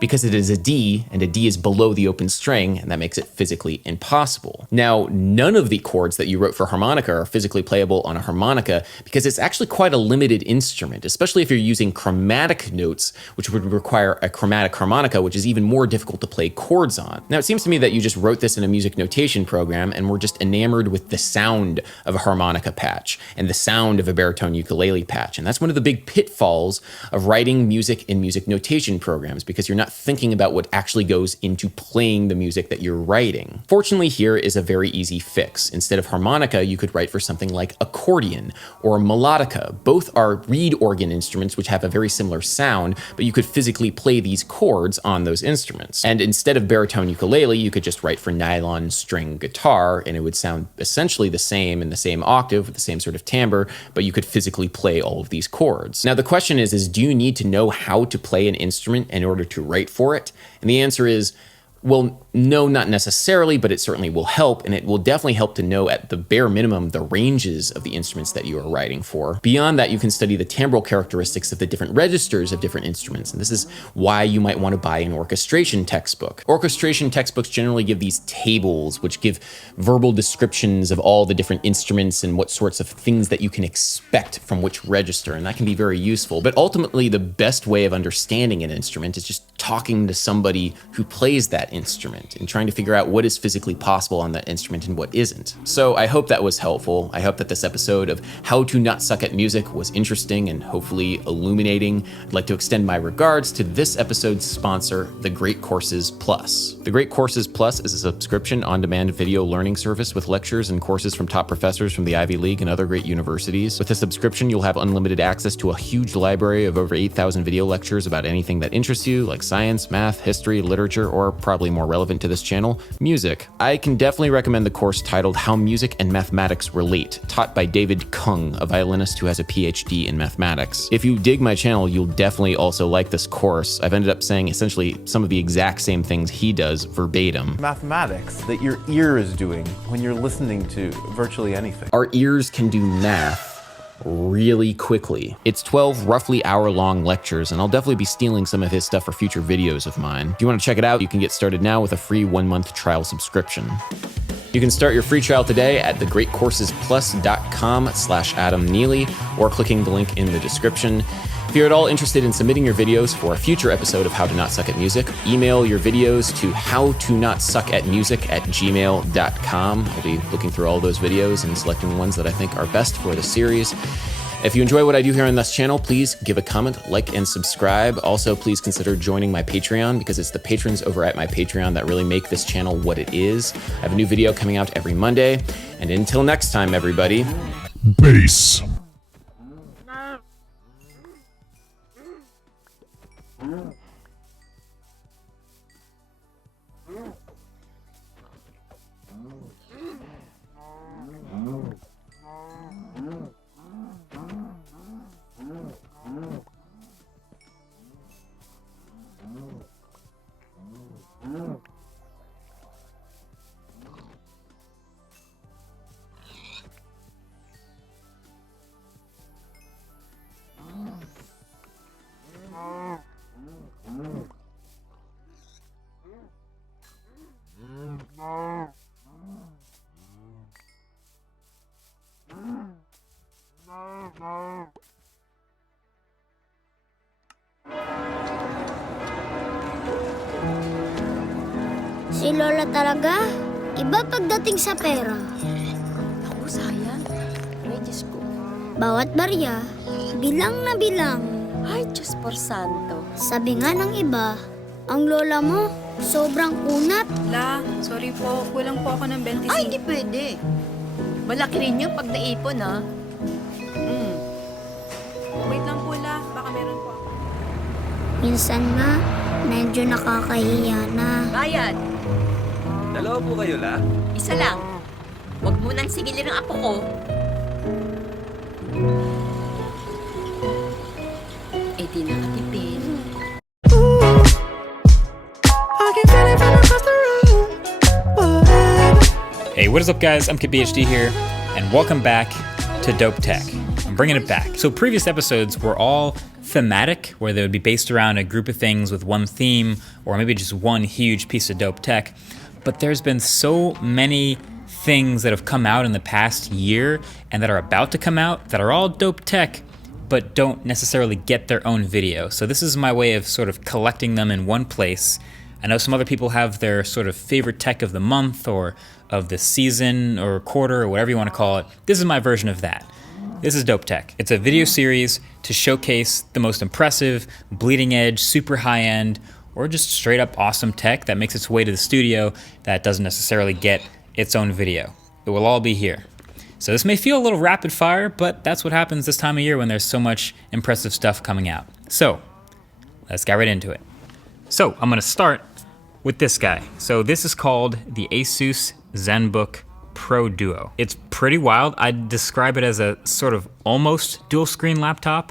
because it is a D, and a D is below the open string, and that makes it physically impossible. Now, none of the chords that you wrote for harmonica are physically playable on a harmonica because it's actually quite a limited instrument, especially if you're using chromatic notes, which would require a chromatic harmonica, which is even more difficult to play chords on. Now, it seems to me that you just wrote this in a music notation program and were just enamored with the sound of a harmonica patch and the sound of a baritone ukulele patch. And that's one of the big pitfalls of writing music in music notation programs, because you're not thinking about what actually goes into playing the music that you're writing. Fortunately, here is a very easy fix. Instead of harmonica, you could write for something like accordion or melodica. Both are reed organ instruments which have a very similar sound, but you could physically play these chords on those instruments. And instead of baritone ukulele, you could just write for nylon string guitar, and it would sound essentially the same in the same octave with the same sort of timbre, but you could physically play all of these chords. Now, the question is do you need to know how to play an instrument in order to write for it? And the answer is, well, no, not necessarily, but it certainly will help, and it will definitely help to know at the bare minimum the ranges of the instruments that you are writing for. Beyond that, you can study the timbral characteristics of the different registers of different instruments, and this is why you might want to buy an orchestration textbook. Orchestration textbooks generally give these tables, which give verbal descriptions of all the different instruments and what sorts of things that you can expect from which register, and that can be very useful. But ultimately, the best way of understanding an instrument is just talking to somebody who plays that instrument and trying to figure out what is physically possible on that instrument and what isn't. So I hope that was helpful. I hope that this episode of How to Not Suck at Music was interesting and hopefully illuminating. I'd like to extend my regards to this episode's sponsor, The Great Courses Plus. The Great Courses Plus is a subscription on-demand video learning service with lectures and courses from top professors from the Ivy League and other great universities. With a subscription, you'll have unlimited access to a huge library of over 8,000 video lectures about anything that interests you, like science, math, history, literature, or probably more relevant to this channel, music. I can definitely recommend the course titled How Music and Mathematics Relate, taught by David Kung, a violinist who has a PhD in mathematics. If you dig my channel, you'll definitely also like this course. I've ended up saying essentially some of the exact same things he does verbatim. Mathematics that your ear is doing when you're listening to virtually anything. Our ears can do math really quickly. It's 12 roughly hour-long lectures, and I'll definitely be stealing some of his stuff for future videos of mine. If you want to check it out, you can get started now with a free 1-month trial subscription. You can start your free trial today at thegreatcoursesplus.com/Adam Neely or clicking the link in the description. If you're at all interested in submitting your videos for a future episode of How to Not Suck at Music, email your videos to howtonotsuckatmusic@gmail.com. I'll be looking through all those videos and selecting the ones that I think are best for the series. If you enjoy what I do here on this channel, please give a comment, like, and subscribe. Also, please consider joining my Patreon, because it's the patrons over at my Patreon that really make this channel what it is. I have a new video coming out every Monday. And until next time, everybody, Bass. Si Lola talaga, iba pagdating sa pera. Ako, sayang. Ay, Diyos ko. Bawat barya, bilang na bilang. Ay, Diyos por santo. Sabi nga ng iba, ang lola mo, sobrang kunat. La, sorry po. Kulang po ako ng 25. Ay, hindi pwede. Malaki rin yung pag naipon, ha? Wait lang po, La. Baka meron po ako. Minsan nga, medyo nakakahiya na. Bayad. Dalawa po kayo, La? Isa lang. Huwag mo nang singilin ang apo ko. Eh, di nakatipid. Hey, what is up guys? I'm KidBHD here, and welcome back to Dope Tech. I'm bringing it back. So previous episodes were all thematic, where they would be based around a group of things with one theme, or maybe just one huge piece of dope tech. But there's been so many things that have come out in the past year, and that are about to come out, that are all dope tech, but don't necessarily get their own video. So this is my way of sort of collecting them in one place. I know some other people have their sort of favorite tech of the month or of the season or quarter or whatever you want to call it. This is my version of that. This is Dope Tech. It's a video series to showcase the most impressive, bleeding edge, super high end, or just straight up awesome tech that makes its way to the studio that doesn't necessarily get its own video. It will all be here. So this may feel a little rapid fire, but that's what happens this time of year when there's so much impressive stuff coming out. So let's get right into it. So I'm gonna start with this guy. So this is called the Asus ZenBook Pro Duo. It's pretty wild. I'd describe it as a sort of almost dual screen laptop.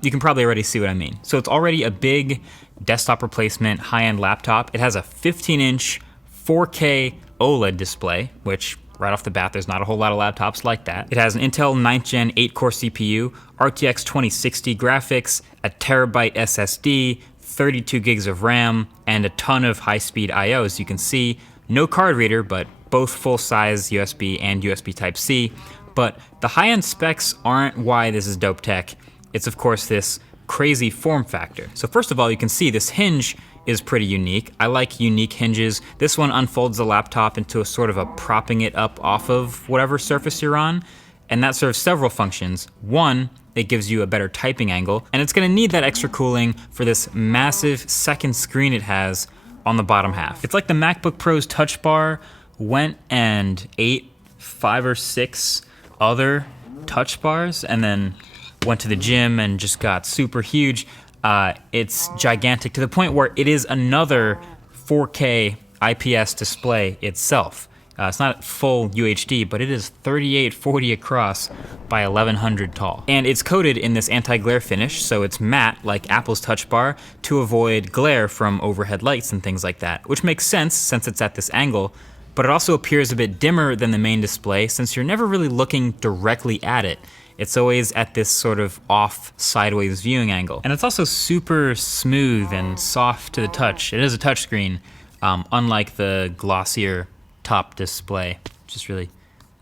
You can probably already see what I mean. So it's already a big desktop replacement, high-end laptop. It has a 15-inch 4K OLED display, which right off the bat, there's not a whole lot of laptops like that. It has an Intel 9th Gen 8-core CPU, RTX 2060 graphics, a terabyte SSD, 32 gigs of RAM, and a ton of high-speed I/O. As you can see, no card reader, but both full-size USB and USB Type-C. But the high-end specs aren't why this is dope tech. It's of course this crazy form factor. So first of all, you can see this hinge is pretty unique. I like unique hinges. This one unfolds the laptop into a sort of a propping it up off of whatever surface you're on, and that serves several functions. One, it gives you a better typing angle, and it's gonna need that extra cooling for this massive second screen it has on the bottom half. It's like the MacBook Pro's touch bar went and ate 5 or 6 other touch bars and then went to the gym and just got super huge. It's gigantic to the point where it is another 4K IPS display itself. It's not full UHD, but it is 3840 across by 1100 tall. And it's coated in this anti-glare finish, so it's matte like Apple's Touch Bar to avoid glare from overhead lights and things like that, which makes sense since it's at this angle, but it also appears a bit dimmer than the main display since you're never really looking directly at it. It's always at this sort of off sideways viewing angle. And it's also super smooth and soft to the touch. It is a touchscreen, unlike the glossier top display, which is really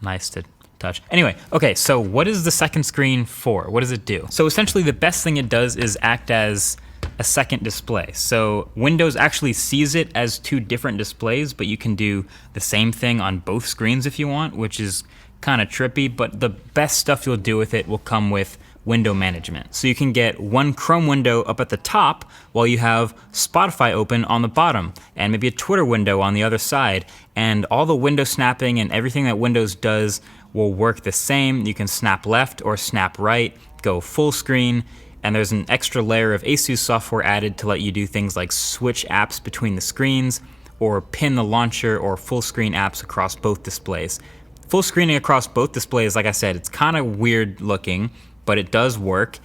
nice to touch. Anyway, okay, so what is the second screen for? What does it do? So essentially the best thing it does is act as a second display. So Windows actually sees it as 2 different displays, but you can do the same thing on both screens if you want, which is kind of trippy, but the best stuff you'll do with it will come with window management. So you can get one Chrome window up at the top while you have Spotify open on the bottom, and maybe a Twitter window on the other side, and all the window snapping and everything that Windows does will work the same. You can snap left or snap right, go full screen, and there's an extra layer of ASUS software added to let you do things like switch apps between the screens or pin the launcher or full screen apps across both displays. Full screening across both displays, like I said, it's kind of weird looking, but it does work.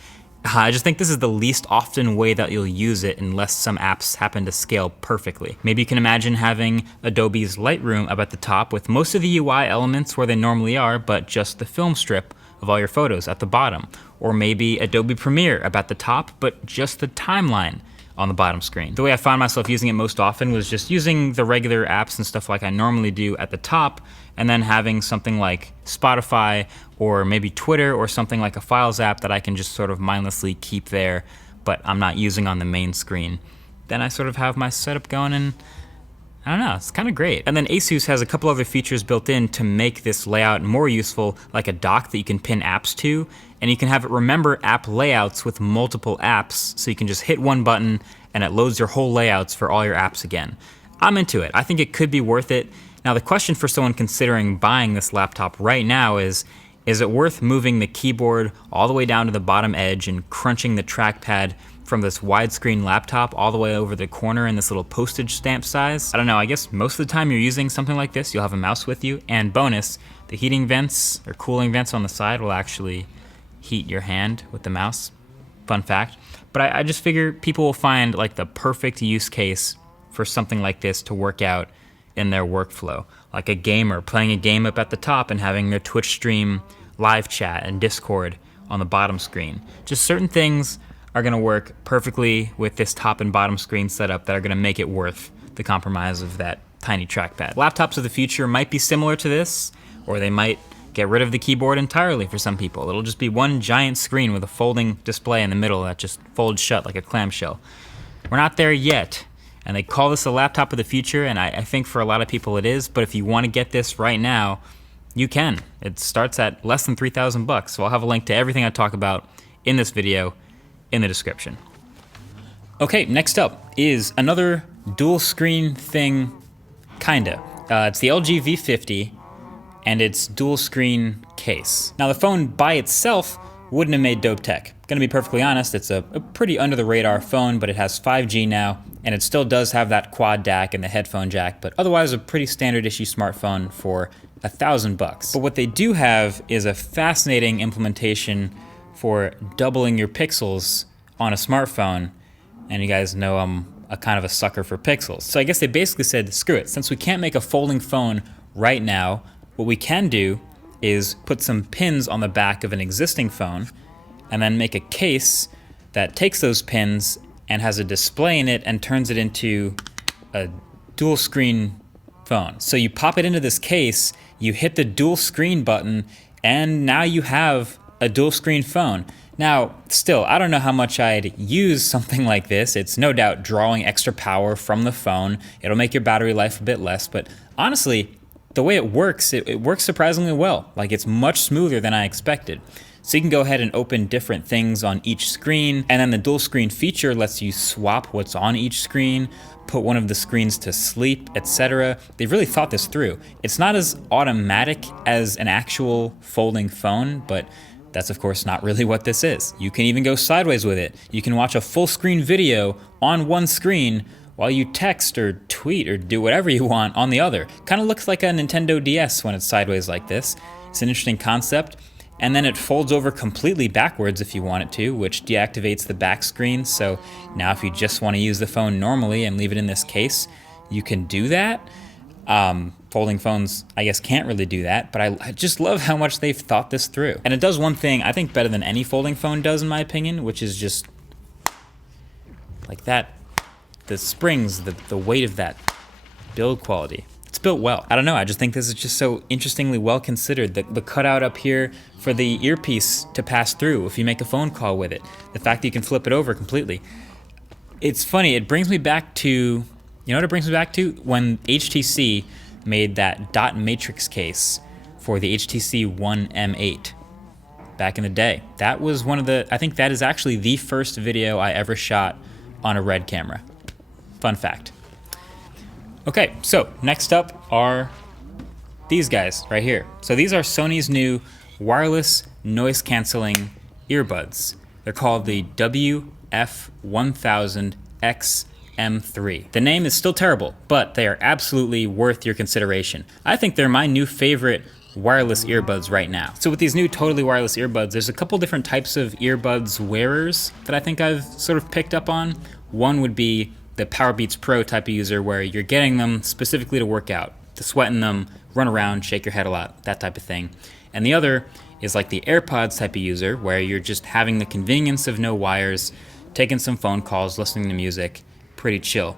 I just think this is the least often way that you'll use it unless some apps happen to scale perfectly. Maybe you can imagine having Adobe's Lightroom up at the top with most of the UI elements where they normally are, but just the film strip of all your photos at the bottom. Or maybe Adobe Premiere up at the top, but just the timeline on the bottom screen. The way I found myself using it most often was just using the regular apps and stuff like I normally do at the top, and then having something like Spotify or maybe Twitter or something like a Files app that I can just sort of mindlessly keep there, but I'm not using on the main screen. Then I sort of have my setup going, and I don't know, it's kind of great. And then Asus has a couple other features built in to make this layout more useful, like a dock that you can pin apps to, and you can have it remember app layouts with multiple apps, so you can just hit one button and it loads your whole layouts for all your apps again. I'm into it. I think it could be worth it. Now the question for someone considering buying this laptop right now is it worth moving the keyboard all the way down to the bottom edge and crunching the trackpad from this widescreen laptop all the way over the corner in this little postage stamp size? I don't know, I guess most of the time you're using something like this, you'll have a mouse with you, and bonus, the heating vents or cooling vents on the side will actually heat your hand with the mouse. Fun fact. But I just figure people will find like the perfect use case for something like this to work out in their workflow. Like a gamer playing a game up at the top and having their Twitch stream live chat and Discord on the bottom screen. Just certain things are gonna work perfectly with this top and bottom screen setup that are gonna make it worth the compromise of that tiny trackpad. Laptops of the future might be similar to this, or they might get rid of the keyboard entirely for some people. It'll just be one giant screen with a folding display in the middle that just folds shut like a clamshell. We're not there yet, and they call this a laptop of the future, and I think for a lot of people it is, but if you wanna get this right now, you can. It starts at less than 3,000 bucks, so I'll have a link to everything I talk about in this video in the description. Okay, next up is another dual screen thing, kinda. It's the LG V50, and its dual screen case. Now the phone by itself wouldn't have made Dope Tech. Gonna be perfectly honest, it's a pretty under the radar phone, but it has 5G now, and it still does have that quad DAC and the headphone jack, but otherwise a pretty standard issue smartphone for $1,000. But what they do have is a fascinating implementation for doubling your pixels on a smartphone, and you guys know I'm a kind of a sucker for pixels. So I guess they basically said, screw it, since we can't make a folding phone right now, what we can do is put some pins on the back of an existing phone and then make a case that takes those pins and has a display in it and turns it into a dual screen phone. So you pop it into this case, you hit the dual screen button, and now you have a dual screen phone. Now, still, I don't know how much I'd use something like this. It's no doubt drawing extra power from the phone. It'll make your battery life a bit less, but honestly, the way it works surprisingly well. Like, it's much smoother than I expected. So you can go ahead and open different things on each screen, and then the dual screen feature lets you swap what's on each screen, put one of the screens to sleep, etc. They've really thought this through. It's not as automatic as an actual folding phone, but that's of course not really what this is. You can even go sideways with it. You can watch a full screen video on one screen while you text or tweet or do whatever you want on the other. Kind of looks like a Nintendo DS when it's sideways like this. It's an interesting concept. And then it folds over completely backwards if you want it to, which deactivates the back screen. So now if you just want to use the phone normally and leave it in this case, you can do that. Folding phones, I guess, can't really do that, but I just love how much they've thought this through. And it does one thing I think better than any folding phone does, in my opinion, which is just like that. The springs, the weight of that build quality. It's built well. I don't know, I just think this is just so interestingly well considered. The cutout up here for the earpiece to pass through if you make a phone call with it. The fact that you can flip it over completely. It's funny, it brings me back to, you know what it brings me back to? When HTC made that dot matrix case for the HTC One M8 back in the day. That was one of the, I think that is actually the first video I ever shot on a Red camera. Fun fact. Okay, so next up are these guys right here. So these are Sony's new wireless noise canceling earbuds. They're called the WF-1000X-M3. The name is still terrible, but they are absolutely worth your consideration. I think they're my new favorite wireless earbuds right now. So with these new totally wireless earbuds, there's a couple different types of earbuds wearers that I think I've sort of picked up on. One would be the Powerbeats Pro type of user where you're getting them specifically to work out, to sweat in them, run around, shake your head a lot, that type of thing. And the other is like the AirPods type of user where you're just having the convenience of no wires, taking some phone calls, listening to music, pretty chill.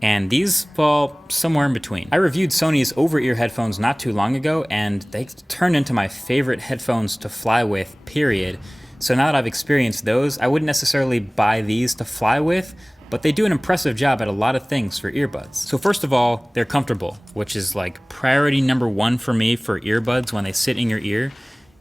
And these fall somewhere in between. I reviewed Sony's over-ear headphones not too long ago, and they turned into my favorite headphones to fly with, period. So now that I've experienced those, I wouldn't necessarily buy these to fly with, but they do an impressive job at a lot of things for earbuds. So first of all, they're comfortable, which is like priority number one for me for earbuds when they sit in your ear,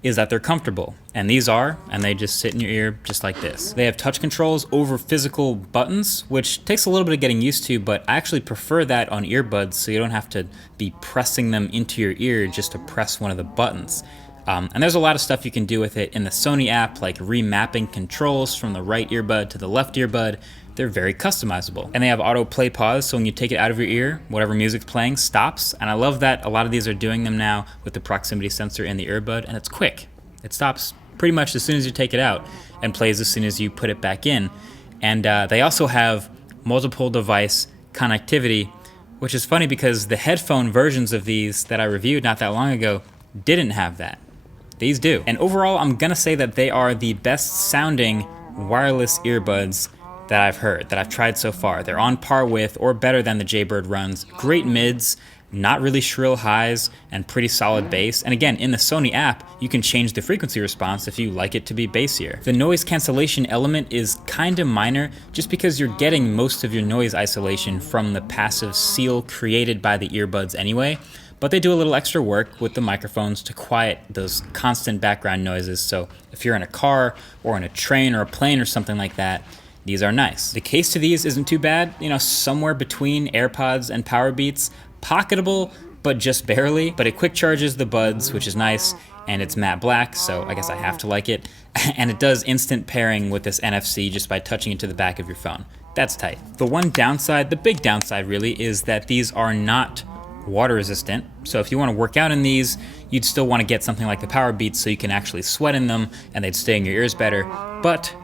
is that they're comfortable. And these are, and they just sit in your ear just like this. They have touch controls over physical buttons, which takes a little bit of getting used to, but I actually prefer that on earbuds so you don't have to be pressing them into your ear just to press one of the buttons. And there's a lot of stuff you can do with it in the Sony app, like remapping controls from the right earbud to the left earbud. They're very customizable. And they have auto play pause, so when you take it out of your ear, whatever music's playing stops. And I love that a lot of these are doing them now with the proximity sensor in the earbud, and it's quick. It stops pretty much as soon as you take it out and plays as soon as you put it back in. And they also have multiple device connectivity, which is funny because the headphone versions of these that I reviewed not that long ago didn't have that. These do. And overall, I'm gonna say that they are the best sounding wireless earbuds that I've heard, that I've tried so far. They're on par with or better than the Jaybird runs. Great mids, not really shrill highs, and pretty solid bass. And again, in the Sony app, you can change the frequency response if you like it to be bassier. The noise cancellation element is kinda minor, just because you're getting most of your noise isolation from the passive seal created by the earbuds anyway. But they do a little extra work with the microphones to quiet those constant background noises. So if you're in a car or in a train or a plane or something like that, these are nice. The case to these isn't too bad, you know, somewhere between AirPods and Powerbeats. Pocketable, but just barely. But it quick charges the buds, which is nice, and it's matte black, so I guess I have to like it. And it does instant pairing with this NFC just by touching it to the back of your phone. That's tight. The one downside, the big downside really, is that these are not water resistant. So if you want to work out in these, you'd still want to get something like the Powerbeats so you can actually sweat in them and they'd stay in your ears better. But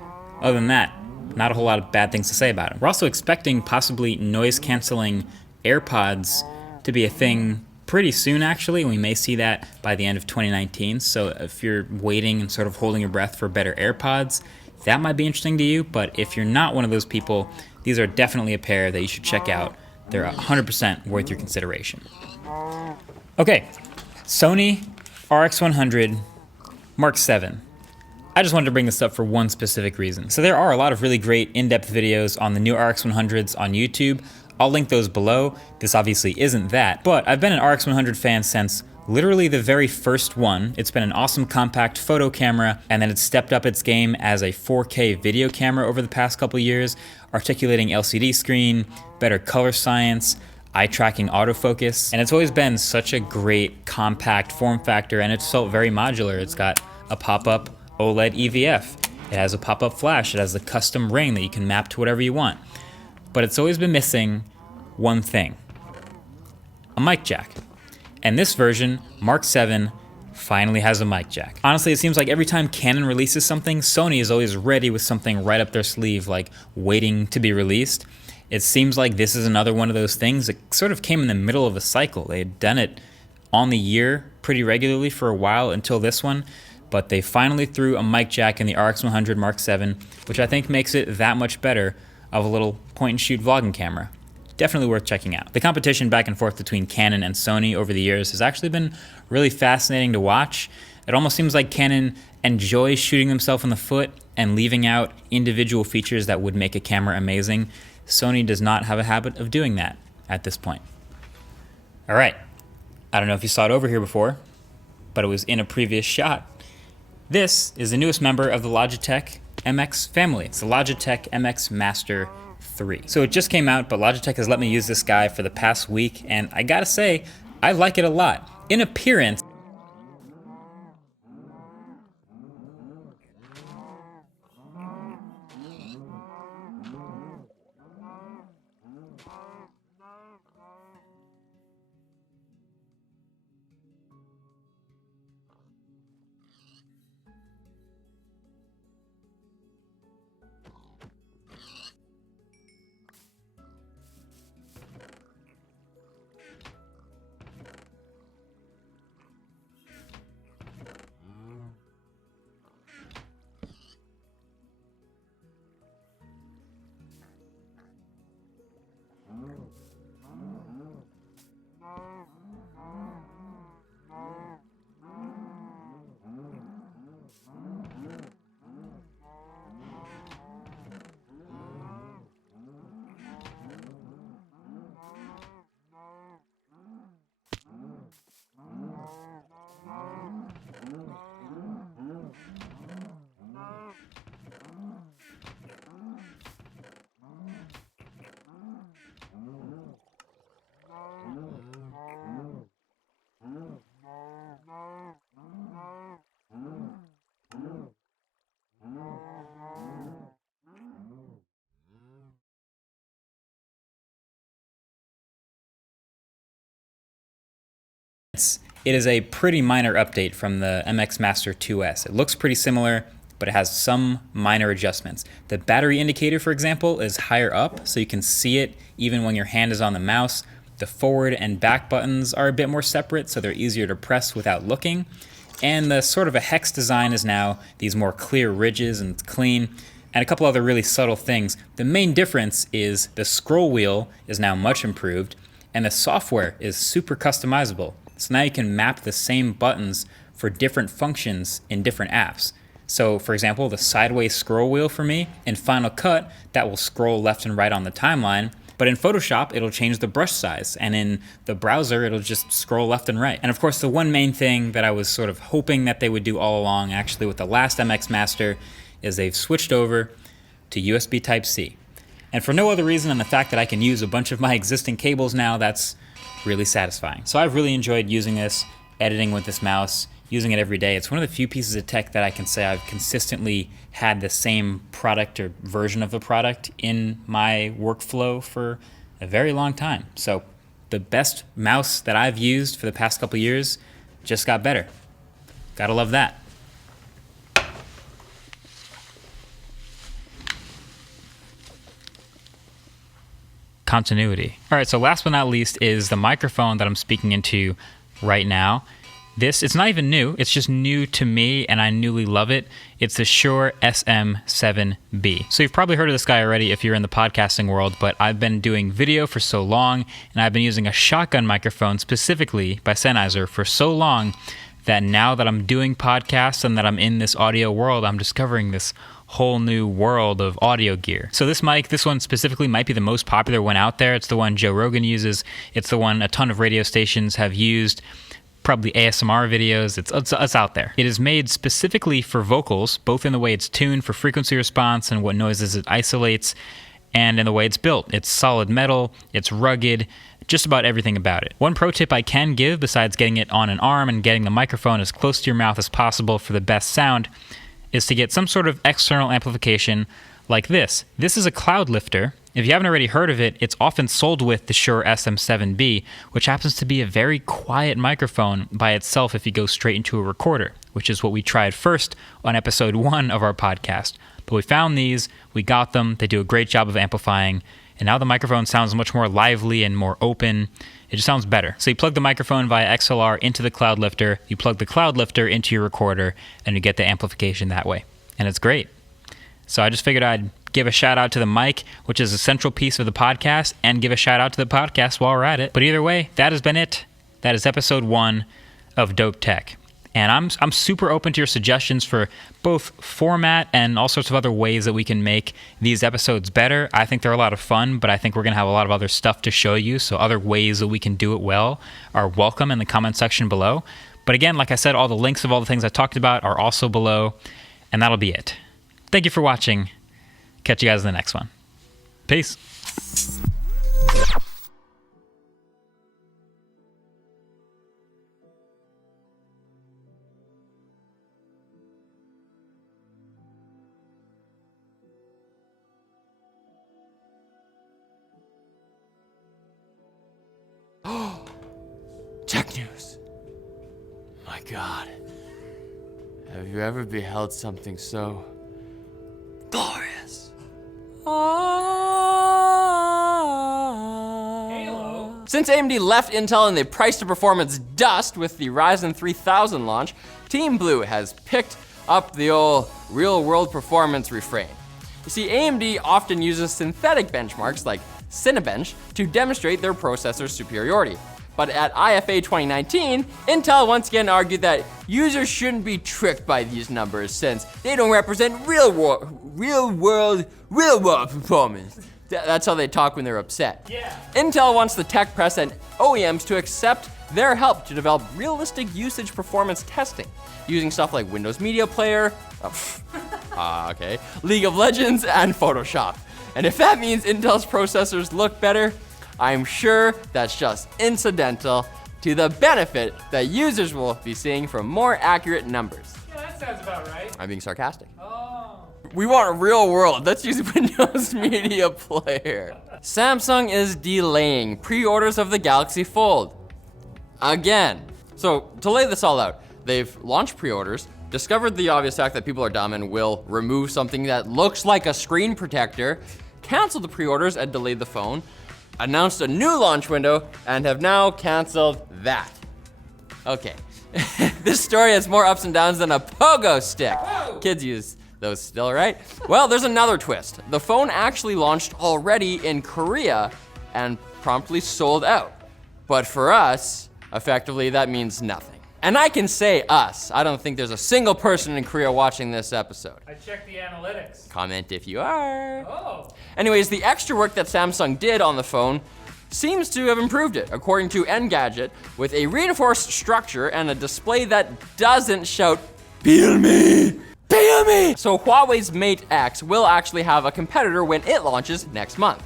other than that, not a whole lot of bad things to say about them. We're also expecting possibly noise canceling AirPods to be a thing pretty soon actually. We may see that by the end of 2019. So if you're waiting and sort of holding your breath for better AirPods, that might be interesting to you. But if you're not one of those people, these are definitely a pair that you should check out. They're 100% worth your consideration. Okay, Sony RX100 Mark 7. I just wanted to bring this up for one specific reason. So there are a lot of really great in-depth videos on the new RX100s on YouTube. I'll link those below. This obviously isn't that, but I've been an RX100 fan since literally the very first one. It's been an awesome compact photo camera, and then it's stepped up its game as a 4K video camera over the past couple years, articulating LCD screen, better color science, eye tracking autofocus, and it's always been such a great compact form factor, and it's felt very modular. It's got a pop-up OLED EVF. It has a pop-up flash. It has the custom ring that you can map to whatever you want. But it's always been missing one thing: a mic jack. And this version, Mark 7, finally has a mic jack. Honestly, it seems like every time Canon releases something, Sony is always ready with something right up their sleeve, like waiting to be released. It seems like this is another one of those things that sort of came in the middle of a cycle. They had done it on the year pretty regularly for a while until this one, but they finally threw a mic jack in the RX100 Mark 7, which I think makes it that much better of a little point-and-shoot vlogging camera. Definitely worth checking out. The competition back and forth between Canon and Sony over the years has actually been really fascinating to watch. It almost seems like Canon enjoys shooting themselves in the foot and leaving out individual features that would make a camera amazing. Sony does not have a habit of doing that at this point. All right, I don't know if you saw it over here before, but it was in a previous shot. This is the newest member of the Logitech MX family. It's the Logitech MX Master 3. So it just came out, but Logitech has let me use this guy for the past week, and I gotta say, I like it a lot. In appearance, It is a pretty minor update from the MX Master 2S. It looks pretty similar, but it has some minor adjustments. The battery indicator, for example, is higher up, so you can see it even when your hand is on the mouse. The forward and back buttons are a bit more separate, so they're easier to press without looking. And the sort of a hex design is now these more clear ridges and it's clean, and a couple other really subtle things. The main difference is the scroll wheel is now much improved, and the software is super customizable. So now you can map the same buttons for different functions in different apps. So for example, the sideways scroll wheel for me, in Final Cut, that will scroll left and right on the timeline, but in Photoshop, it'll change the brush size, and in the browser, it'll just scroll left and right. And of course, the one main thing that I was sort of hoping that they would do all along, actually with the last MX Master, is they've switched over to USB Type-C. And for no other reason than the fact that I can use a bunch of my existing cables now, that's really satisfying. So I've really enjoyed using this, editing with this mouse, using it every day. It's one of the few pieces of tech that I can say I've consistently had the same product or version of the product in my workflow for a very long time. So the best mouse that I've used for the past couple years just got better. Gotta love that. Continuity. All right, so last but not least is the microphone that I'm speaking into right now. It's not even new, it's just new to me and I newly love it. It's the Shure SM7B. So you've probably heard of this guy already if you're in the podcasting world, but I've been doing video for so long and I've been using a shotgun microphone specifically by Sennheiser for so long that now that I'm doing podcasts and that I'm in this audio world, I'm discovering this whole new world of audio gear. So this mic, this one specifically, might be the most popular one out there. It's the one Joe Rogan uses. It's the one a ton of radio stations have used. Probably ASMR videos, it's out there. It is made specifically for vocals, both in the way it's tuned for frequency response and what noises it isolates, and in the way it's built. It's solid metal, it's rugged, just about everything about it. One pro tip I can give, besides getting it on an arm and getting the microphone as close to your mouth as possible for the best sound, is to get some sort of external amplification like this. This is a cloud lifter. If you haven't already heard of it, it's often sold with the Shure SM7B, which happens to be a very quiet microphone by itself if you go straight into a recorder, which is what we tried first on episode 1 of our podcast. But we found these, we got them, they do a great job of amplifying, and now the microphone sounds much more lively and more open. It just sounds better. So you plug the microphone via XLR into the cloud lifter, you plug the cloud lifter into your recorder, and you get the amplification that way. And it's great. So I just figured I'd give a shout out to the mic, which is a central piece of the podcast, and give a shout out to the podcast while we're at it. But either way, that has been it. That is episode 1 of Dope Tech. And I'm super open to your suggestions for both format and all sorts of other ways that we can make these episodes better. I think they're a lot of fun, but I think we're going to have a lot of other stuff to show you, so other ways that we can do it well are welcome in the comment section below. But again, like I said, all the links of all the things I talked about are also below, and that'll be it. Thank you for watching. Catch you guys in the next one. Peace. Tech news. My God. Have you ever beheld something so glorious? Halo. Since AMD left Intel in the price to performance dust with the Ryzen 3000 launch, Team Blue has picked up the old real world performance refrain. You see, AMD often uses synthetic benchmarks like Cinebench to demonstrate their processor's superiority. But at IFA 2019, Intel once again argued that users shouldn't be tricked by these numbers since they don't represent real world performance. That's how they talk when they're upset. Yeah. Intel wants the tech press and OEMs to accept their help to develop realistic usage performance testing, using stuff like Windows Media Player, League of Legends, and Photoshop. And if that means Intel's processors look better, I'm sure that's just incidental to the benefit that users will be seeing from more accurate numbers. Yeah, that sounds about right. I'm being sarcastic. Oh. We want a real world. Let's use Windows Media Player. Samsung is delaying pre-orders of the Galaxy Fold. Again. So to lay this all out, they've launched pre-orders, discovered the obvious fact that people are dumb and will remove something that looks like a screen protector, canceled the pre-orders and delayed the phone, announced a new launch window, and have now canceled that. Okay, this story has more ups and downs than a pogo stick. Kids use those still, right? Well, there's another twist. The phone actually launched already in Korea and promptly sold out. But for us, effectively, that means nothing. And I can say us. I don't think there's a single person in Korea watching this episode. I checked the analytics. Comment if you are. Oh. Anyways, the extra work that Samsung did on the phone seems to have improved it, according to Engadget, with a reinforced structure and a display that doesn't shout, "Feel me! Feel me!" So Huawei's Mate X will actually have a competitor when it launches next month.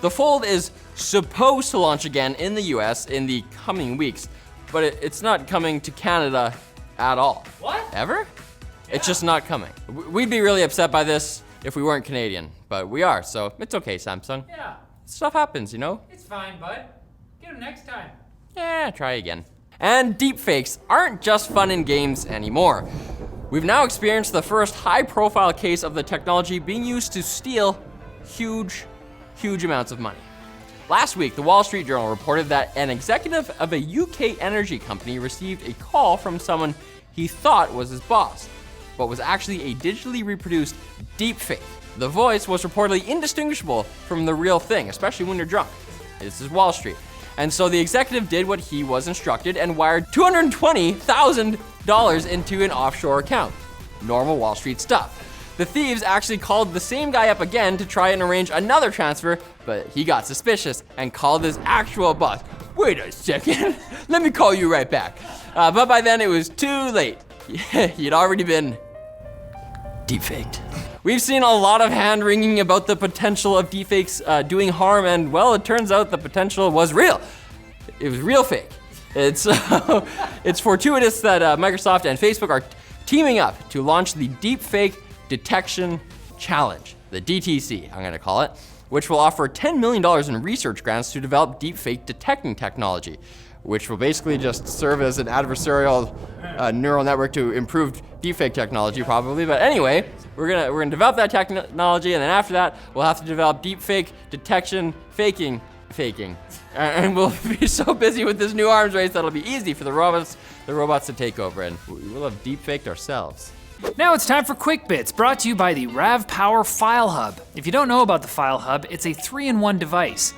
The Fold is supposed to launch again in the US in the coming weeks, but it's not coming to Canada at all. What? Ever? Yeah. It's just not coming. We'd be really upset by this if we weren't Canadian, but we are, so it's okay, Samsung. Yeah. Stuff happens, you know? It's fine, bud. Get him next time. Yeah, try again. And deepfakes aren't just fun in games anymore. We've now experienced the first high-profile case of the technology being used to steal huge amounts of money. Last week, the Wall Street Journal reported that an executive of a UK energy company received a call from someone he thought was his boss, but was actually a digitally reproduced deepfake. The voice was reportedly indistinguishable from the real thing, especially when you're drunk. This is Wall Street. And so the executive did what he was instructed and wired $220,000 into an offshore account. Normal Wall Street stuff. The thieves actually called the same guy up again to try and arrange another transfer, but he got suspicious and called his actual boss. Wait a second, let me call you right back. But by then it was too late. He'd already been deepfaked. We've seen a lot of hand-wringing about the potential of deepfakes doing harm, and well, it turns out the potential was real. It was real fake. It's fortuitous that Microsoft and Facebook are teaming up to launch the Deepfake Detection Challenge, the DTC, I'm gonna call it, which will offer $10 million in research grants to develop deepfake detecting technology, which will basically just serve as an adversarial neural network to improve deepfake technology, probably. But anyway, we're gonna develop that technology, and then after that, we'll have to develop deepfake detection faking. And we'll be so busy with this new arms race that'll be easy for the robots to take over, and we'll have deepfaked ourselves. Now it's time for Quick Bits, brought to you by the RavPower File Hub. If you don't know about the File Hub, it's a 3-in-1 device.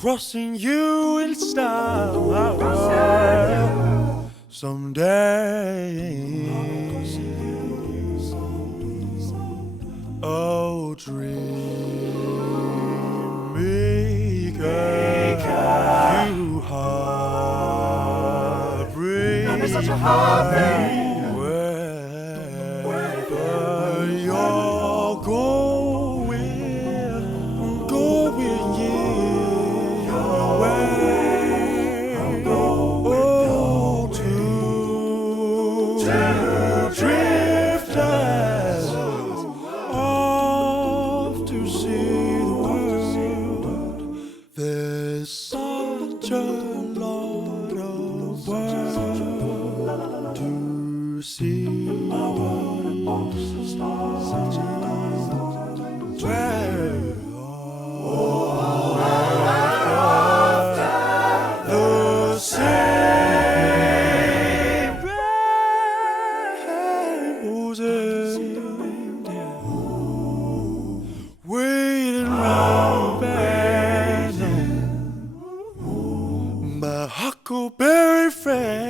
crossing you in style someday. Oh, dream maker, you heartbreak. Don't be such a heartbreak. Wherever you're going, going your way. Oh, two drifters off to see the world. There's such a lot of world to see. The same roses waiting round bed, my huckleberry friend.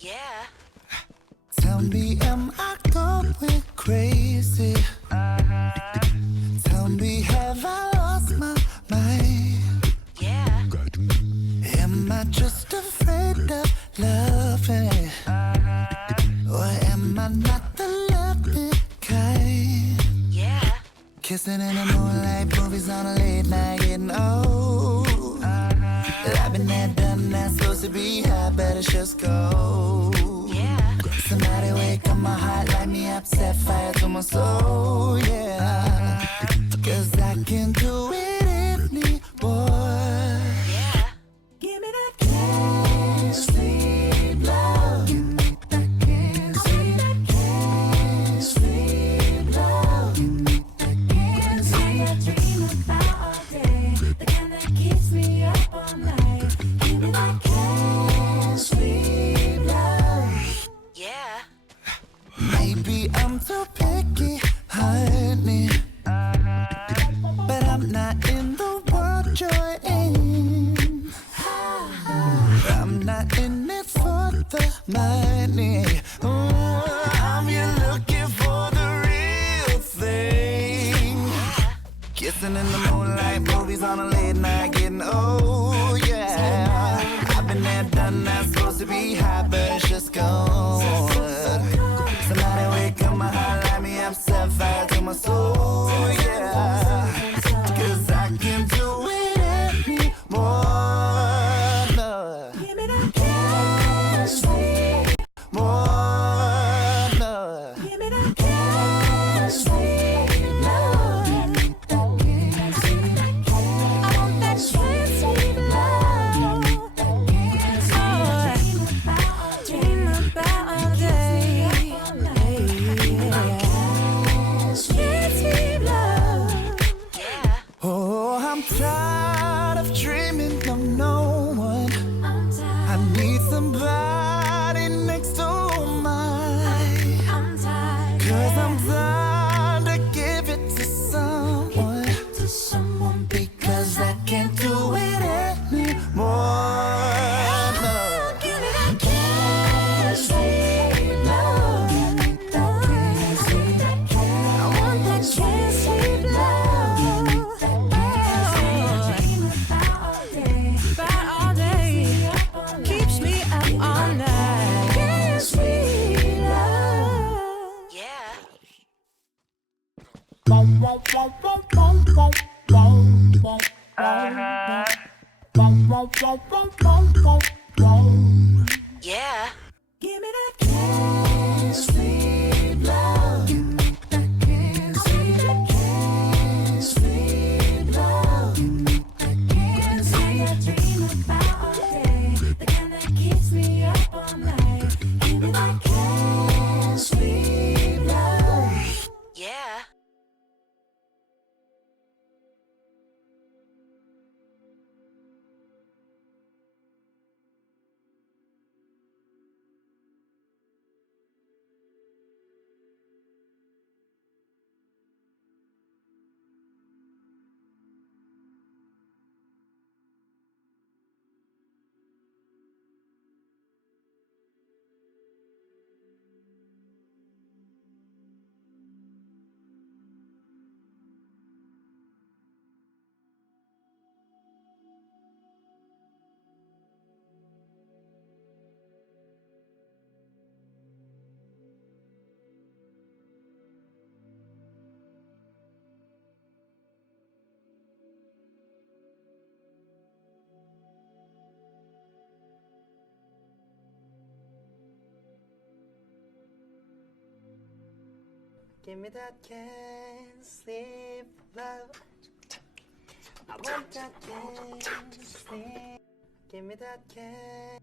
Yeah. Tell me, am I going crazy? Tell me, have I lost my mind? Yeah. Am I just afraid of loving? Or am I not the loving kind? Yeah. Kissing in the moonlight, movies on a late night, getting old. I've been there, done that, supposed to be high, better just go. Yeah. Somebody wake up my heart, light me up, set fire to my soul, yeah. Cause I can't do it anymore. Yeah. Give me that can't sleep love. Give me that can't sleep love. Give me that can't sleep. I dream about all day, the kind that keeps me up all night. Give me that can't sleep love. Yeah. Maybe I'm too picky, honey, but I'm not in the world you're in. I'm not in it for the money. I'm here looking for the real thing. Kissing in the moonlight, movies on a late night, getting old, yeah. I've been there, done that, supposed to be high, but it's just gone. Somebody wake up my heart, light me up, set fire to my soul, yeah. Cause I can't do it anymore, no. Give me that can't sleep more, no. Give me that can't sleep, no. I want that can't sleep, love. Dream about all day. Oh, I'm tired of dreaming of no one. I need somebody next to mine. Cause I'm tired to give it to someone. Because I can't do it anymore. No. Give me that can't sleep love. I want that can't sleep love. Yeah. Give me that can't sleep love. Give me that can't sleep, can't sleep love. Give me that can't sleep. I dream about all day, the kind that keeps me up all night. Give me that can't sleep love. Yeah. Give me that can't sleep love. I want that can't sleep. Give me that can't